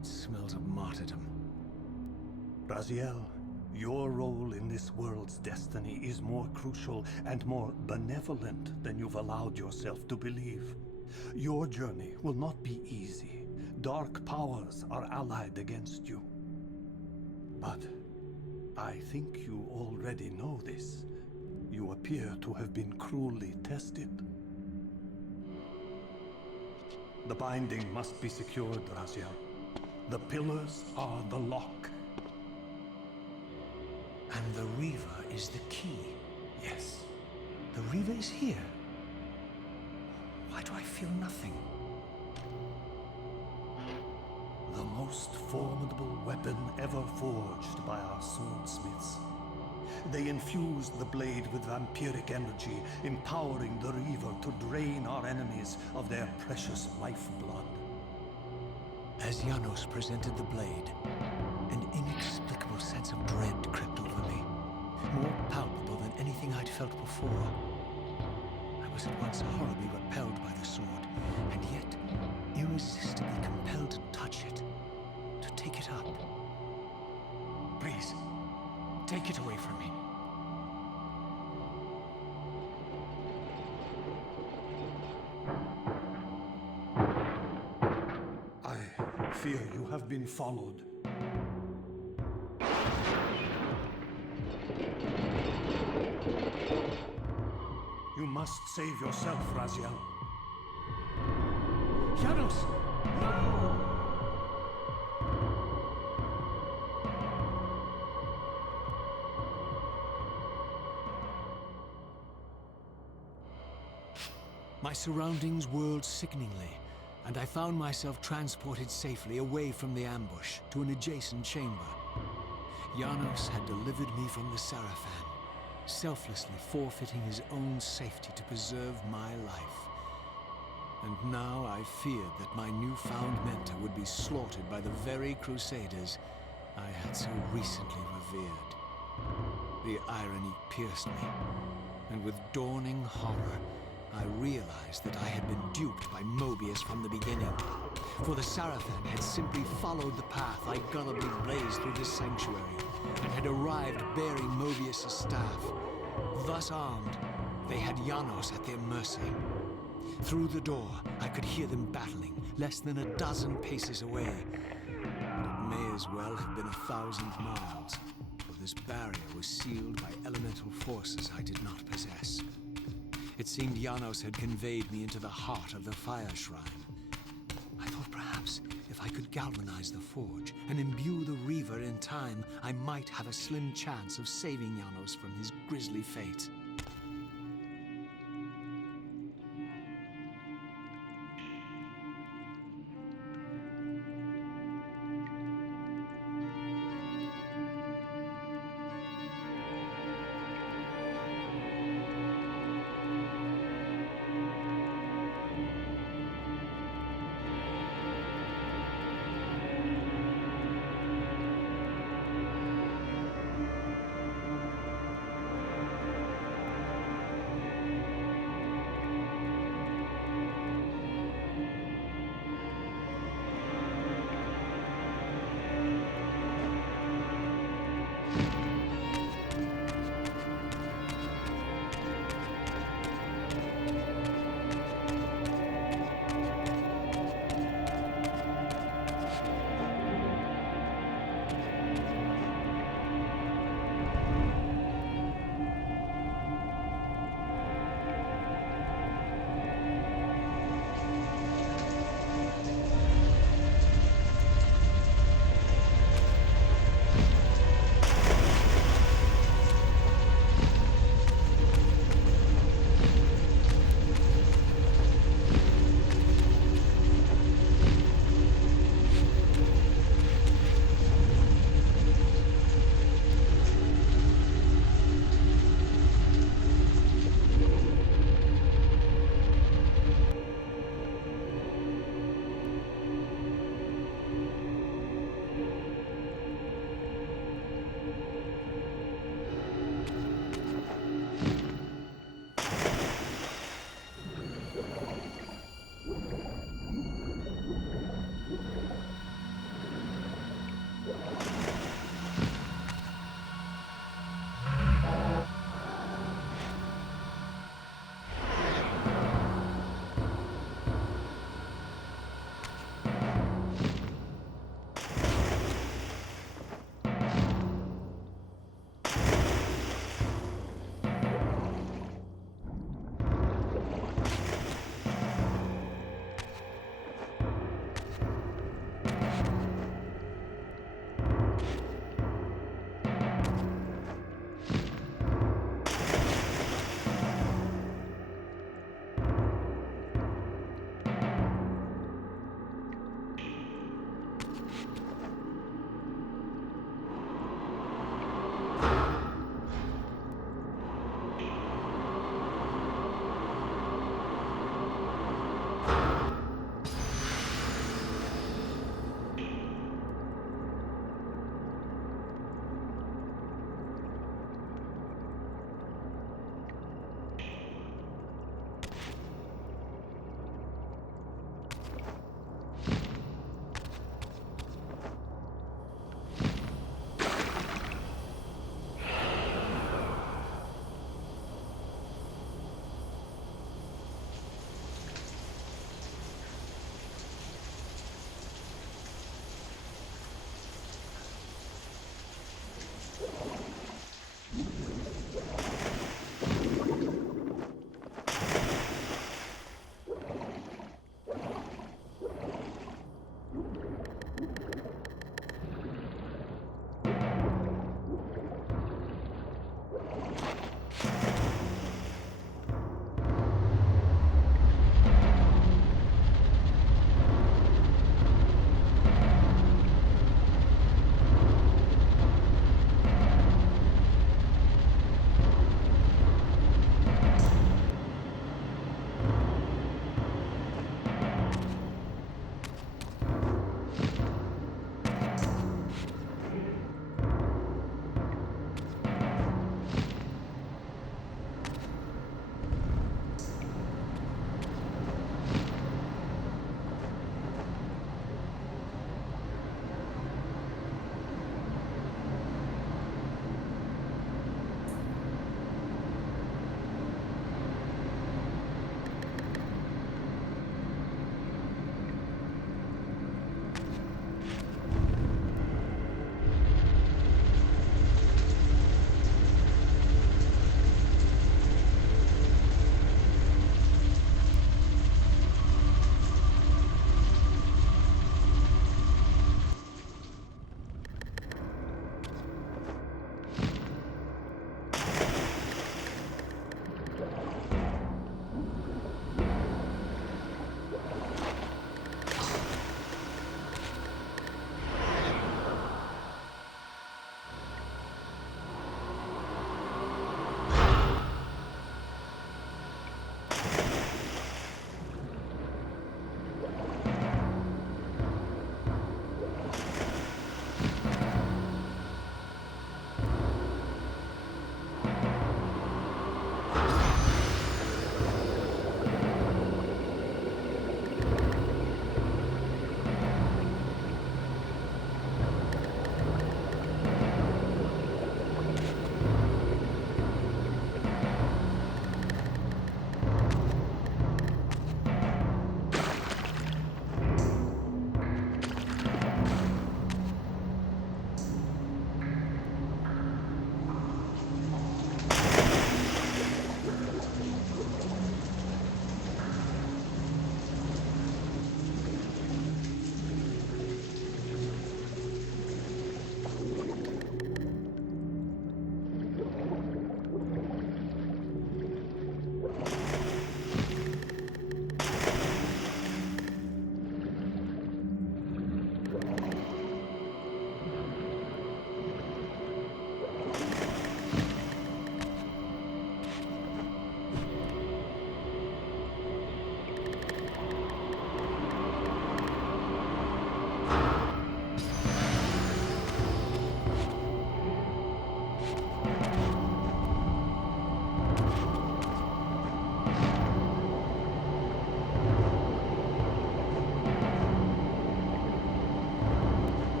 It smells of martyrdom. Raziel, your role in this world's destiny is more crucial and more benevolent than you've allowed yourself to believe. Your journey will not be easy. Dark powers are allied against you. But I think you already know this. You appear to have been cruelly tested. The binding must be secured, Raziel. The Pillars are the lock. And the Reaver is the key. Yes. The Reaver is here. Why do I feel nothing? The most formidable weapon ever forged by our swordsmiths. They infused the blade with vampiric energy, empowering the Reaver to drain our enemies of their precious lifeblood. As Janos presented the blade, an inexplicable sense of dread crept over me, more palpable than anything I'd felt before. I was at once horribly repelled by the sword, and yet irresistibly compelled to touch it, to take it up. Please, take it away from me. I fear you have been followed. You must save yourself, Raziel. Janos! No! My surroundings whirled sickeningly, and I found myself transported safely away from the ambush to an adjacent chamber. Janos had delivered me from the Sarafan, selflessly forfeiting his own safety to preserve my life. And now I feared that my newfound mentor would be slaughtered by the very crusaders I had so recently revered. The irony pierced me, and with dawning horror, I realized that I had been duped by Mobius from the beginning. For the Sarafan had simply followed the path I gullibly blazed through this sanctuary, and had arrived bearing Mobius' staff. Thus armed, they had Janos at their mercy. Through the door, I could hear them battling, less than a dozen paces away. But it may as well have been 1,000 miles, for this barrier was sealed by elemental forces I did not possess. It seemed Janos had conveyed me into the heart of the Fire Shrine. I thought perhaps if I could galvanize the forge and imbue the Reaver in time, I might have a slim chance of saving Janos from his grisly fate.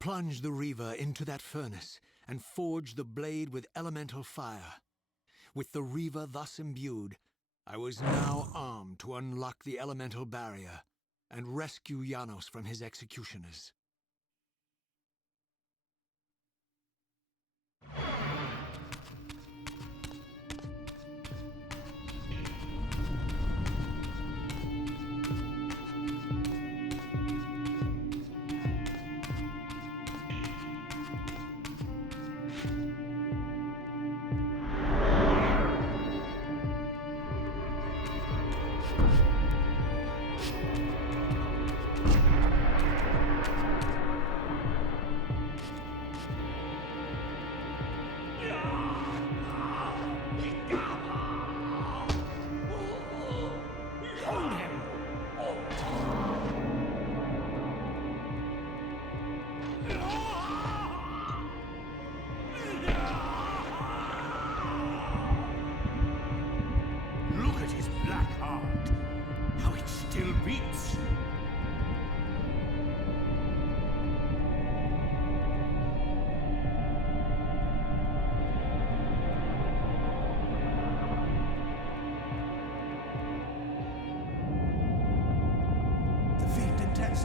plunged the Reaver into that furnace and forged the blade with elemental fire. With the Reaver thus imbued, I was now armed to unlock the elemental barrier and rescue Janos from his executioners.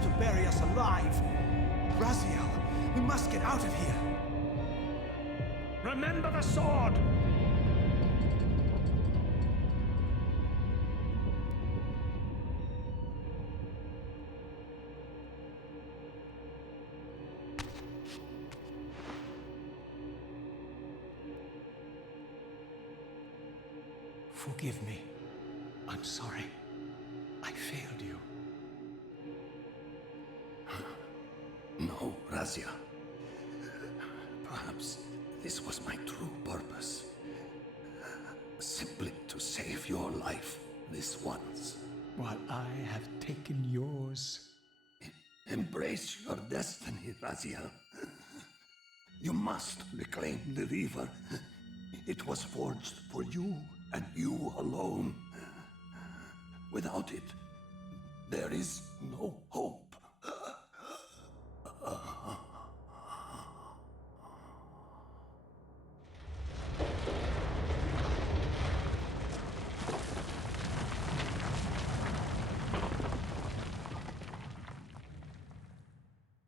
To bury us alive. Raziel, we must get out of here. Remember the sword! Forgive me. I'm sorry. I failed you. No, Raziel. Perhaps this was my true purpose. Simply to save your life this once. While I have taken yours. Embrace your destiny, Raziel. You must reclaim the Reaver. It was forged for you and you alone. Without it, there is no hope.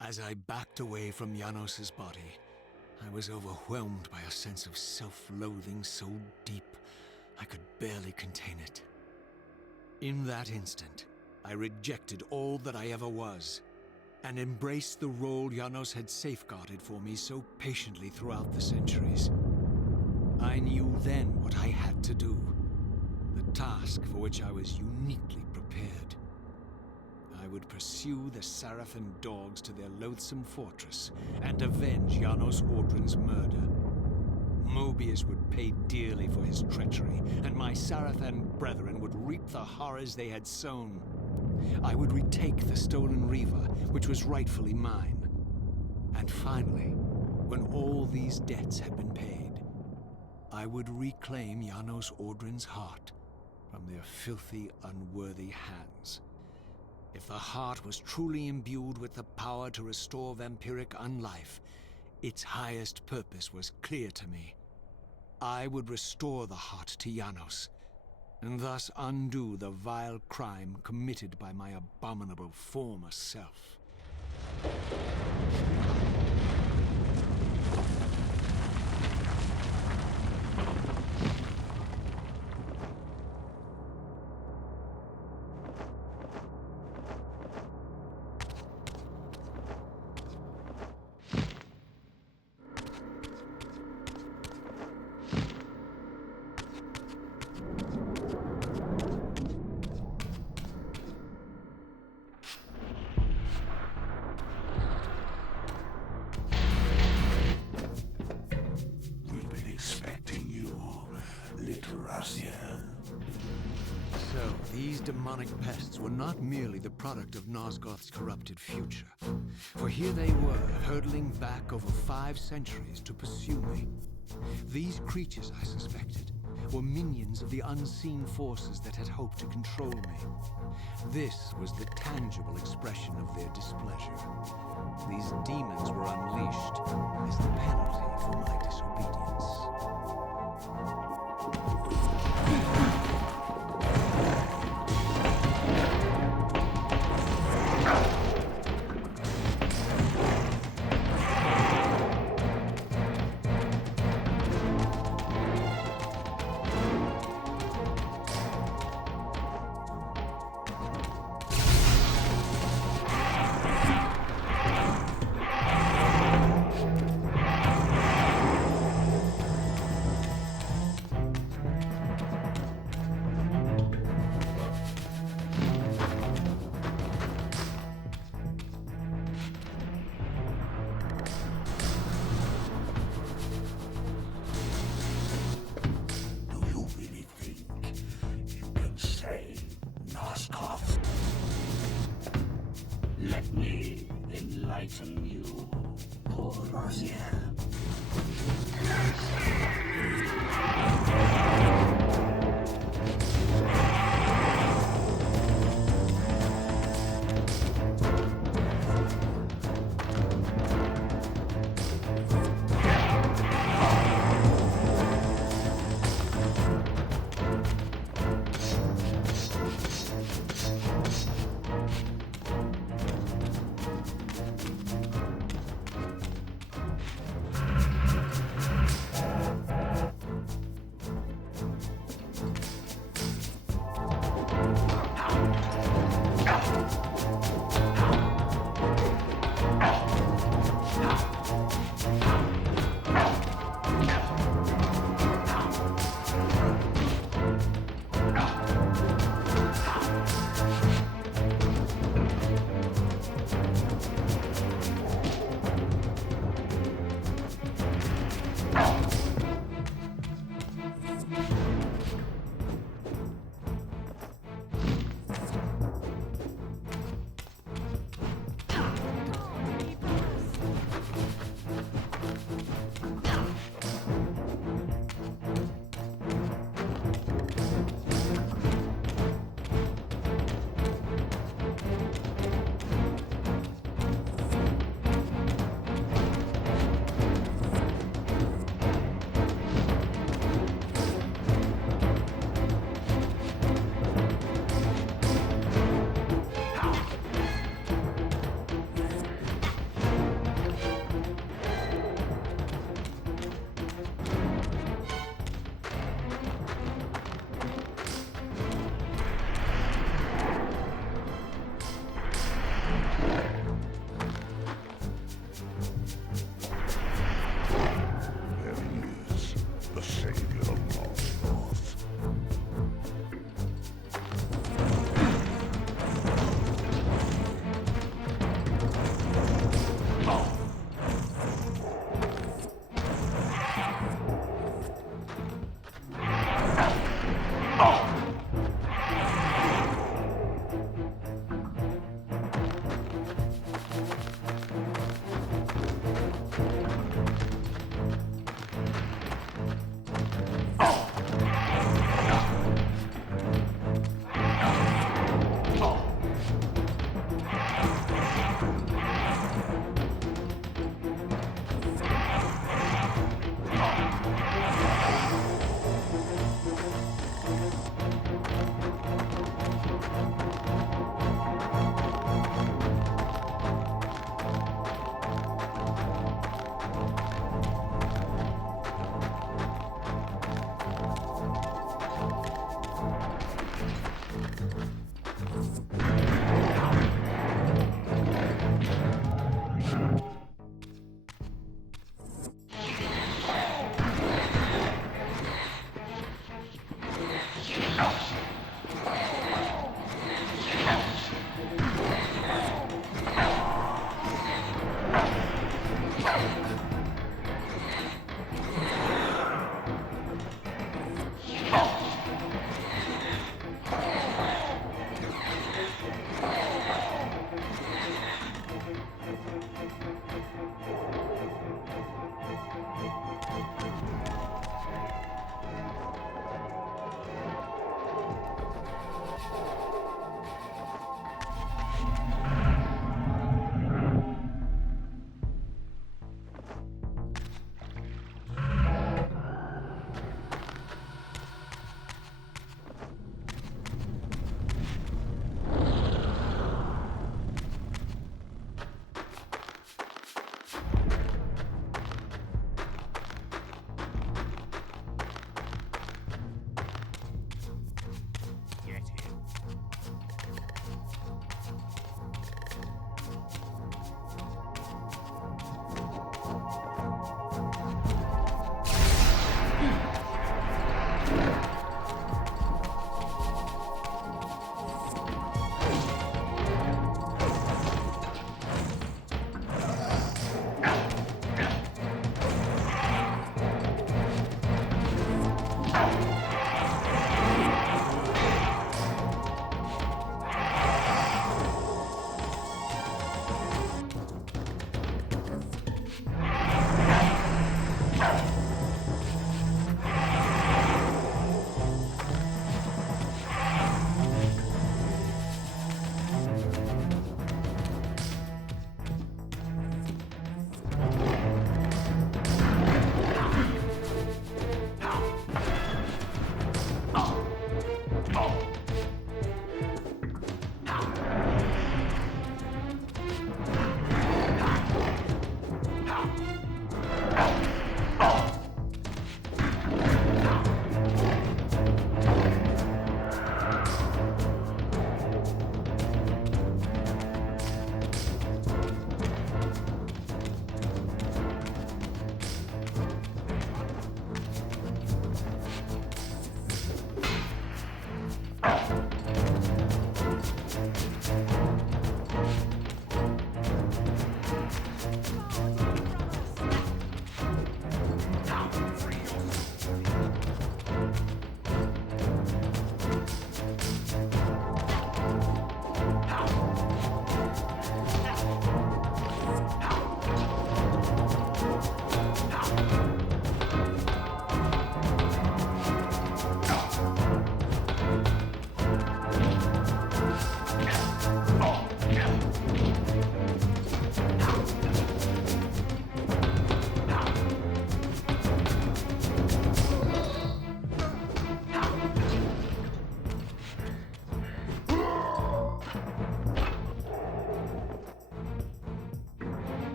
As I backed away from Janos's body, I was overwhelmed by a sense of self-loathing so deep I could barely contain it. In that instant, I rejected all that I ever was, and embraced the role Janos had safeguarded for me so patiently throughout the centuries. I knew then what I had to do, the task for which I was uniquely prepared. I would pursue the Sarafan dogs to their loathsome fortress and avenge Janos Audron's murder. Mobius would pay dearly for his treachery, and my Sarafan brethren would reap the horrors they had sown. I would retake the stolen Reaver, which was rightfully mine. And finally, when all these debts had been paid, I would reclaim Janos Audron's heart from their filthy, unworthy hands. If the heart was truly imbued with the power to restore vampiric unlife, its highest purpose was clear to me. I would restore the heart to Janos, and thus undo the vile crime committed by my abominable former self. These demonic pests were not merely the product of Nosgoth's corrupted future, for here they were, hurtling back over 5 centuries to pursue me. These creatures, I suspected, were minions of the unseen forces that had hoped to control me. This was the tangible expression of their displeasure. These demons were unleashed as the penalty for my disobedience. Let me enlighten you, poor Raziel.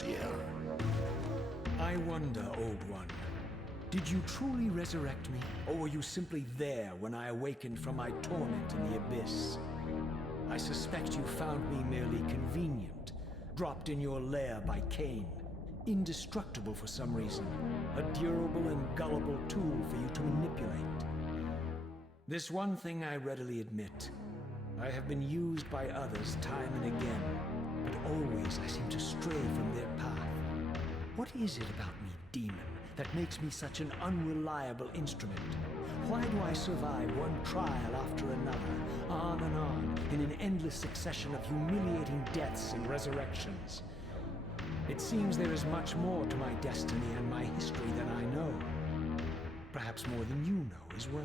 Raziel. I wonder, Old One. Did you truly resurrect me, or were you simply there when I awakened from my torment in the abyss? I suspect you found me merely convenient, dropped in your lair by Kain, indestructible for some reason, a durable and gullible tool for you to manipulate. This one thing I readily admit. I have been used by others time and again, but always I seem to stray from their path. What is it about me, demon, that makes me such an unreliable instrument? Why do I survive one trial after another, on and on, in an endless succession of humiliating deaths and resurrections? It seems there is much more to my destiny and my history than I know. Perhaps more than you know as well.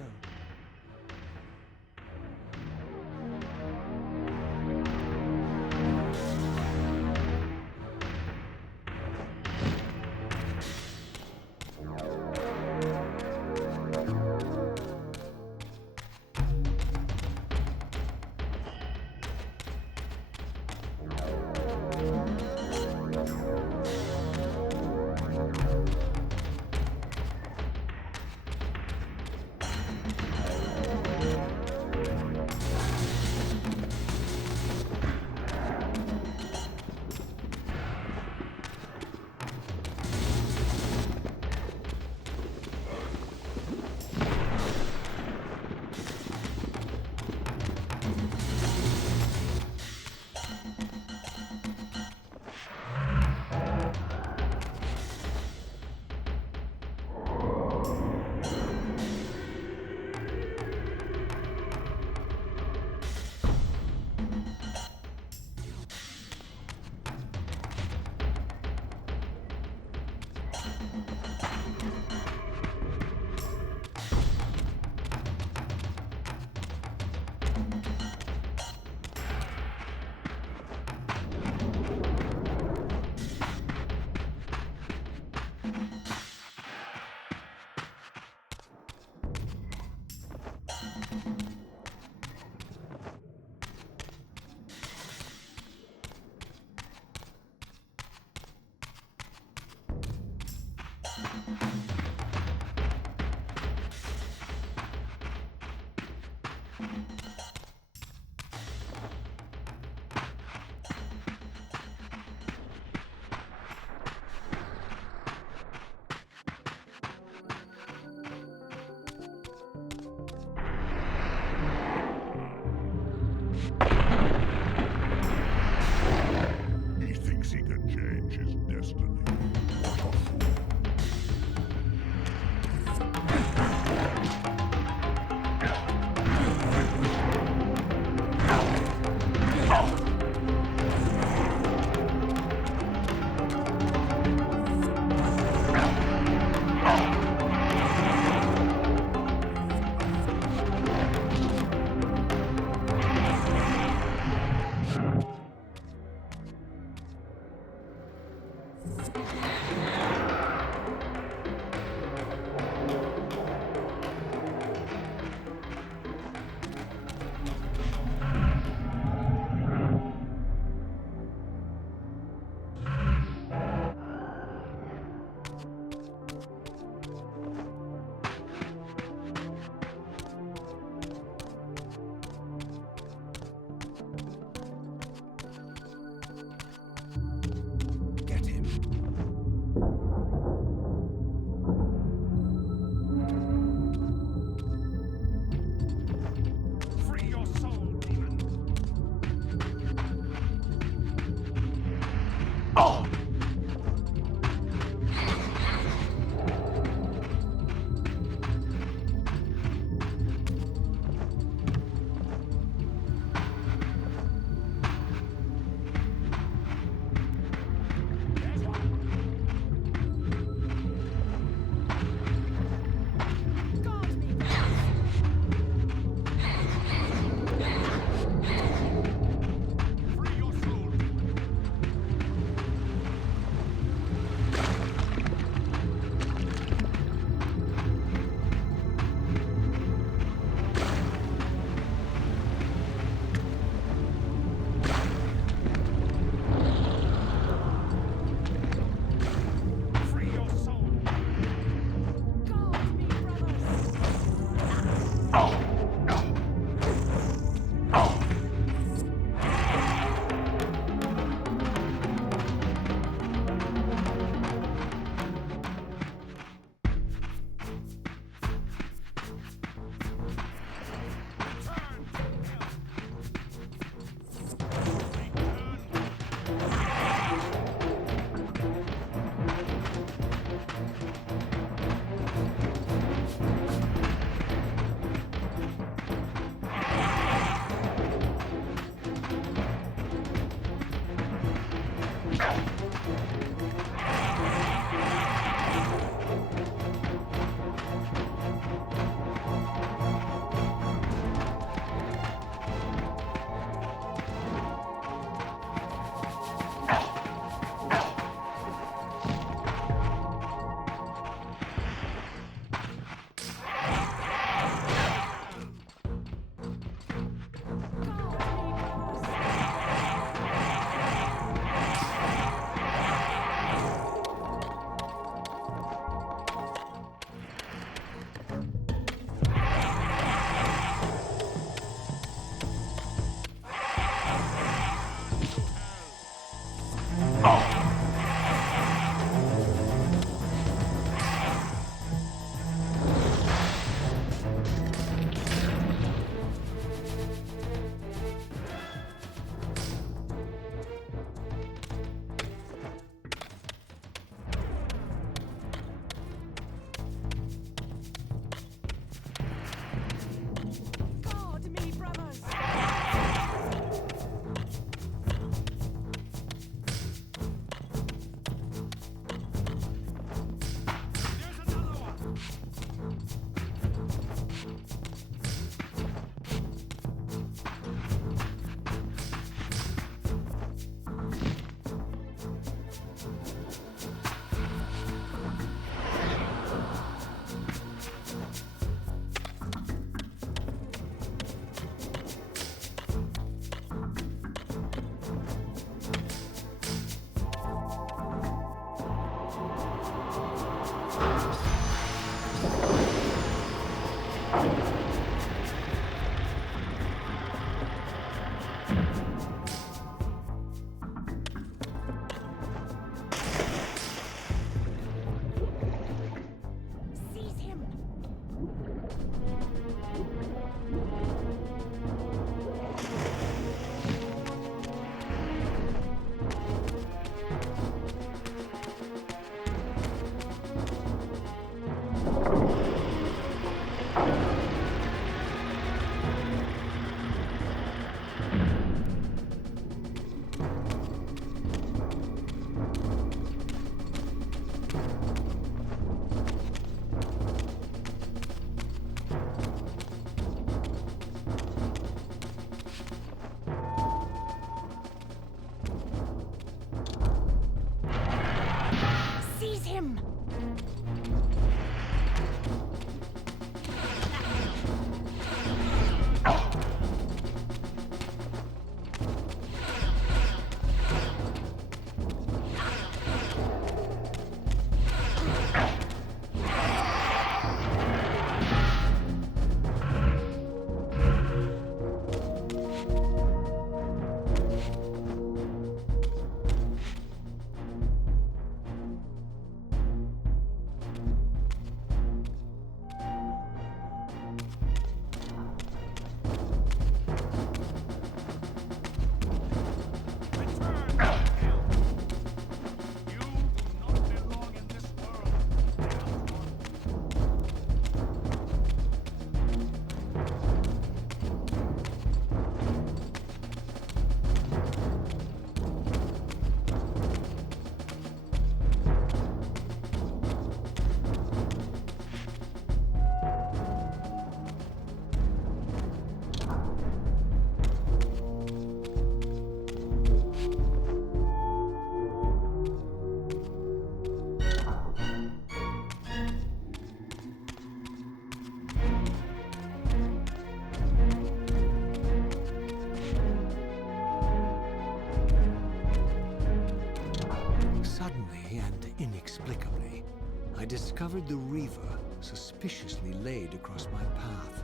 I discovered the Reaver suspiciously laid across my path.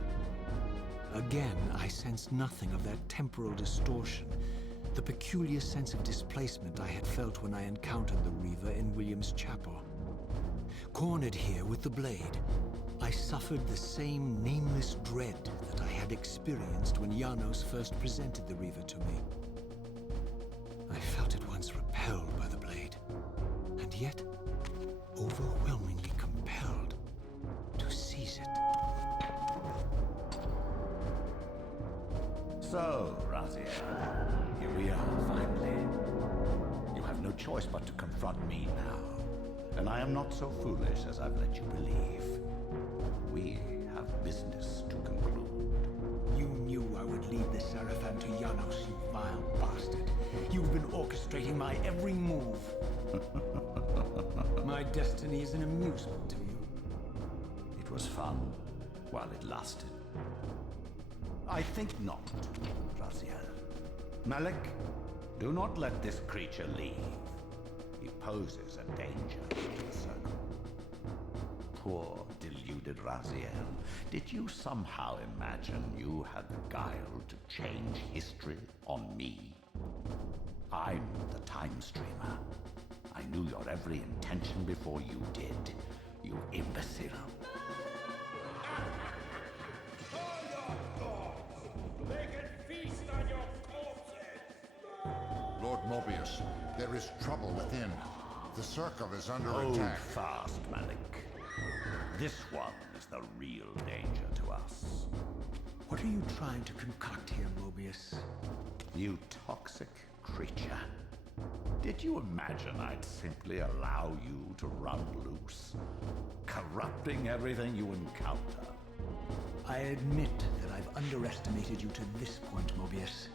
Again, I sensed nothing of that temporal distortion, the peculiar sense of displacement I had felt when I encountered the Reaver in William's chapel. Cornered here with the blade, I suffered the same nameless dread that I had experienced when Janos first presented the Reaver to me. I felt at once repelled by the blade, and yet overwhelmingly compelled to seize it. So, Raziel, here we are, finally. You have no choice but to confront me now. And I am not so foolish as I've let you believe. We have business to conclude. You knew I would lead the Sarafan to Janos, you vile bastard. You've been orchestrating my every move. My destiny is an amusement to you. It was fun while it lasted. I think not, Raziel. Malik, do not let this creature leave. He poses a danger to the circle. Poor, deluded Raziel. Did you somehow imagine you had the guile to change history on me? I'm the time streamer. I knew your every intention before you did, you imbecile. Lord Mobius, there is trouble within. The circle is under Hold attack. fast, Malik. This one is the real danger to us. What are you trying to concoct here, Mobius? You toxic creature. Did you imagine I'd simply allow you to run loose, corrupting everything you encounter? I admit that I've underestimated you to this point, Mobius.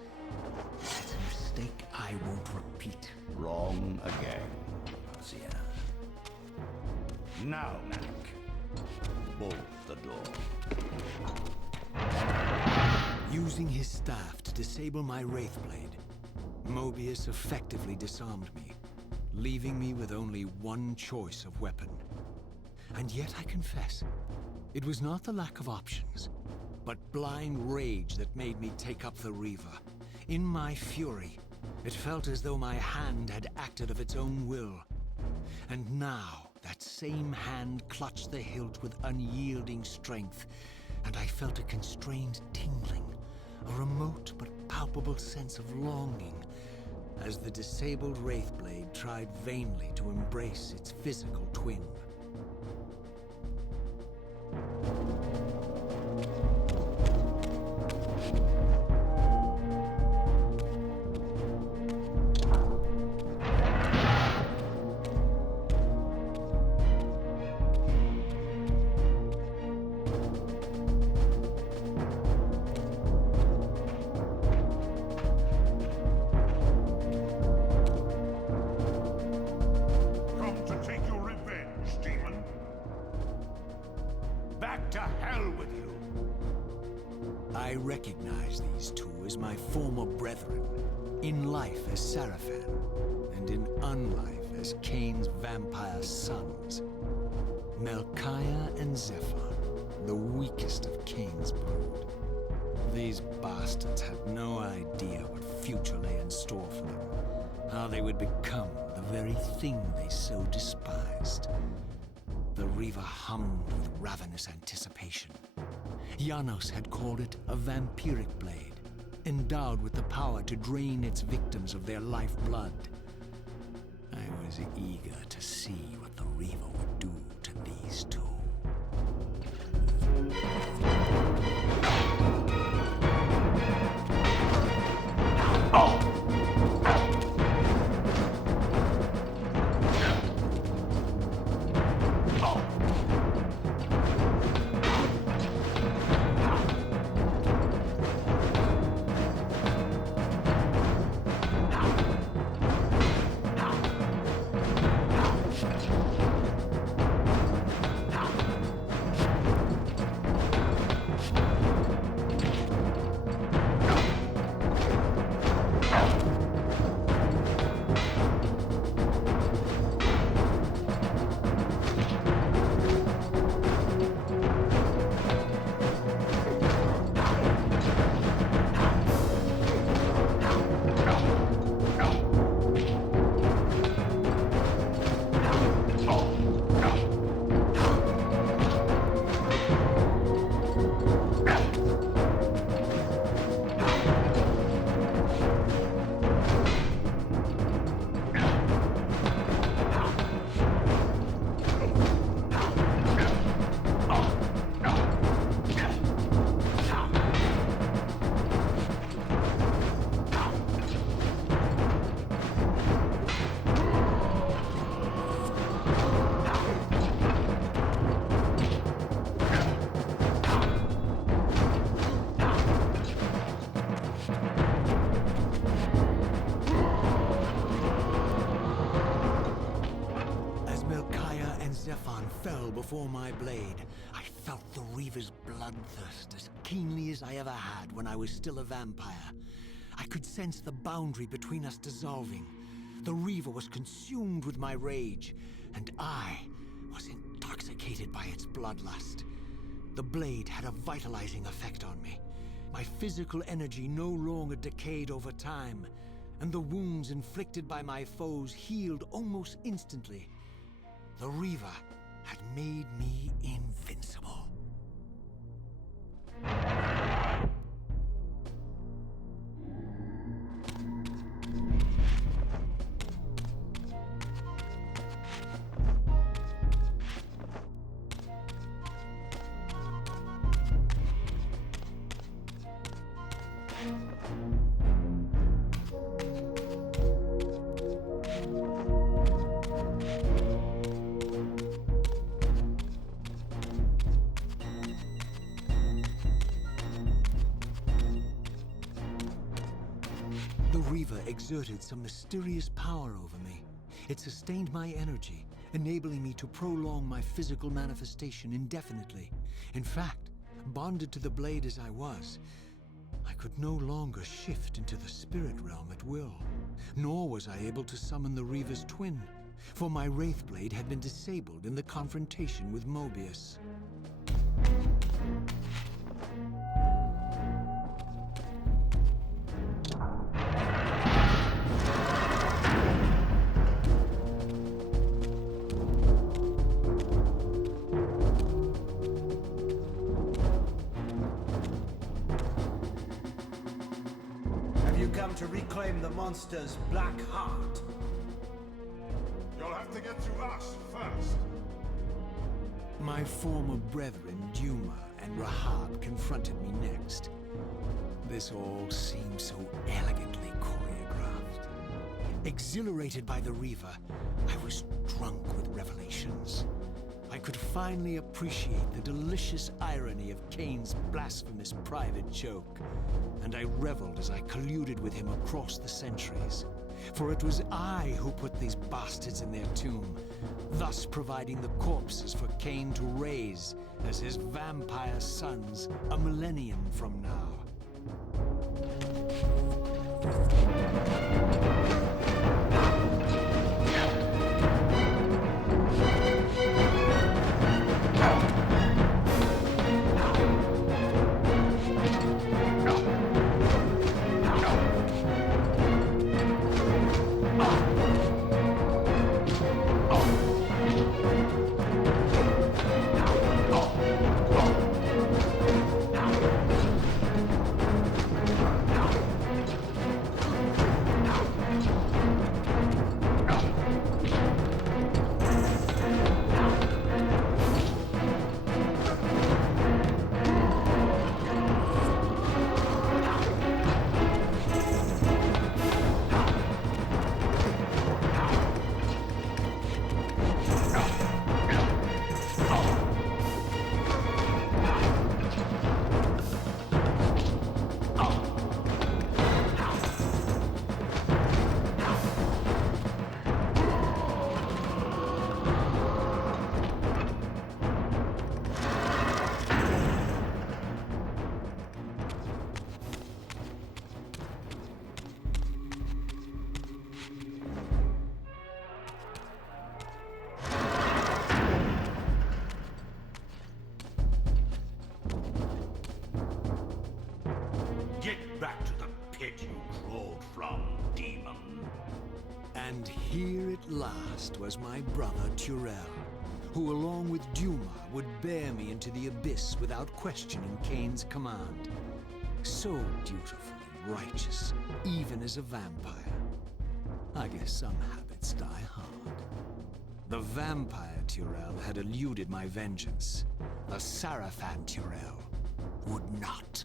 It's a mistake I won't repeat. Wrong again, Raziel. Now, Malik, bolt the door. Using his staff to disable my Wraithblade, Mobius effectively disarmed me, leaving me with only one choice of weapon. And yet I confess, it was not the lack of options, but blind rage that made me take up the Reaver. In my fury, it felt as though my hand had acted of its own will. And now, that same hand clutched the hilt with unyielding strength, and I felt a constrained tingling, a remote but palpable sense of longing, as the disabled Wraithblade tried vainly to embrace its physical twin. I recognize these two as my former brethren, in life as Sarafan, and in unlife as Kain's vampire sons. Melchiah and Zephyr, the weakest of Kain's brood. These bastards had no idea what future lay in store for them, how they would become the very thing they so despised. The Reaver hummed with ravenous anticipation. Janos had called it a vampiric blade, endowed with the power to drain its victims of their lifeblood. I was eager to see what the Reaver would do to these two. before my blade, I felt the Reaver's bloodthirst as keenly as I ever had when I was still a vampire. I could sense the boundary between us dissolving. The Reaver was consumed with my rage, and I was intoxicated by its bloodlust. The blade had a vitalizing effect on me. My physical energy no longer decayed over time, and the wounds inflicted by my foes healed almost instantly. The Reaver had made me invincible. The Reaver exerted some mysterious power over me. It sustained my energy, enabling me to prolong my physical manifestation indefinitely. In fact, bonded to the blade as I was, I could no longer shift into the spirit realm at will. Nor was I able to summon the Reaver's twin, for my Wraith Blade had been disabled in the confrontation with Mobius. To reclaim the monster's black heart. You'll have to get through us first. My former brethren, Duma and Rahab, confronted me next. This all seemed so elegantly choreographed. Exhilarated by the Reaver, I was drunk with revelations. I could finally appreciate the delicious irony of Kain's blasphemous private joke, and I reveled as I colluded with him across the centuries. For it was I who put these bastards in their tomb, thus providing the corpses for Kain to raise as his vampire sons a millennium from now. Back to the pit you crawled from, demon. And here at last was my brother Tyrell, who along with Duma would bear me into the abyss without questioning Kain's command. So dutiful and righteous, even as a vampire. I guess some habits die hard. The vampire Tyrell had eluded my vengeance. The Sarafan Tyrell would not.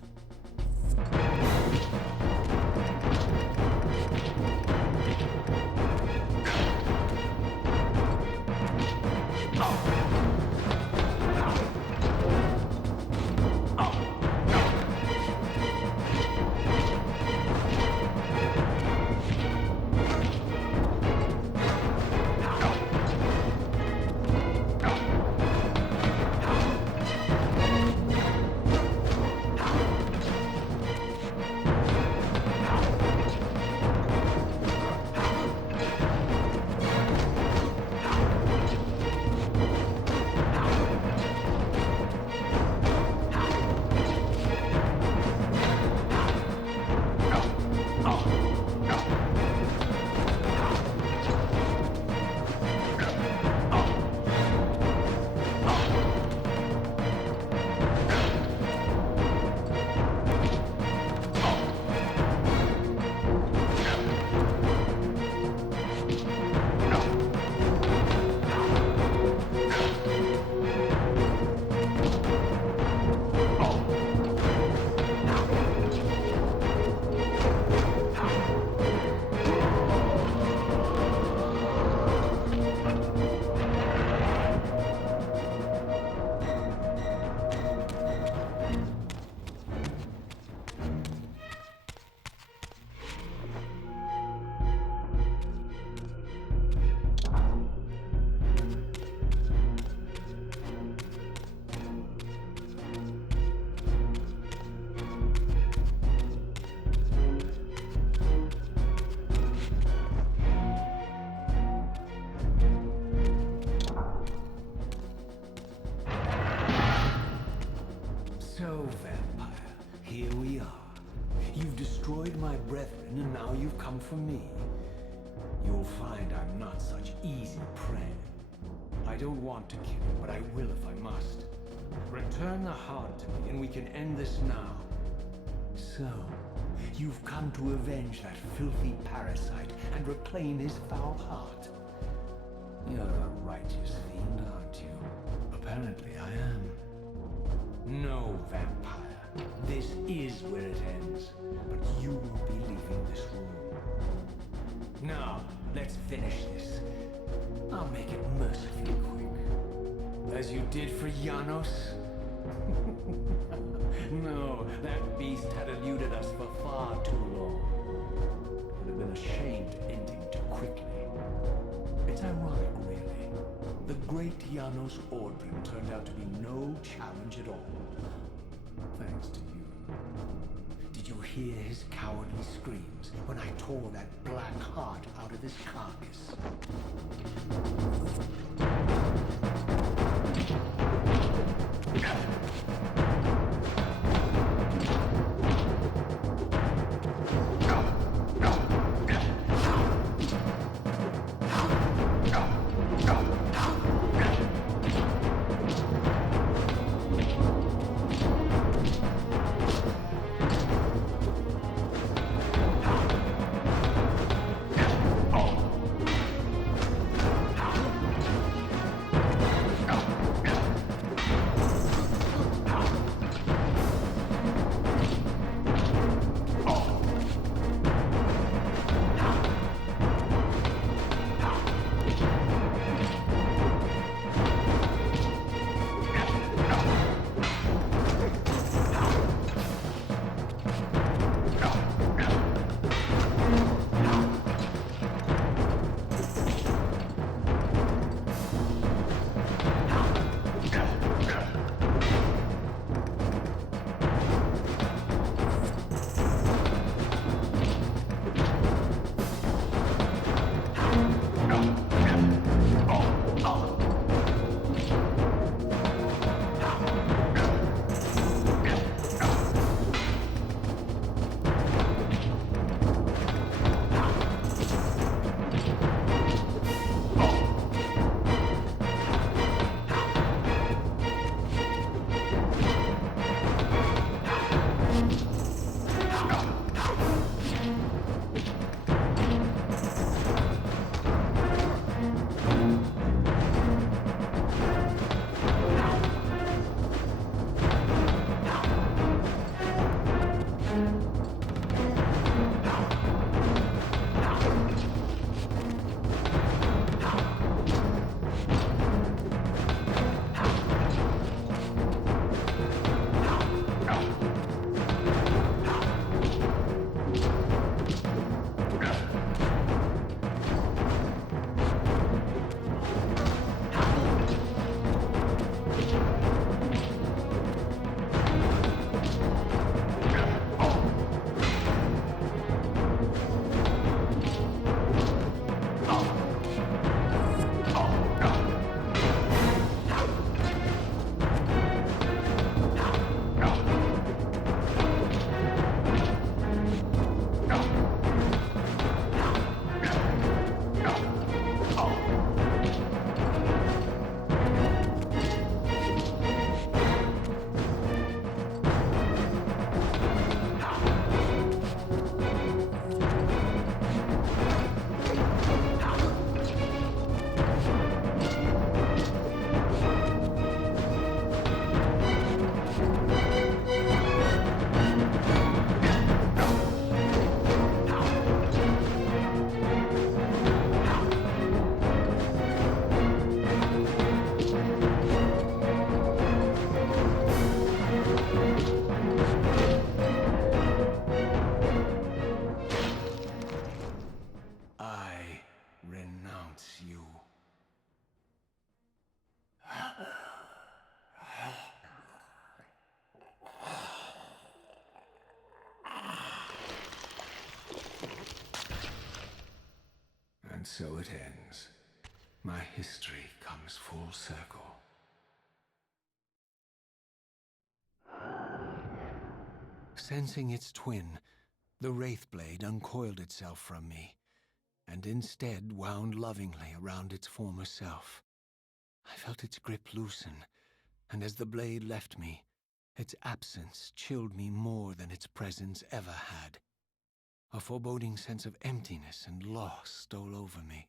So, vampire, here we are. You've destroyed my brethren, and now you've come for me. You'll find I'm not such easy prey. I don't want to kill you, but I will if I must. Return the heart to me, and we can end this now. So, you've come to avenge that filthy parasite and reclaim his foul heart. You're a righteous fiend, aren't you? Apparently I am. No, vampire. This is where it ends, but you won't be leaving this room. Now, let's finish this. I'll make it mercifully quick. As you did for Janos? No, that beast had eluded us for far too long. It would have been a shame to end him too quickly. It's ironic, really. The great Janos Audron turned out to be no challenge at all. Thanks to you. Did you hear his cowardly screams when I tore that black heart out of his carcass? And so it ends. My history comes full circle. Sensing its twin, the Wraithblade uncoiled itself from me, and instead wound lovingly around its former self. I felt its grip loosen, and as the blade left me, its absence chilled me more than its presence ever had. A foreboding sense of emptiness and loss stole over me,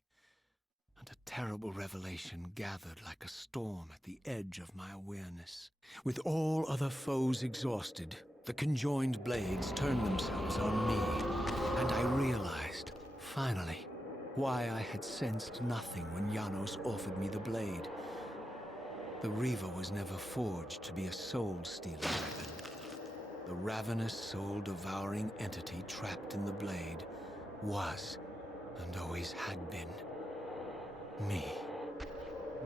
and a terrible revelation gathered like a storm at the edge of my awareness. With all other foes exhausted, the conjoined blades turned themselves on me, and I realized, finally, why I had sensed nothing when Janos offered me the blade. The Reaver was never forged to be a soul-stealing weapon. The ravenous, soul-devouring entity trapped in the blade was, and always had been, me.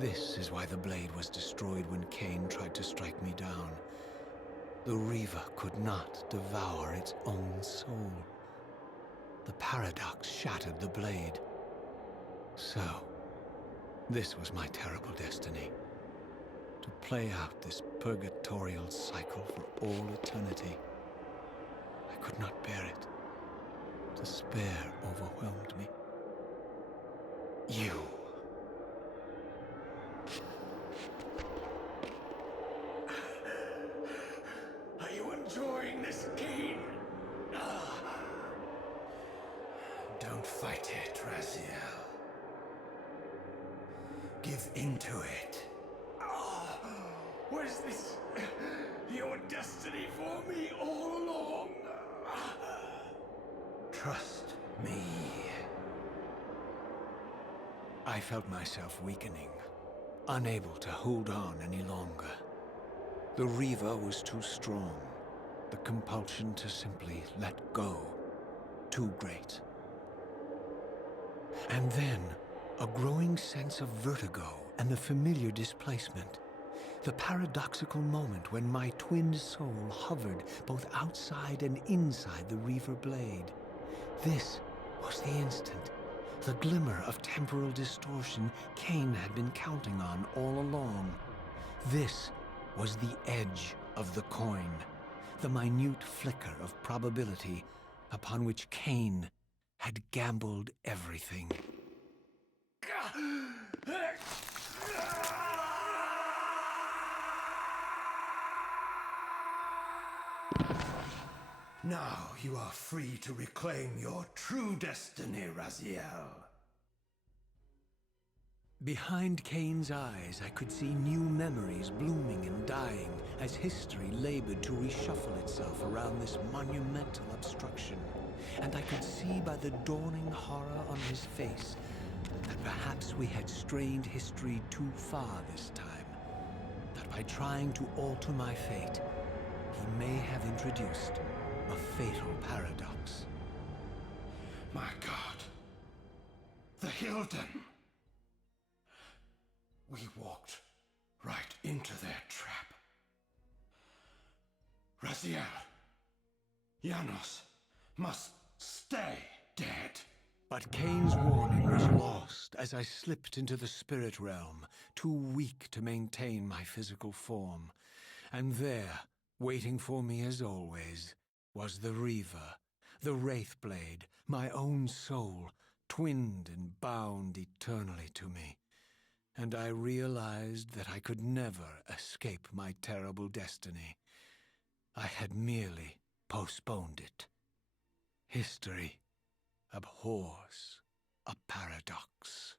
This is why the blade was destroyed when Kain tried to strike me down. The Reaver could not devour its own soul. The paradox shattered the blade. So, this was my terrible destiny. To play out this purgatorial cycle for all eternity. I could not bear it. Despair overwhelmed me. You. Are you enjoying this, Kain? Don't fight it, Raziel. Give into it. Was this your destiny for me all along? Trust me. I felt myself weakening, unable to hold on any longer. The Reaver was too strong. The compulsion to simply let go, too great. And then, a growing sense of vertigo and the familiar displacement. The paradoxical moment when my twin soul hovered both outside and inside the Reaver blade. This was the instant, the glimmer of temporal distortion Kain had been counting on all along. This was the edge of the coin, the minute flicker of probability upon which Kain had gambled everything. Now you are free to reclaim your true destiny, Raziel. Behind Kain's eyes, I could see new memories blooming and dying as history labored to reshuffle itself around this monumental obstruction. And I could see by the dawning horror on his face that perhaps we had strained history too far this time. That by trying to alter my fate, he may have introduced a fatal paradox. My God. The Hilden. We walked right into their trap. Raziel. Janos must stay dead. But Kain's warning was lost as I slipped into the spirit realm, too weak to maintain my physical form. And there, waiting for me as always, was the Reaver, the Wraithblade, my own soul, twinned and bound eternally to me. And I realized that I could never escape my terrible destiny. I had merely postponed it. History abhors a paradox.